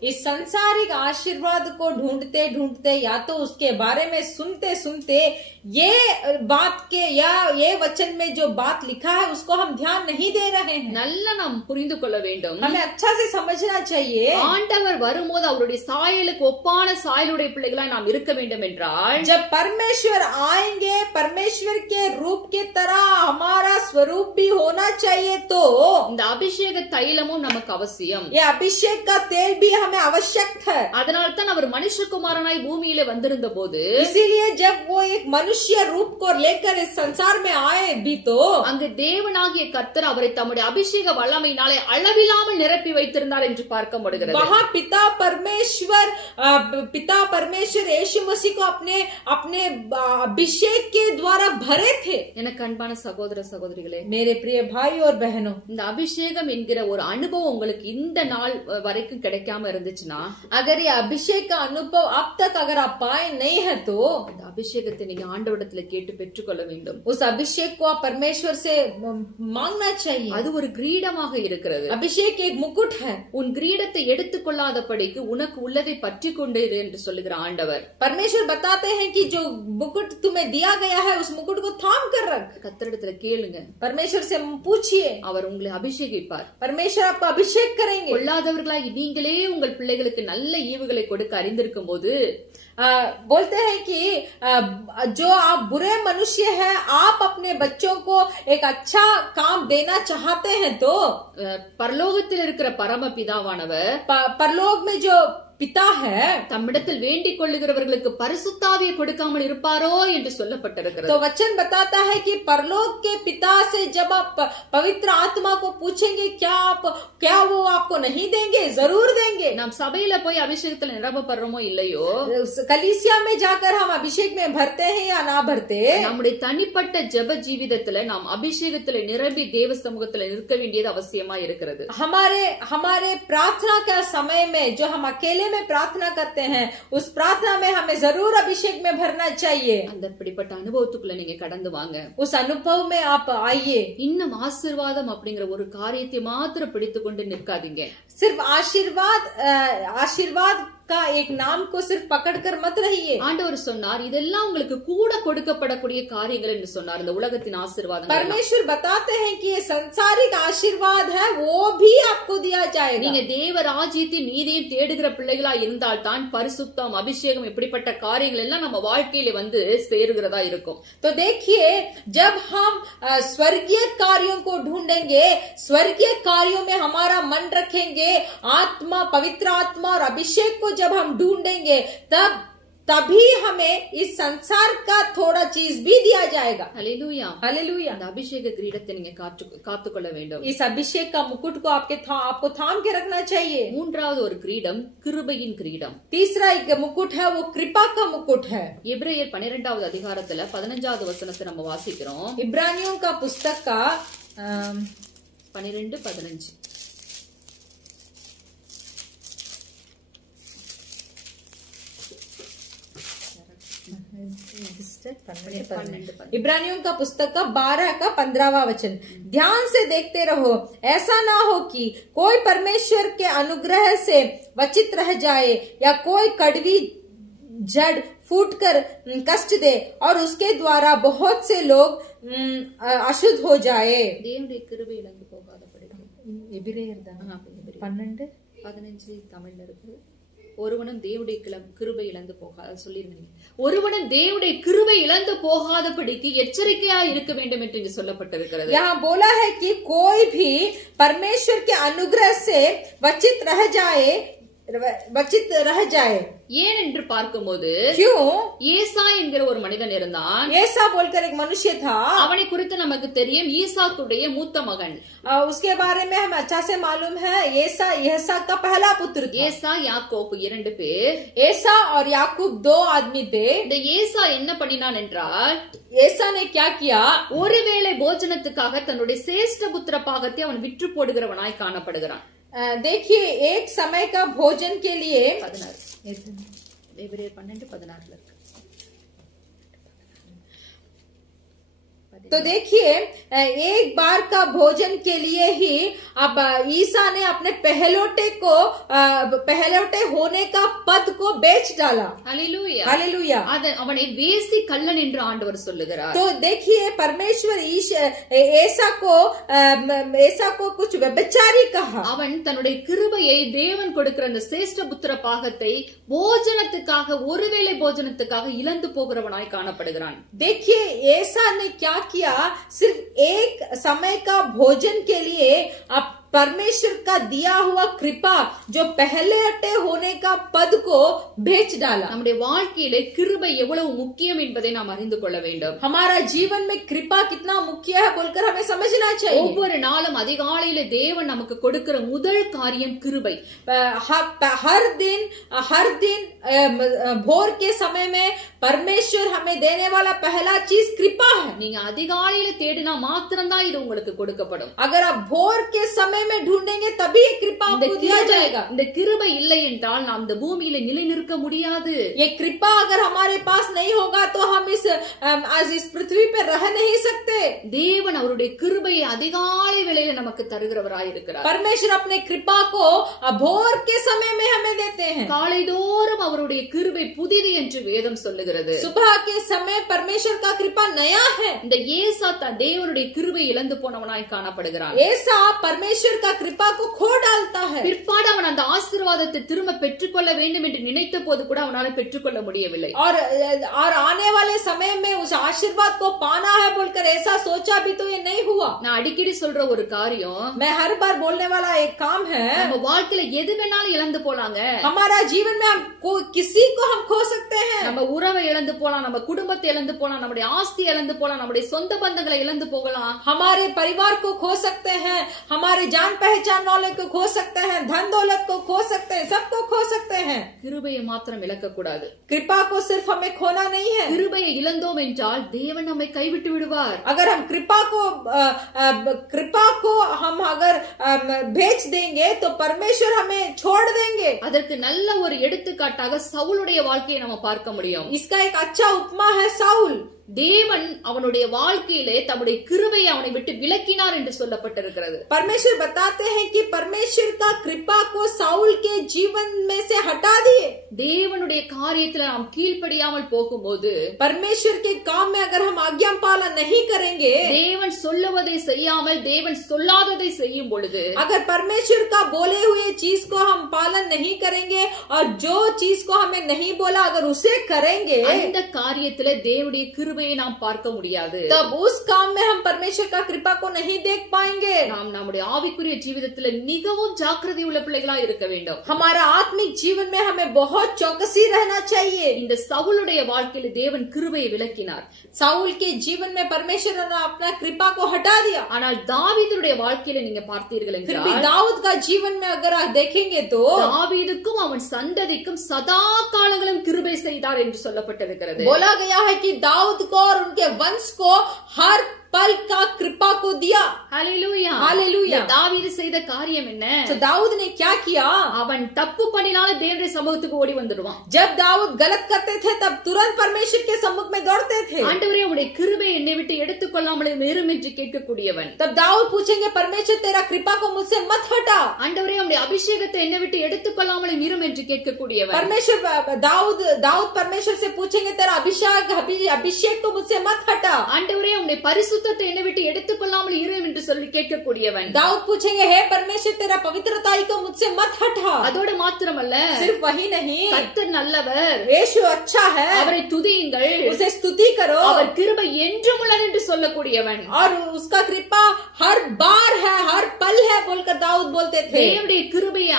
इस सांसारिक आशीर्वाद को ढूंढते ढूंढते या तो उसके बारे में सुनते सुनते ये बात के या ये वचन में जो बात लिखा है उसको हम ध्यान नहीं दे रहे हैं। நல்லா நாம் புரிந்து கொள்ள வேண்டும், हमें अच्छा से समझना चाहिए। ஆண்டவர் வரும்போது அவருடைய சாயலுக்கு ஒப்பான சாயலுடைய பிள்ளைகளாய் நாம் இருக்க வேண்டும் என்றால், जब परमेश्वर आएंगे परमेश्वर के रूप के तरह हमारा स्वरूप भी होना चाहिए। तो இந்த அபிஷேக தைலமும் நமக்கு அவசியம்। ये अभिषेक का तेल भी हमें आवश्यक है। அதனால தான் அவர் மனுஷகுமாரனாய் பூமியிலே வந்திருந்த போது, इसीलिए जब वो एक मनुष्य रूप को लेकर इस संसार में आए भी तो அங்கு தேவனாகிய கர்த்தர் அவரை தம்முடைய அபிஷேக வல்லமையினாலே அளவில்லாமல் நிரப்பி வைத்திருந்தார் என்று பார்க்க முடிகிறது। वहाँ पिता परमेश्वर यीशु मसीह को अपने अभिषेक के द्वारा भरे थे। எனக்கு அன்பான சகோதர சகோதரிகளே, मेरे प्रिय भाई और बहनों, இந்த அபிஷேகம் என்கிற ஒரு அனுபவம் உங்களுக்கு இந்த நாள் வரைக்கும் கிடைக்காம இருந்துச்சுன்னா, अगर ये अभिषेक का अनुभव अब तक अगर आप पाए नहीं है तो இந்த அபிஷேகத்தை நீங்க ஆண்டவரிடத்துல கேட்டு பெற்றுக்கொள்ள வேண்டும்। उस अभिषेक को आप परमेश्वर से मांगना चाहिए। அது ஒரு கிரீடமாக இருக்கிறது। अभिषेक एक मुकुट है। உன் கிரீடத்தை எடுத்துக்கொள்ளாதபடிக்கு உனக்கு உள்ளதை பற்றி கொண்டு இரு என்று சொல்லுகிற ஆண்டவர்। परमेश्वर बताते हैं कि जो मुकुट तुम्हें दिया गया है उस मुकुट को थाम कर रख। கர்த்தரிடத்துல கேளுங்க, परमेश्वर से पूछिए, அவர் உங்களை அபிஷேகிப்பார்। परमेश्वर आपको अभिषेक करेंगे। கொள்ளாதவர்களாய் நீங்களே உங்கள் பிள்ளைகளுக்கு நல்ல நல்ல ஈவுகளை கொடுக்க அறிந்திருக்கும் போது बोलते हैं कि जो आप बुरे मनुष्य हैं, आप अपने बच्चों को एक अच्छा काम देना चाहते हैं तो பரலோகத்தில் இருக்கிற பரமபிதாவானவர் परलोक में जो पिता है தம்மிடத்தில் வேண்டிக் கொள்ளுகிறவர்களுக்கு பரிசுத்தாவியை கொடுக்காமல் இருப்பாரோ என்று சொல்லப்பட்டிருக்கிறது. तो वचन बताता है कि परलोक के पिता से जब आप पवित्र आत्मा को पूछेंगे क्या वो आपको नहीं देंगे? जरूर देंगे. நாம் சபையில போய் அபிஷேகத்துல நிரப்பப்படுறோமோ இல்லையோ, कलीसिया में जाकर हम अभिषेक में भरते हैं या ना भरते, நம்முடைய தனிப்பட்ட ஜெப ஜீவிதத்துல நாம் அபிஷேகத்துல நிரம்பி தேவ சமூகத்துல நிற்க வேண்டியது அவசியமா இருக்கிறது. हमारे प्रार्थना का समय में जो हम अकेले में प्रार्थना करते हैं, उस प्रार्थना में हमें जरूर अभिषेक में भरना चाहिए. அந்த அப்படிப்பட்ட அனுபவத்துக்குள்ள நீங்க கடந்து வாங்க. उस अनुभव में आप आइए. இன்னும் ஆசீர்வாதம் அப்படிங்கிற ஒரு காரியத்தை மாத்திரம் பிடித்துக் கொண்டு நிற்காதீங்க. सिर्फ आशीर्वाद का एक नाम को सिर्फ पकड़कर मत रहिए. ஆண்டவர் சொன்னார், இதெல்லாம் உங்களுக்கு கூட கொடுக்கப்படக்கூடிய காரியங்கள் என்று சொன்னார். இந்த உலகத்தின் ஆசீர்வாதம் परमेश्वर बताते हैं कि ये संसारिक आशीर्वाद है, वो भी आपको दिया जाएगा. நீங்க தேவ ராஜ்யத்தின் நீதியை தேடுகிற பிள்ளைகளா இருந்தால் தான் பரிசுத்தம், அபிஷேகம் இப்படிப்பட்ட காரியங்கள் எல்லாம் நம்ம வாழ்க்கையில வந்து சேருகிறதா இருக்கும். तो देखिए, जब हम स्वर्गीय कार्यों को ढूंढेंगे, स्वर्गीय कार्यों में हमारा मन रखेंगे, आत्मा, पवित्र आत्मा और अभिषेक को जब हम ढूंढेंगे, तभी हमें इस संसार का थोड़ा चीज भी दिया जाएगा. Hallelujah, hallelujah. அந்த அபிஷேக கிரீடத்தை நீங்க காத்துக்கொள்ள வேண்டும். इस अभिषेक का मुकुट को आपको थाम के रखना चाहिए. மூன்றாவது ஒரு கிரீடம் கிருபையின் கிரீடம். तीसरा एक मुकुट है, वो कृपा का मुकुट है. எபிரேயர் 12வது அதிகாரத்துல 15வது வசனத்தை நம்ம வாசிக்கிறோம். इब्रानियों का पुस्तक का 12:15. इब्रानियों का पुस्तक का 12 का 15वां वचन. ध्यान से देखते रहो, ऐसा ना हो कि कोई परमेश्वर के अनुग्रह से वंचित रह जाए या कोई कड़वी जड़ फूटकर कष्ट दे और उसके द्वारा बहुत से लोग अशुद्ध हो जाए. தேவனுடைய கிருபை இழந்து போகாதபடிக்கு. எபிரேயர் 12:15 தமிழ்ல இருக்கு. ஒருவனும் தேவனுடைய கிருபை இழந்து போகாத சொல்லிருங்க. ஒருவனும் தேவனுடைய கிருபை இழந்து போகாதபடிக்கு எச்சரிக்கையா இருக்க வேண்டும் என்று இங்கு சொல்லப்பட்டிருக்கிறது. यहाँ बोला है कि कोई भी परमेश्वर के अनुग्रह से वंचित रह जाए. ஏன் என்று பார்க்கும்போது, क्यों? ஏசா என்கிற ஒரு மனிதன் இருந்தான். ஏசா बोलकर एक मनुष्य था. அவனை குறித்து நமக்கு தெரியும், ஈசாக்குடைய மூத்த மகன். उसके बारे में हमें अच्छा से मालूम है. ஏசா का पहला पुत्र था. ஏசா யாக்கோபு 2 பேர். ஏசா और याकूब 2 आदमी थे. இந்த ஏசா என்ன பண்ணினான் என்றால், ஏசா ने क्या किया? ஒருவேளை போஜனத்துக்காக தன்னுடைய சேஷ்ட புத்திர பாகத்தை அவன் விற்று போடுகிறவனாய் காணப்படுகிறான். देखिए, एक समय का भोजन के लिए 16 எபிரேயர் 12:16 இருக்கு. तो देखिए, एक बार का भोजन के लिए ही अब ईसा ने अपने पहलौटे होने का पद को बेच डाला. Hallelujah, hallelujah. அவனை வேசி கள்ளன் என்று ஆண்டவர் சொல்லுகிறார். तो देखिए, परमेश्वर ऐसा को कुछ व्यभिचारी कहा. அவன் தன்னுடைய கிருபையை தேவன் கொடுக்கிற அந்த சேஷ்ட புத்திர பாகத்தை போஜனத்துக்காக, ஒருவேளை போஜனத்துக்காக இழந்து போகிறவனாய் காணப்படுகிறான். देखिए, ऐसा ने क्या किया? सिर्फ एक समय का भोजन के लिए अब परमेश्वर का दिया हुआ कृपा, जो पहले अटे होने का पद को बेच डाला. நம்முடைய வாழ்க்கையிலே கிருபை எவ்வளவு முக்கியம் என்பதை நாம் அறிந்து கொள்ள வேண்டும். हमारा जीवन में कृपा कितना मुख्य है बोलकर हमें समझना चाहिए. ஒவ்வொரு நாளும் அதிகாலையில தேவன் நமக்கு கொடுக்கிற முதல் காரியம் கிருபை. हर दिन भोर के समय में परमेश्वर हमें देने वाला पहला चीज कृपा है. நீங்க அதிகாலையில தேடினா மாத்திரம்தான் இது உங்களுக்கு கொடுக்கப்படும். अगर आप भोर के समय में ढूंढेंगे तभी कृपा आपको दिया जाएगा. இந்த கிருபை இல்லை என்றால் நாம் இந்த பூமியில நிலை நிற்க முடியாது. ये कृपा अगर हमारे पास नहीं होगा तो हम आज इस पृथ्वी पर रह नहीं सकते. தேவன் அவருடைய கிருபையை அதிகாலை வேளையில நமக்கு தருகிறவராய் இருக்கிறார். परमेश्वर अपने कृपा को भोर के समय में हमें देते हैं. காலைதோறும் அவருடைய கிருபை புதிது என்று வேதம் சொல்லுகிறது. सुबह के समय परमेश्वर का कृपा नया है. இந்த ஏசா தான் தேவனுடைய கிருபை இழந்து போனவனாய் காணப்படுகிறான். ऐसा परमेश्वर का कृपा को खो डालता है. பிற்பாடு அவன் அந்த ஆசீர்வாதத்தை திரும்ப பெற்றுக்கொள்ள வேண்டும் என்று நினைத்த போது கூட அவனால பெற்றுக்கொள்ள முடியவில்லை. और आने वाले समय में उस आशीर्वाद को पाना है बोलकर ऐसा सोचा भी तो ये नहीं हुआ. நான் அடிக்கடி சொல்ற ஒரு காரியம், मैं हर बार बोलने वाला एक काम है, நம்ம வாழ்க்கையில எது வேணாலும் இழந்து போலாங்க. हमारा जीवन में हम किसी को हम खो सकते हैं. நம்ம உறவை இழந்து போலாம், நம்ம குடும்பத்தை இழந்து போலாம், நம்முடைய ஆஸ்தி இழந்து போலாம், நம்முடைய சொந்த பந்தங்களை இழந்து போகலாம். हमारे परिवार को खो सकते हैं, हमारे जान पहचान वाले को खो सकते हैं, धन दौलत को खो सकते हैं, सबको खो सकते हैं. கிருபையை மாத்திரம் இழக்க கூடாது. कृपा को सिर्फ हमें खोना नहीं है. கிருபையை இழந்தோம் என்றால் தேவன் நம்மை கைவிட்டு விடுவார். अगर हम कृपा को हम अगर बेच देंगे तो परमेश्वर हमें छोड़ देंगे. அதற்கு நல்ல ஒரு எடுத்துக்காட்டாக சவுலுடைய வாழ்க்கையை நம்ம பார்க்க முடியும். इसका एक अच्छा उपमा है साउल. தேவன் அவனுடைய வாழ்க்கையிலே தம்முடைய கிருபையை அவனை விட்டு விலக்கினார் என்று சொல்லப்பட்டிருக்கிறது. परमेश्वर बताते हैं कि परमेश्वर का कृपा को साउल के जीवन में से हटा दिए. தேவனுடைய காரியத்துல நாம் கீழ்ப்படியாமல் போகும்போது, परमेश्वर के काम में अगर हम आज्ञा पालन नहीं करेंगे, தேவன் சொல்லுவதை செய்யாமல் தேவன் சொல்லாததை செய்யும் பொழுது, अगर परमेश्वर का बोले हुए चीज को हम पालन नहीं करेंगे और जो चीज को हमें नहीं बोला अगर उसे करेंगे, அந்த காரியத்துல தேவனுடைய கிருபையை நாம் பார்க்க முடியாது. तब उस काम में हम परमेश्वर का कृपा को नहीं देख पाएंगे. நாம் நம்முடைய ஆவிக்குரிய ஜீவிதத்துல மிகவும் ஜாக்கிரதை உள்ள பிள்ளைகளா இருக்க வேண்டும். हमारा आत्मिक जीवन में हमें बहुत चौकसी रहना चाहिए. இந்த சவுலுடைய வாழ்க்கையில தேவன் கிருபையை விலக்கினார். साउल के जीवन में परमेश्वर ने अपना कृपा को हटा दिया. ஆனால் தாவீதுடைய வாழ்க்கையில நீங்க பார்த்தீர்கள் फिर भी என்றால், दाऊद का जीवन में अगर आप देखेंगे तो தாவீதுக்கும் அவன் சந்ததிக்கும் சதா காலங்களும் கிருபை செய்தார் என்று சொல்லப்பட்டிருக்கிறது. बोला गया है कि दाऊद को और उनके वंश को हर पल का कृपा को दिया. ஹல்லேலூயா. हालेलुया. தாவீது செய்த காரியம் என்ன? तो दाऊद ने क्या किया? அவன் தப்பு பண்ணினால தேவனுடைய சமூகத்துக்கு ஓடி வந்துடுவான். जब दाऊद गलत करते थे तब तुरंत परमेश्वर के सम्मुख में दौड़ते थे. ஆண்டவரே உம்முடைய கிருபை என்னை விட்டு எடுத்துக்கொள்ளாமல் இரும் என்று கேட்கக்கூடியவன். तब दाऊद पूछेंगे परमेश्वर तेरा कृपा को मुझसे मत हटा. ஆண்டவரே உம்முடைய அபிஷேகத்தை என்னை விட்டு எடுத்துக்கொள்ளாமல் இரும் என்று கேட்கக்கூடியவன். परमेश्वर दाऊद परमेश्वर से पूछेंगे तेरा अभिषेक को मुझसे मत हटा. ஆண்டவரே உம்முடைய பரிசுத்தத்தை என்னை விட்டு எடுத்துக்கொள்ளாமல் இரும் என்று சொல்லி கேட்கக்கூடியவன். दाऊद पूछेंगे हे परमेश्वर तेरा पवित्रताई को मुझसे मत हटा. அதோடு மாத்திரமல்ல, सिर्फ वही नहीं, கர்த்தர் நல்லவர், यीशु अच्छा है, அவரை துதியுங்கள், उसे स्तुति करो, அவர் கிருபை என்றும் உள்ளது என்று சொல்லக்கூடியவன். और उसका कृपा हर बार है, हर पल है बोलकर दाऊद बोलते थे. தேவனுடைய கிருபையை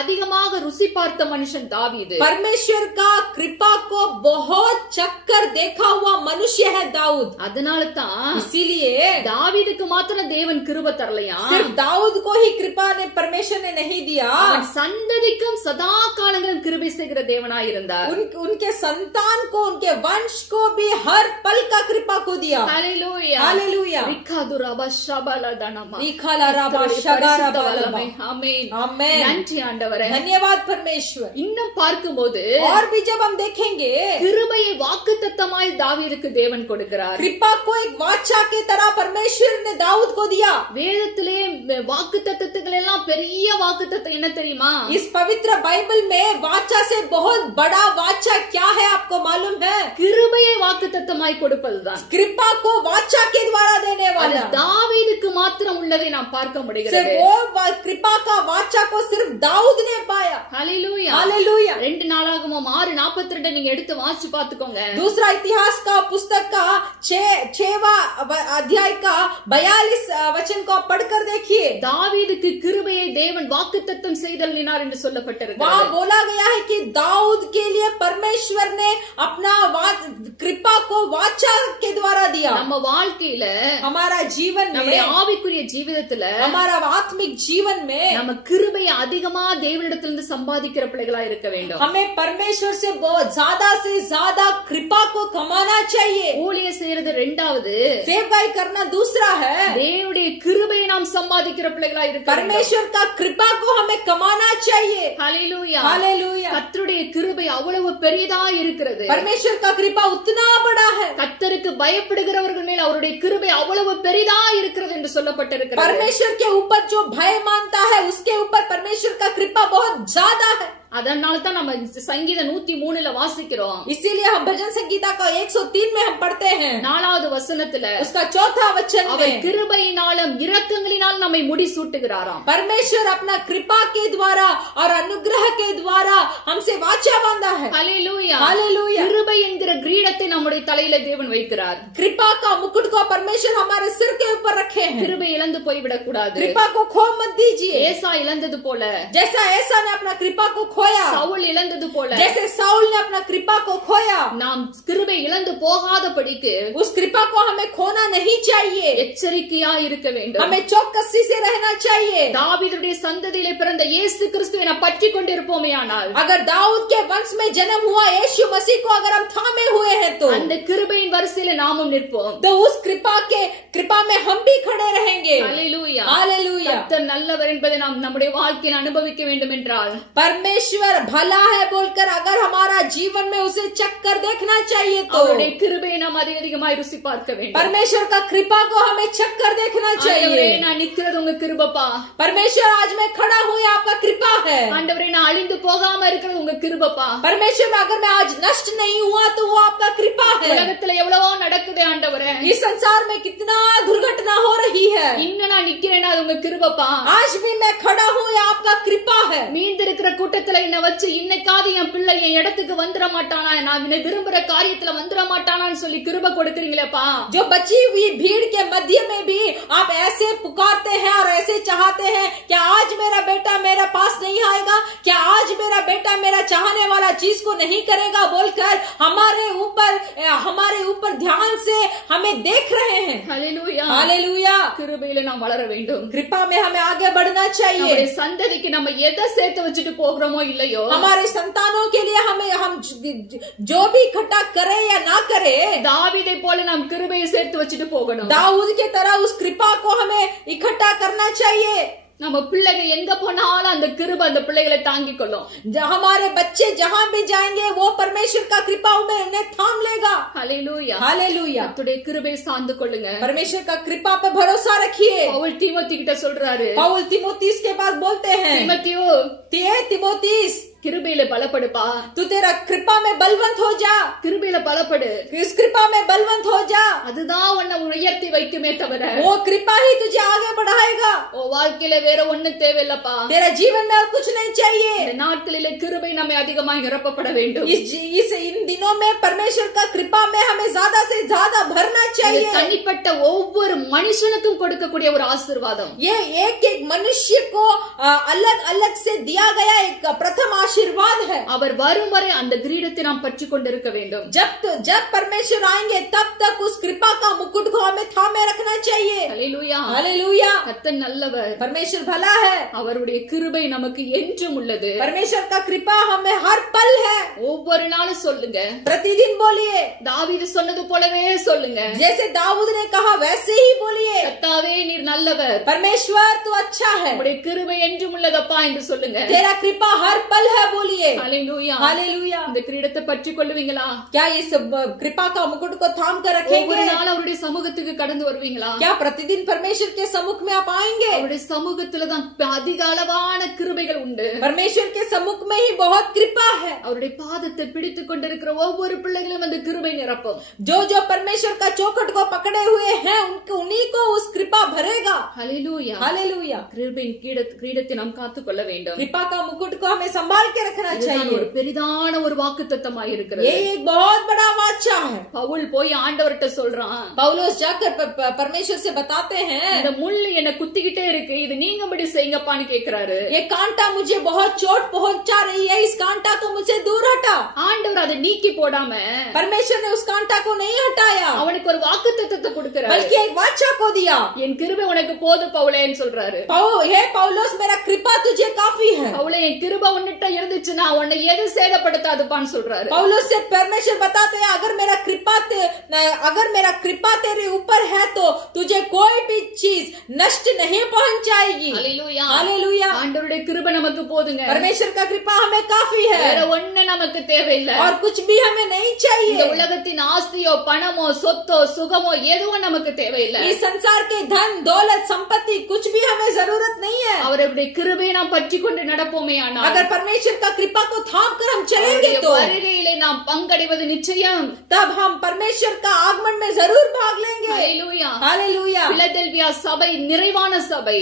அதிகமாக ருசி பார்த்த மனுஷன் தாவீது. परमेश्वर का कृपा को बहुत चक्कर देखा हुआ मनुष्य है दाऊद. அதனால தான் इसीलिए தாவீதுக்கு மாத்திரம் தேவன் கிருபை தரலையா, सिर्फ दाऊद को ही कृपा ने परमेश्वर ने नहीं दिया, அவன் சந்ததிக்கும் சதா காலங்களும் கிருபை செய்கிற தேவனாய் இருந்தார். उनके संतान को, उनके वंश को भी हर पल का कृपा को दिया. ஹல்லேலூயா. हालेलुया. ரிக்காதுரபா ஷபலதனமா. इखालाराबा शगाराबालबा. ஆமென். आमेन. நன்றி ஆண்டவரே. धन्यवाद परमेश्वर. இன்னும் பார்க்கும்போது और भी जब हम देखेंगे கிருபையை வாக்குத்தத்தமாய் தாவீதுக்கு தேவன் கொடுக்கிறார். कृपा को एक वाचा के तरह परमेश्वर ने दाऊद को दिया. வேதத்திலே வாக்குத்தத்தங்கள் எல்லாம் பெரிய வாக்குத்தத்தம் என்ன தெரியுமா? इस पवित्र बाइबल में वाचा से बहुत बड़ा वाचा क्या है आपको मालूम है? கிருபையை வாக்குத்தத்தமாய் கொடுப்பதுதான். कृपा को वाचा के द्वारा देने அது वाला. தாவீதுக்கு மாத்திரம் உள்ளதை நாம் பார்க்க முடிகிறது. सिर्फ वो कृपा का वाचा को सिर्फ दाऊद ने पाया. ஹல்லேலூயா. हालेलुया. 2 நாளாகமம் 6:42 நீங்க எடுத்து வாசிச்சு பாத்துக்கோங்க. दूसरा इतिहास का पुस्तक का 6वां अध्याय का 42 वचन को आप पढ़कर देखिए. தாவீதுக்கு கிருபையை தேவன் வாக்குத்தத்தம் செய்தல்லினார் என்று சொல்லப்பட்டிருக்கிறது. वहाँ बोला गया है कि दाऊद के लिए परमेश्वर ने अपना कृपा को वाचा के द्वारा दिया. நம்ம வாழ்க்கையில, हमारा जीवन நம்முடைய में, ஆவிக்குரிய ஜீவிதத்துல हमारा आत्मिक जीवन में நம்ம கிருபையை அதிகமா தேவனிடத்திலிருந்து சம்பாதிக்கிற பிள்ளைகளா இருக்க வேண்டும். हमें परमेश्वर से ज्यादा कृपा को कमाना चाहिए. ஊழிய செய்யறது ரெண்டாவது, सेवकाई करना दूसरा है. தேவனுடைய கிருபையை நாம் சம்பாதிக்கிற பிள்ளைகளா இருக்க வேண்டும். परमेश्वर का कृपा को हमें कमाना चाहिए. ஹல்லேலூயா. हालेलुया. கர்த்தருடைய கிருபை அவ்வளவு பெரியதா இருக்கிறது. परमेश्वर का कृपा उतना बड़ा है. கர்த்தருக்கு பயப்படுகிறவர்கள் மேல் அவருடைய கிருபை அவ்வளவு பெரிதா இருக்கிறது என்று சொல்லப்பட்டிருக்கிறது. परमेश्वर के ऊपर जो भय मानता है उसके ऊपर परमेश्वर का कृपा बहुत ज्यादा है. அதனால தான் நம்ம சங்கீதம் 103 வாசிக்கிறோம். इसीलिए हम भजन संगीता का 103 में हम पढ़ते हैं. 4வது வசனத்துல उसका 4था वचन அவர் में கிருபையினாலும் இரக்கங்களினால் நம்மை முடிசூட்டுகிறாராம். परमेश्वर अपना कृपा के द्वारा और अनुग्रह के द्वारा हमसे वाचा बांधा है. ஹல்லேலூயா. हालेलुया. கிருபை என்கிற கிரீடத்தை நம்முடைய தலையில தேவன் வைக்கிறார். कृपा का मुकुट को परमेश्वर हमारे सिर के ऊपर रखे हैं. கிருபை இழந்து போய்விடக் கூடாது. कृपा को खो मत दीजिए. ஏசா இழந்தது போல, जैसा ऐसा ने अपना कृपा को खोया, சவுல் இழந்தது போல, जैसे साउल ने अपना कृपा को खोया, நாம் கிருபை இழந்து போகாதபடிக்கு उस कृपा को हमें खोना नहीं चाहिए. எச்சரிக்கையா இருக்க வேண்டும். हमें चौकसी से रहना चाहिए. தாவீதுடைய சந்ததியிலே பிறந்த இயேசு கிறிஸ்துவை நாம் பற்றி கொண்டிருப்போமேயானால், अगर दाऊद के वंश में जन्म हुआ यीशु मसीह को अगर हम थामे हुए हैं तो அந்த கிருபையின் வரிசையில நாமும் நிற்போம். उस कृपा में हम भी खड़े रहेंगे. ஹல்லேலூயா. हालेलुया. கர்த்தர் நல்லவர் என்பதை நாம் நம்முடைய வாழ்க்கையில் அனுபவிக்க வேண்டும் என்றால், परमेश्वर भला है बोलकर अगर हमारा जीवन में उसे चक्कर देखना चाहिए तो அவருடைய கிருபையை நாம் அதிகமாய் ருசி பார்க்க வேண்டும். परमेश्वर का कृपा को हमें चक्कर देखना ஆண்டவரே, चाहिए. நான் நிக்கிறது உங்க கிருபைப்பா. परमेश्वर आज मैं खड़ा हूँ ये आपका कृपा है. ஆண்டவரே, நான் அழிந்து போகாம இருக்கிறது உங்க கிருபைப்பா. परमेश्वर अगर मैं आज नष्ट नहीं हुआ तो वो आपका कृपा है. உலகத்துல எவ்வளவோ நடக்குது ஆண்டவரே, इस संसार में कितना दुर्घटना हो रही है. இன்னும் நான் நிக்கிறேன்னா அது உங்க கிருபைப்பா. आज भी मैं खड़ा हूँ ये आपका कृपा है. மீந்திருக்கிற கூட்டத்துல என்ன வச்சு இன்னைக்காவது என் பிள்ளை என் இடத்துக்கு வந்துட மாட்டானா, நான் விரும்புற காரியத்துல வந்துட மாட்டானான்னு சொல்லி கிருபை கொடுக்கறீங்களேப்பா. जो बची हुई भीड़ के मध्य में भी आप ऐसे पुकारते हैं और ऐसे चाहते हैं क्या आज मेरा बेटा मेरे पास नहीं आएगा, क्या आज मेरा बेटा मेरा चाहने वाला चीज को नहीं करेगा बोलकर हमारे ऊपर ध्यान से हमें देख रहे हैं. ஹல்லேலூயா. हालेलुया. கிருபையில நாம் வளர வேண்டும். कृपा में हमें आगे बढ़ना चाहिए. நம்முடைய சந்ததிக்கு நம்ம எதை சேர்த்து வச்சுட்டு போகிறோமோ இல்லையோ, हमारे संतानों के लिए हम जो भी इकट्ठा करे या ना करे தாவீதை போல நாம் கிருபையை சேர்த்து வச்சுட்டு போகணும். दाऊद के तरह उस कृपा को हमें इकट्ठा करना चाहिए. நம்ம பிள்ளைங்க எங்க போனாலும் அந்த கிருபை அந்த பிள்ளைகளை தாங்கிக் கொள்ளும். हमारे बच्चे जहाँ भी जाएंगे वो परमेश्वर का कृपा उन्हें थाम लेगा. ஹல்லேலூயா. हालेलुया. கர்த்தருடைய கிருபையை சார்ந்து கொள்ளுங்க. परमेश्वर का कृपा पे भरोसा रखिए. பவுல் தீமோத்தி கிட்ட சொல்றாரு, पौल तीमोथीस के बाद बोलते हैं, तीमोथीस கிருபையில பலப்படுப்பா. तू तेरा कृपा में बलवंत हो जा. கிருபையில பலப்படு. इस कृपा में बलवंत हो जा. அதுதான் உன்னை உயர்த்தி வைக்குமே தவிர वो कृपा ही तुझे आगे बढ़ाएगा. உன் வாழ்க்கையில வேற ஒண்ணு தேவையில்லப்பா. तेरा जीवन में और कुछ नहीं चाहिए. இந்த நாட்களிலே கிருபை நம்மை அதிகமாக நிரப்பப்பட வேண்டும். इन दिनों में परमेश्वर का कृपा में हमें ज्यादा से ज्यादा भरना இது चाहिए. தனிப்பட்ட ஒவ்வொரு மனுஷனுக்கும் கொடுக்கக்கூடிய ஒரு ஆசீர்வாதம். ये एक मनुष्य को अलग अलग से दिया गया एक प्रथम आशीर्वाद है. அவர் வரும் வரை அந்த கிரீடத்தை நாம் பற்றி கொண்டிருக்க வேண்டும். जब परमेश्वर आएंगे तब तक उस कृपा का मुकुट को हमें थामे रखना चाहिए. ஹல்லேலூயா. हालेलुया. கர்த்தர் நல்லவர். परमेश्वर भला है. அவருடைய கிருபை நமக்கு என்றும் உள்ளது. परमेश्वर का कृपा हमें हर पल है. ஒவ்வொரு நாளும் சொல்லுங்க. प्रतिदिन बोलिए. தாவீது சொன்னது போலவே சொல்லுங்க. जैसे दाऊद ने कहा वैसे ही बोलिए. கர்த்தாவே நீர் நல்லவர். परमेश्वर तू अच्छा है. உம்முடைய கிருபை என்றும் உள்ளதப்பா என்று சொல்லுங்க. तेरा कृपा हर पल है बोलिए. ஹல்லேலூயா. हालेलुया. இந்த கிரீடத்தை பற்றி கொள்ளுவீங்களா? क्या इस कृपा का मुकुट को थाम कर ஒவ்வொரு रखेंगे? நாள் அவருடைய சமூகத்துக்கு கடந்து வருவீங்களா? क्या प्रतिदिन परमेश्वर के सम्मुख में आप आएंगे? அவருடைய சமூகத்துல தான் அதிக அளவான கிருபைகள் உண்டு. परमेश्वर के सम्मुख में ही बहुत कृपा है. அவருடைய பாதத்தை பிடித்துக் கொண்டிருக்கிற ஒவ்வொரு பிள்ளைகளும் அந்த கிருபை நிரப்பும். जो जो परमेश्वर का चौखट को पकड़े हुए हैं उन्हीं को उस कृपा भरेगा. ஹல்லேலூயா. हालेलुया. கிருபையின் கிரீடத்தை நாம் காத்துக் கொள்ள வேண்டும். कृपा का मुकुट को हमें संभाल के रखना இதுதான் चाहिए. ஒரு பெரிதான ஒரு வாக்குத்தத்தமாய் இருக்கிறது. ये एक बहुत बड़ा वाचा है. பவுல் போய் ஆண்டவர்கிட்ட சொல்றான், पौलुस जाकर परमेश्वर से बताते हैं, இந்த முள்ளு என்ன குத்திக்கிட்டே இருக்கு, இது நீங்கபடி செய்யுங்கப்பான்னு கேக்குறாரு. ये कांटा मुझे बहुत चोट पहुंचा रही है, इस कांटा को मुझे दूर हटा. ஆண்டவர் அதை நீக்கி போடாம परमेश्वर ने उस कांटा को नहीं हटाया, அவனுக்கு ஒரு வாக்குத்தத்தத்தை கொடுக்கிறாரு. बल्कि एक वाचा को दिया. என் கிருபை உனக்கு போதும் பவுலேன்னு சொல்றாரு. हे पौलुस मेरा कृपा तुझे काफी है. பவுலே, என் கிருபை உன்னிட்ட இருந்துச்சுன்னா உன்னை எது சேதப்படுத்தாதுப்பான்னு சொல்றாரு. पौलुस से परमेश्वर बताते हैं अगर मेरा कृपा तेरे ऊपर है तो तुझे कोई भी चीज नष्ट नहीं पहुंचाएगी. ஹல்லேலூயா. हालेलुया. ஆண்டவருடைய கிருபை நமக்கு போதுங்க. परमेश्वर का कृपा हमें काफी है வேற ஒண்ணு நமக்கு தேவையில்லை. और कुछ भी हमें नहीं இந்த चाहिए. உலகத்தின் ஆஸ்தியோ பணமோ சொத்தோ சுகமோ எதுவும் நமக்கு தேவையில்லை. इस संसार के धन दौलत संपत्ति कुछ भी हमें जरूरत नहीं है. அவருடைய கிருபையை நாம் பற்றி கொண்டு நடப்போமே ஆனால் अगर परमेश्वर का कृपा को चलेंगे तो வருகையிலே நாம் பங்கடைவது நிச்சயம். तब हम परमेश्वर का आगमन में जरूर भाग लेंगे. हालेलुया. हालेलुया. பிலதெல்பியா சபை நிறைவான சபை.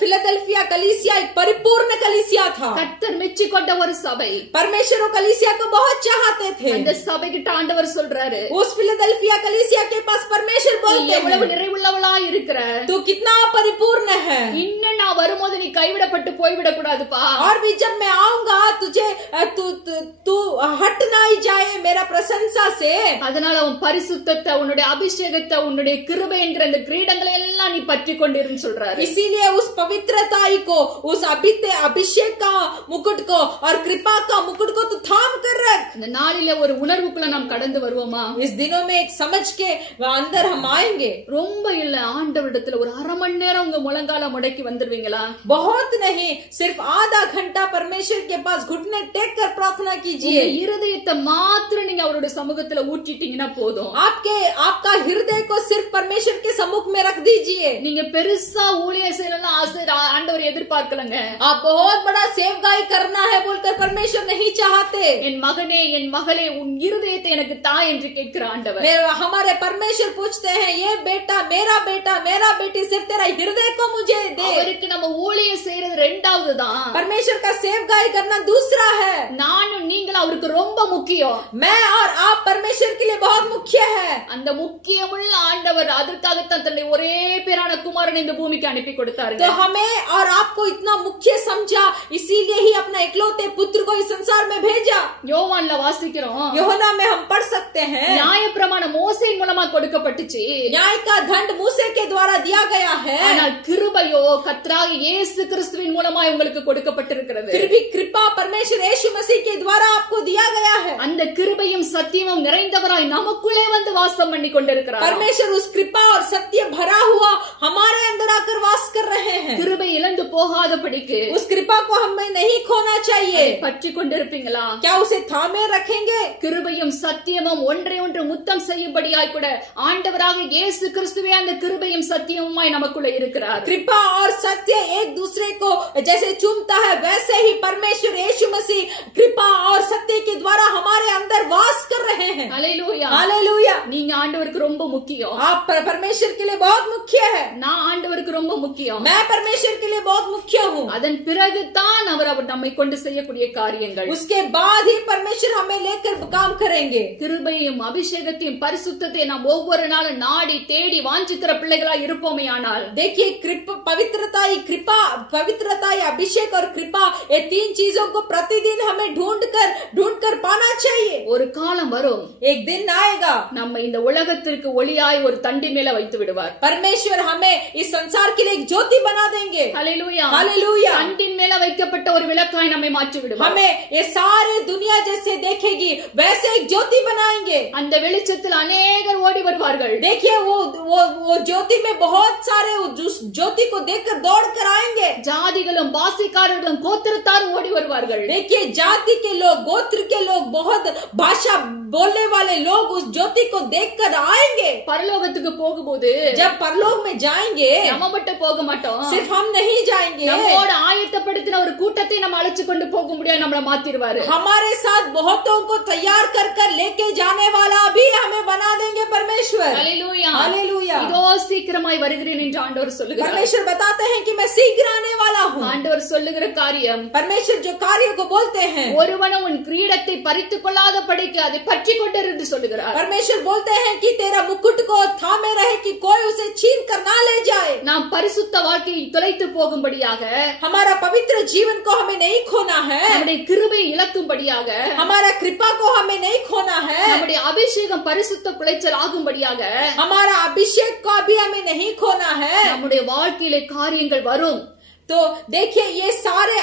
फिलदेल्फिया कलीसिया एक परिपूर्ण कलीसिया था. கர்த்தர் மெச்சிக்கொண்ட ஒரு சபை. परमेश्वर कलीसिया को बहुत चाहते थे. அந்த சபைகிட்ட ஆண்டவர் சொல்றாரு, उस फिलदेल्फिया कलीसिया के पास परमेश्वर बोलते हैं, எவ்வளவு நிறைவுள்ளவளா இருக்கிற, तू कितना परिपूर्ण है. இன்னும் நான் வரும்போது நீ கைவிடப்பட்டு போய்விடக் கூடாதுப்பா. और भी जब मैं आऊंगा तुझे तू हट ना ही जाए मेरा प्रशंसा से. அதனால உன் பரிசுத்தத்தை, உன்னுடைய அபிஷேகத்தை, உன்னுடைய கிருபை என்கிற அந்த கிரீடங்களை எல்லாம் நீ பற்றி கொண்டிருன்னு சொல்றாரு. इसीलिए उस पवित्रता को, उस अभिषेक का मुकुट को और कृपा का मुकुट को तू थाम कर रख. இந்த நாளிலே ஒரு உணர்வுக்குள்ள நாம் கடந்து வருவோமா? इस दिनों में एक समझ के अंदर हम आएंगे. ரொம்ப இல்ல, ஆண்டவரிடத்துல ஒரு அரை மணி நேரம் உங்க முழங்கால முடக்கி வந்துருவீங்களா? बहुत नहीं, सिर्फ आधा घंटा परमेश्वर के पास घुटने टेक कर प्रार्थना कीजिए. இருதயத்தை மாத்திரம் நீங்க அவருடைய சமூகத்துல ஊற்றிட்டீங்கன்னா போதும். आपका हृदय को सिर्फ परमेश्वर के सम्मुख में रख दीजिए. நீங்க பெருசா ஊழியம் செய்யலாம் ஆசை ஆண்டவர் எதிர்பார்க்கலங்க. आप बहुत बड़ा सेवकाई करना है बोलकर परमेश्वर नहीं चाहते. என் மகனே, என் மகளே, உன் இருதயத்தை எனக்கு தா என்று கேட்கிற ஆண்டவர். हमारे परमेश्वर पूछते हैं, ये बेटा, मेरा बेटी, सिर्फ तेरा हृदय को मुझे दे. அவருக்கு நம்ம ஊழியம் செய்யறது ரெண்டாவது தான். परमेश्वर का सेवकाई करना दूसरा है. நானும் நீங்களும் அவருக்கு ரொம்ப முக்கியம். मैं और आप परमेश्वर के लिए बहुत मुख्य है. அந்த முக்கியமுள்ள ஆண்டவர் அதற்காகத்தான் தன்னுடைய ஒரே பேரான குமாரனை இந்த பூமிக்கு அனுப்பி கொடுத்தாரு. तो हमें और आपको इतना मुख्य समझा, इसीलिए ही अपना इकलौते पुत्र को इस संसार में भेजा. யோவான்ல வாசிக்கிறோம், யோहन्ना में हम पढ़ सकते हैं, நியாயப்பிரமாணம் மோசேயின் மூலமா கொடுக்கப்பட்டுச்சு. न्याय का दंड मूसे के द्वारा दिया गया है. ஆனால் கிருபையோ கர்த்தராகிய இயேசு கிறிஸ்துவின் மூலமா உங்களுக்கு கொடுக்கப்பட்டிருக்கிறது. फिर भी कृपा परमेश्वर यीशु मसीह के द्वारा आपको दिया गया है. அந்த கிருபையும் சத்தியமும் நிறைந்தவராய் நமக்குள்ளே வந்து வாசம் பண்ணி கொண்டிருக்கிறார். परमेश्वर उस कृपा और सत्य भरा हुआ हमारे अंदर आकर वास कर रहे हैं. கிருபை இழந்து போகாதபடிக்கு उस कृपा को हमें नहीं खोना चाहिए. பற்றி கொண்டிருப்பீங்களா? क्या उसे थामे रखेंगे? கிருபையும் சத்தியமும் ஒன்றை ஒன்று முத்தம் செய்யும்படியாய் கூட ஆண்டவராக இயேசு கிறிஸ்துவே அந்த கிருபையும் சத்தியமுமாய் நமக்குள்ள இருக்கிறார். कृपा और सत्य एक दूसरे को जैसे चूमता है, वैसे ही परमेश्वर यीशु मसीह कृपा और सत्य के द्वारा हमारे अंदर वास कर रहे हैं. हालेलुया. हालेलुया. நீங்க ஆண்டவருக்கு ரொம்ப முக்கியம். आप परमेश्वर के लिए बहुत मुख्य है. நான் ஆண்டவருக்கு ரொம்ப முக்கியம். मैं परमेश्वर के लिए बहुत मुख्य हूँ. அதன் பிறகுதான் அவர் நம்மை கொண்டு செய்யக்கூடிய காரியங்கள். उसके बाद ही परमेश्वर हमें लेकर काम करेंगे. கிருபையும் அபிஷேகத்தையும் பரிசுத்தத்தையும் நாம் ஒவ்வொரு நாளும் நாடி தேடி வாஞ்சிக்கிற பிள்ளைகளாய் இருப்போமே ஆனால், देखिए पवित्रता, अभिषेक और कृपा, ये तीन चीजों को प्रतिदिन हमें ढूंढ कर पाना चाहिए. ஒரு காலம் வரும், एक दिन आएगा, நம்ம இந்த உலகத்திற்கு ஒளியாய் ஒரு தண்டி மேல வைத்து விடுவார். परमेश्वर हमें इस संसार के लिए एक ज्योति बना देंगे. हालेलुया. हालेलुया. தண்டின் மேல வைக்கப்பட்ட ஒரு விளக்காய் நம்மை மாற்றி விடுவார். हमें ये सारे दुनिया जैसे देखेगी वैसे एक ज्योति बनाएंगे. அந்த வெளிச்சத்தில் अनेகர் ஓடி வருவார்கள். देखिए वो ज्योति में बहुत सारे उस ज्योति को देखकर दौड़ कर आएंगे. ஜாதிகளும் பாஷைக்காரர்களும் கோத்திரத்தாரும் ஓடி வருவார்கள். देखिए जाति के लोग, गोत्र के लोग, बहुत भाषा बोलने वाले लोग उस ज्योति को देखकर आएंगे. பரலோகத்துக்கு போகும்போது, जब परलोक में जाएंगे, நம்ம மட்டும் போக மாட்டோம், सिर्फ हम नहीं जाएंगे, நம்மோட ஆயத்தப்படுத்தின ஒரு கூட்டத்தை நம்ம அழைச்சு கொண்டு போக முடியாது, நம்மள மாத்திடுவாரு. हमारे साथ बहुतों को तैयार कर लेके जाने वाला भी हमें बना देंगे परमेश्वर. हालेलुया. हालेलुया. இதோ சீக்கிரமாய் வருகிறேன் என்று ஆண்டவர் சொல்லுகிறார். परमेश्वर बताते हैं कि मैं शीघ्र आने वाला हूँ. ஆண்டவர் சொல்லுகிற காரியம், परमेश्वर जो कार्य को बोलते हैं, ஒருவனும் உன் கிரீடத்தை பறித்துக் கொள்ளாத படிக்க அதை பற்றி கொண்டிரு என்று சொல்லுகிறார். परमेश्वर बोलते हैं कि तेरा मुकुट को थामे रहे कि कोई उसे छीन कर ना ले जाए. நாம் பரிசுத்த வாழ்க்கையை தொலைத்து போகும்படியாக, हमारा पवित्र जीवन को हमें नहीं खोना है. நம்முடைய கிருபையை இழக்கும்படியாக, हमारा कृपा को हमें नहीं खोना है. நம்முடைய அபிஷேகம் பரிசுத்த குலைச்சல் ஆகும்படியாக, हमारा अभिषेक को भी हमें नहीं खोना है. நம்முடைய வாழ்க்கையிலே காரியங்கள் வரும். तो देखिए ये सारे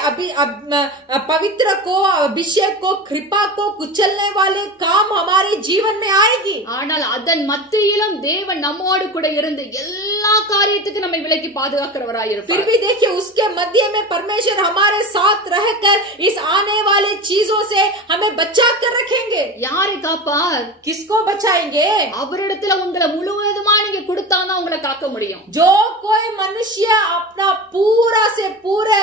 पवित्र को, अभिषेक को, कृपा को कुचलने वाले काम हमारे जीवन में आएगी. ஆனால் அதன் மத்தியிலும் தேவன் நம்மோடு கூட இருந்து எல்லா காரியத்துக்கும் நம்மை விலக்கி பாதுகாக்கிறவராயிருப்பார். फिर भी देखिए उसके मध्य में परमेश्वर हमारे साथ रहकर इस आने वाले चीजों से हमें बचा कर रखेंगे. யாரை காப்பார்? किसको बचाएंगे? அவரிடத்துல உங்களை முழுவதுமா நீங்க கொடுத்தாதான் உங்களை காக்க முடியும். जो कोई मनुष्य अपना पूरा से पूरे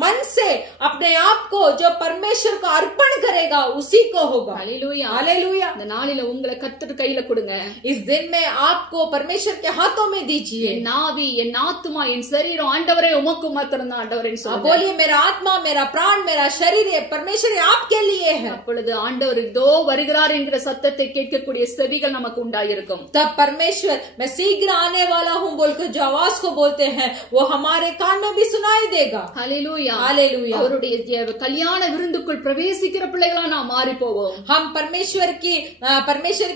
मन से अपने आप को जो परमेश्वर को अर्पण करेगा उसी को होगा। ஹல்லேலூயா. हालेलुया। இந்த நாளில உங்களை கர்த்தர் கையில கொடுங்க. इस दिन में आपको परमेश्वर के हाथों में दीजिए। என் ஆவி, என் ஆத்துமா, என் சரீரம் ஆண்டவரே உமக்கு மாத்திரம் தான் ஆண்டவரே சொல்லுங்க. बोलिए मेरा आत्मा, मेरा प्राण, मेरा शरीर ये परमेश्वर आपके लिए है। அப்பொழுது ஆண்டவர் இதோ வருகிறார் என்கிற சத்தத்தை கேட்கக்கூடிய செவிகள் நமக்கு உண்டாயிருக்கும். तब परमेश्वर मैं शीघ्र आने वाला हूँ बोलकर जो आवाज को बोलते हैं वो हमारे कान में भी सुनाई देगा। ஹல்லேலூயா. हालेलुया। அவருடைய கல்யாண விருந்துக்குள் பிரவேசிக்கிற பிள்ளைகளா நாம் மாறி போவோம். हम परमेश्वर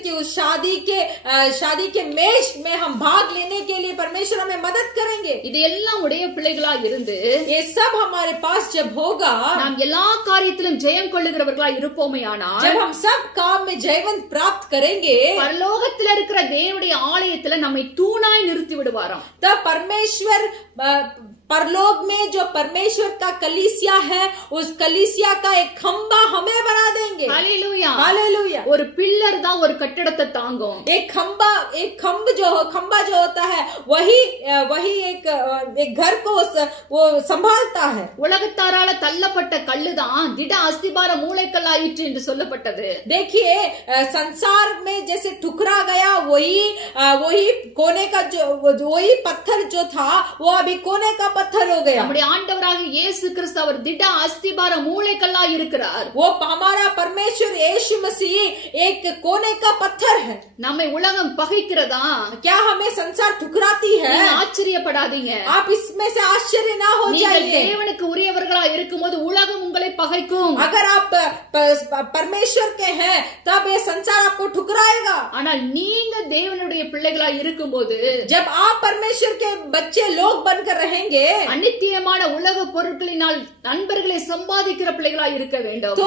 की उस शादी के मेज में हम भाग लेने के लिए परमेश्वर हमें मदद करेंगे। இது எல்லாம் உடைய பிள்ளைகளா இருந்து ये सब हमारे पास जब होगा, நாம் எல்லா காரியத்திலும் ஜெயம் கொள்ளுகிறவர்களா இருப்போமேயானால், जब हम सब काम में जयवंत प्राप्त करेंगे, பரலோகத்தில் இருக்கிற தேவனுடைய ஆலயத்துல நம்மை தூணாய் நிறுத்தி விடுவாராம். तब परमेश्वर परलोक में जो परमेश्वर का कलीसिया है उस कलीसिया का एक खंबा हमें बना देंगे। ஹல்லேலூயா. हालेलुया। ஒரு பில்லர் தான் ஒரு கட்டடத்தை தாங்கும். एक खंबा जो होता है वही एक घर को वो संभालता है। உலகத்தாரால தள்ளப்பட்ட கல்லுதான் திட அஸ்திபார மூளைக்கல்லாயிற்று என்று சொல்லப்பட்டது. देखिए संसार में जैसे ठुकरा गया वही कोने का वही पत्थर जो था वो अभी कोने का पत्थर हो गया। நம்முடைய ஆண்டவராக இயேசு கிறிஸ்து அவர் திட அஸ்திபார மூளைக்கல்லாய் இருக்கிறார். वो हमारा परमेश्वर यीशु मसीह एक कोने का पत्थर है। நம்மை உலகம் பகைக்கிறதா? क्या हमें संसार ठुकराती है? நீங்க ஆச்சரியப்படாதீங்க. आप इसमें से आश्चर्य ना हो நீங்கள் जाइए। தேவனுக்கு உரியவர்களா இருக்கும்போது உலகம் உங்களை பகைக்கும். अगर आप परमेश्वर के हैं तब ये संसार आपको ठुकराएगा। ஆனால் நீங்க தேவனுடைய பிள்ளைகளா இருக்கும்போது, जब आप परमेश्वर के बच्चे लोग बनकर रहेंगे அநித்தியமான உலக பொருட்களினால் நண்பர்களை சம்பாதிக்கிற பிள்ளைகளா இருக்க வேண்டும். तो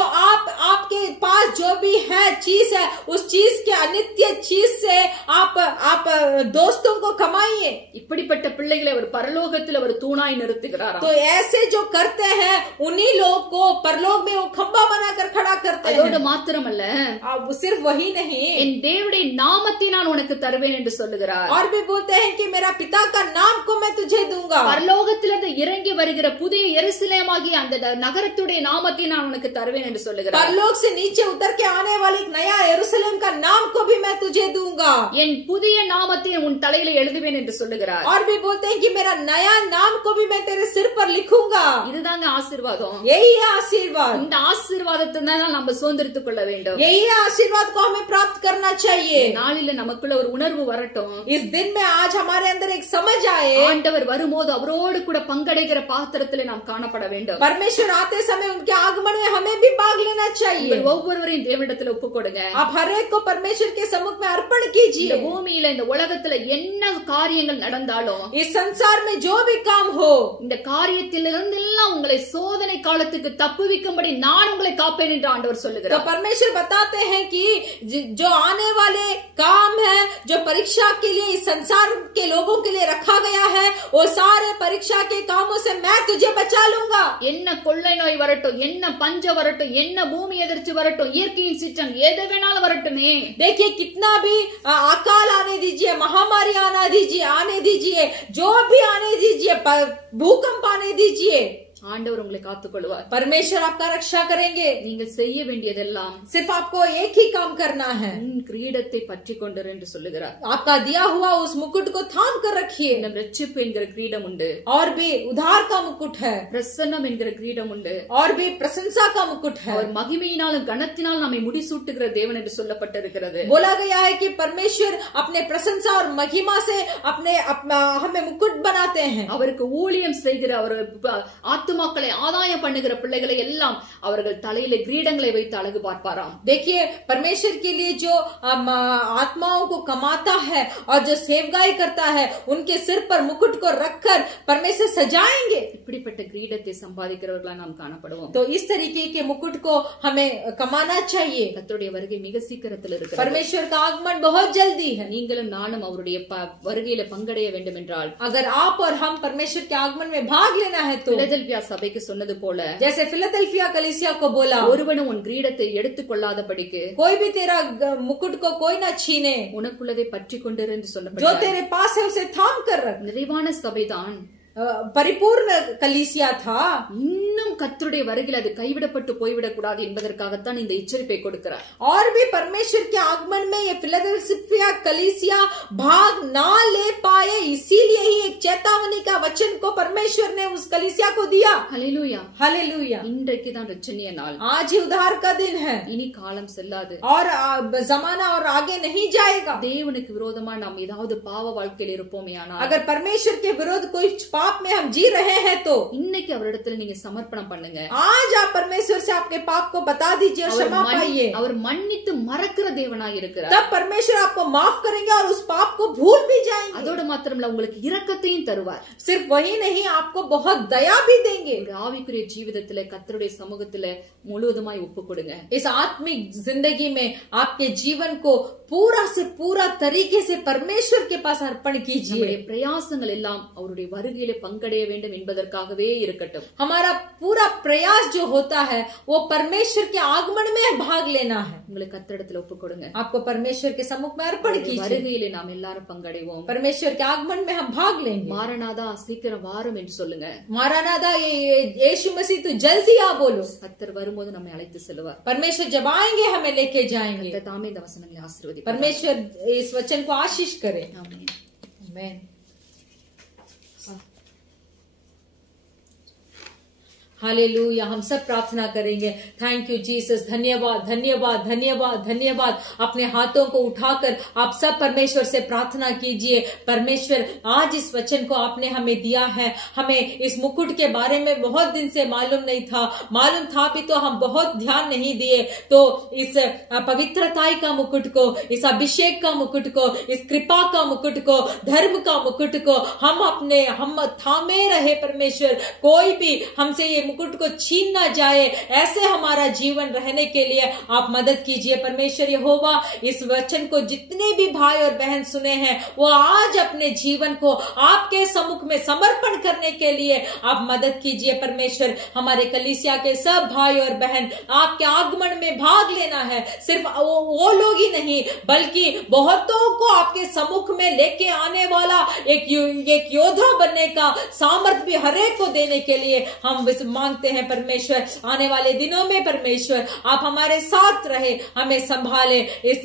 आपके पास जो भी है चीज है उस चीज के अनित्य चीज से आप दोस्तों को कमाइए। இப்படிப்பட்ட பிள்ளைகளை அவர் பரலோகத்தில் அவர் தூணாய் நிறுத்துகிறார். तो ऐसे जो करते हैं उन्हीं लोग को परलोक में वो खंबा बनाकर खड़ा करते அதோடு हैं। மாத்திரமல்ல, सिर्फ वही नहीं, என் தேவனுடைய நாமத்தை நான் உனக்கு தருவேன் என்று சொல்லுகிறார். और भी बोलते हैं कि मेरा पिता का नाम को मैं तुझे दूंगा। பரலோகத்திலிருந்து இறங்கி வருகிற புதிய எருசலேமாகிய அந்த நகரத்துடைய நாமத்தை நான் உனக்கு தருவேன் என்று சொல்லுகிறார். परलोक से नीचे उतर के आने वाली नया यरूशलेम का नाम को भी मैं तुझे दूंगा। என் புதிய நாமத்தை உன் தலையில எழுதுவேன் என்று சொல்லுகிறார். और भी बोलते हैं कि मेरा नया नाम को भी मैं तेरे सिर पर लिखूंगा। இதுதாங்க ஆசீர்வாதம். यही है आशीर्वाद। இந்த ஆசீர்வாதத்தை தான் நம்ம சுதந்திரித்துக் கொள்ள வேண்டும். यही है आशीर्वाद को हमें प्राप्त करना चाहिए। நாளில நமக்குள்ள ஒரு உணர்வு வரட்டும். इस दिन में आज हमारे अंदर एक समझ आए, ஆண்டவர் வரும்போது அவரோடு கூட பங்கடைகிற பாத்திரத்திலே நாம் காணப்பட வேண்டும். परमेश्वर आते समय उनके आगमन में हमें भी भाग लेना चाहिए। ஒவ்வொருவரையும் தேவனிடத்தில் ஒப்புக் கொடுங்க. आप हर एक को परमेश्वर के सम्मुख में अर्पण कीजिए। இந்த பூமியில இந்த உலகத்துல என்ன காரியங்கள் நடந்தாலும், इस संसार में जो भी काम हो, இந்த காரியத்திலிருந்து எல்லாம் உங்களை சோதனை காலத்துக்கு தப்புவிக்கும்படி நான் உங்களை காப்பேன் என்று ஆண்டவர் तो சொல்லுகிறார். परमेश्वर बताते हैं कि जो आने वाले काम है, जो परीक्षा के लिए इस संसार के लोगों के लिए रखा गया है, वो सारे परीक्षा के कामों से मैं तुझे बचा लूंगा। என்ன கொள்ளை நோய் வரட்டும், என்ன பஞ்சம் வரட்டும், என்ன பூமி எதிர்ச்சி வரட்டும், இயற்கையின் சீற்றம் எது வேணாலும் வரட்டுமே, देखिए कितना भी अकाल आने दीजिए, महामारी आने दीजिए, जो भी आने दीजिए, भूकंप आने दीजिए, ஆண்டவர் உங்களை காத்துக்கொள்வார். परमेश्वर आपका रक्षा करेंगे। நீங்கள் செய்ய வேண்டியதெல்லாம் सिर्फ आपको एक ही काम करना है, கிரீடத்தை பற்றி கொண்டர் என்று சொல்லுகிறார். आपका दिया हुआ उस मुकुट को थाम कर रखिए। நம் ரட்சிப்பு என்கிற கிரீடம் உண்டு, और भी उद्धार का मुकुट है, பிரசன்னம் என்கிற கிரீடம் உண்டு, और भी प्रशंसा का मुकुट है। அவர் மகிமையினாலும் கனத்தினாலும் நம்மை முடிசூட்டுகிற தேவன் என்று சொல்லப்பட்டிருக்கிறது. बोला गया है कि परमेश्वर अपने प्रशंसा और महिमा से हमें मुकुट बनाते हैं। அவருக்கு ஊழியம் செய்கிற அவர் ஆத்துமாக்களை ஆதாயம் பண்ணுகிற பிள்ளைகளை எல்லாம் அவர்கள் தலையில கிரீடங்களை வைத்து அழகு பார்ப்பாராம். देखिए परमेश्वर के लिए जो आत्माओं को कमाता है और जो सेवगाई करता है उनके सिर पर मुकुट को रखकर परमेश्वर सजाएंगे। இப்படிப்பட்ட கிரீடத்தை சம்பாதிக்கிறவர்களா நாம் காணப்படுவோம். तो इस तरीके के मुकुट को हमें कमाना चाहिए। கர்த்தருடைய வருகை மிக சீக்கிரத்தில் இருக்கிறது. परमेश्वर का आगमन बहुत जल्दी है। நீங்களும் நானும் அவருடைய வருகையில பங்கடைய வேண்டும் என்றால், अगर आप और हम परमेश्वर के आगमन में भाग लेना है तो பிலதெல்பியா பிலதெல்பியா சபைக்கு சொன்னது போல, जैसे फिलदेल्फिया कलीसिया को बोला, ஒருவனும் உன் கிரீடத்தை எடுத்துக் கொள்ளாதபடிக்கு कोई भी तेरा मुकुट को कोई ना छीने, உனக்குள்ளதை பற்றி கொண்டிரு என்று जो சொல்லப்பட்டது. तेरे पास है उसे थाम कर रख। நிறைவான சபைதான், परिपूर्ण कलीसिया था। இன்னும் கர்த்தருடைய வருகையில் அது கைவிடப்பட்டு போய்விடக் கூடாது என்பதற்காகத்தான் இந்த எச்சரிப்பை கொடுக்கிறார். और भी परमेश्वर के आगमन में ये फिलदेल्फिया कलीसिया भाग ना ले पाए, इसीलिए ही एक चेतावनी का वचन को परमेश्वर ने उस कलीसिया को दिया। ஹல்லேலூயா. हालेलुया। இன்றைக்கு தான் ரட்சணிய நாள். आज ही उद्धार का दिन है இனி காலம் செல்லாது. और जमाना और आगे नहीं जाएगा। தேவனுக்கு விரோதமா நாம் ஏதாவது பாவ வாழ்க்கையில் இருப்போமேயானால், अगर परमेश्वर के विरोध कोई पाप में हम जी रहे हैं तो இன்னைக்கு அவரிடத்துல நீங்க சமர்ப்பணம் பண்ணுங்க. आज आप परमेश्वर से आपके पाप को बता दीजिए और क्षमा पाइए। அவர் மன்னித்து மறக்கிற தேவனாய் இருக்கிறார். तब परमेश्वर आपको माफ करेंगे और उस पाप को भूल भी जाएंगे। அதோட மாத்திரமல்ல, உங்களுக்கு இரக்கத்தையும் தருவார். सिर्फ वही नहीं, आपको बहुत दया भी देंगे। ஒரு ஆவிக்குரிய ஜீவிதத்திலே கர்த்தருடைய சமூகத்திலே முழுவதுமாய் ஒப்பு கொடுங்க. इस आत्मिक जिंदगी में आपके जीवन को पूरा से पूरा तरीके से परमेश्वर के पास अर्पण कीजिए। நம்முடைய பிரயாசங்கள் எல்லாம் அவருடைய வருகையிலே பங்கடைய வேண்டும் என்பதற்காகவே இருக்கட்டும். हमारा पूरा प्रयास जो होता है वो परमेश्वर के आगमन में भाग लेना है। உங்களை கர்த்தரிடத்தில் ஒப்பு கொடுங்க. आपको परमेश्वर के सम्मुख में अर्पण कीजिए। வருகையிலே நாம் எல்லாரும் பங்கடைவோம். परमेश्वर के आगमन में हम भाग लेंगे। மாரநாதா, சீக்கிரம் வாரும் என்று சொல்லுங்க. मारानादा, यीशु मसीह तू जल्दी आ बोलो। கர்த்தர் வரும்போது நம்மை அழைத்து செல்வார். परमेश्वर जब आएंगे हमें लेके जाएंगे। கர்த்தர் தாமே இந்த வசனங்களை ஆசீர்வதிப்பார். परमेश्वर इस वचन को आशीष करे। ஆமென். आमीन। हालेलुया। हम सब प्रार्थना करेंगे। Thank you Jesus. धन्यवाद, धन्यवाद, धन्यवाद, धन्यवाद। अपने हाथों को उठाकर आप सब परमेश्वर से प्रार्थना कीजिए। परमेश्वर, आज इस वचन को आपने हमें दिया है। हमें इस मुकुट के बारे में बहुत दिन से मालूम नहीं था, मालूम था भी तो हम बहुत ध्यान नहीं दिए। तो इस पवित्रताई का मुकुट को, इस अभिषेक का मुकुट को, इस कृपा का मुकुट को, धर्म का मुकुट को हम थामे रहे। परमेश्वर, कोई भी हमसे ये मुकुट को छीन ना जाए, ऐसे हमारा जीवन रहने के लिए आप मदद कीजिए। परमेश्वर यहोवा, इस वचन को जितने भी भाई और बहन सुने हैं वो आज अपने जीवन को आपके सम्मुख में समर्पण करने के लिए आप मदद कीजिए। परमेश्वर, हमारे कलीसिया के सब भाई और बहन आपके आगमन में भाग लेना है। सिर्फ वो लोग ही नहीं बल्कि बहुतों को आपके सम्मुख में लेके आने वाला एक योद्धा बनने का सामर्थ भी हरेक को देने के लिए हम मांगते हैं। परमेश्वर, आने वाले दिनों में परमेश्वर आप हमारे साथ रहे, हमें संभाले। इस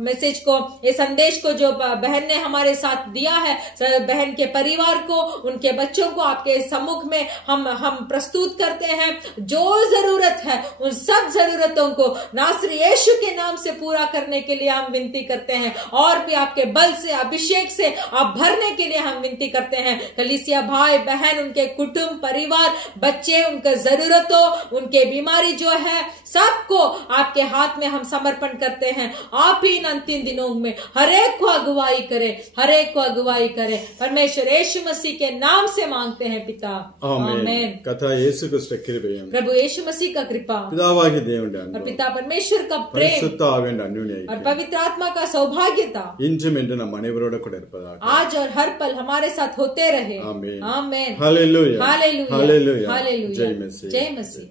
मैसेज को, इस संदेश को जो बहन ने हमारे साथ दिया है, बहन के परिवार को, उनके बच्चों को आपके सम्मुख में हम प्रस्तुत करते हैं। जो जरूरत है उन सब जरूरतों को नासरी यीशु के नाम से पूरा करने के लिए हम विनती करते हैं। और भी आपके बल से, अभिषेक से आप भरने के लिए हम विनती करते हैं। कलीसिया भाई बहन, उनके कुटुंब परिवार, बच्चे, उनके जरूरतों, उनके बीमारी जो है, सबको आपके हाथ में हम समर्पण करते हैं। आप ही इन अंतिम दिनों में हरेक को अगुवाई करे, हरेक को अगुवाई करे। परमेश्वर यीशु मसीह के नाम से मांगते हैं पिता, आमीन। कथा यीशु क्रिस्त कृपையும் प्रभु यीशु मसीह का कृपा, பிதாவாகிய தேவனுடைய और அன்பும் पिता परमेश्वर का प्रेम பரிசுத்த ஆவியின் அந்யோன்ய और ஐக்கியம் पवित्र आत्मा का सौभाग्यता இன்றும் என்று நம் அனைவரோட கூட இருப்பதாக। आज और हर पल हमारे साथ होते रहे। आमीन। आमीन। हालेलुया, हालेलुया, हालेलुया, हालेलुया। जय मसीह। जय मसीह।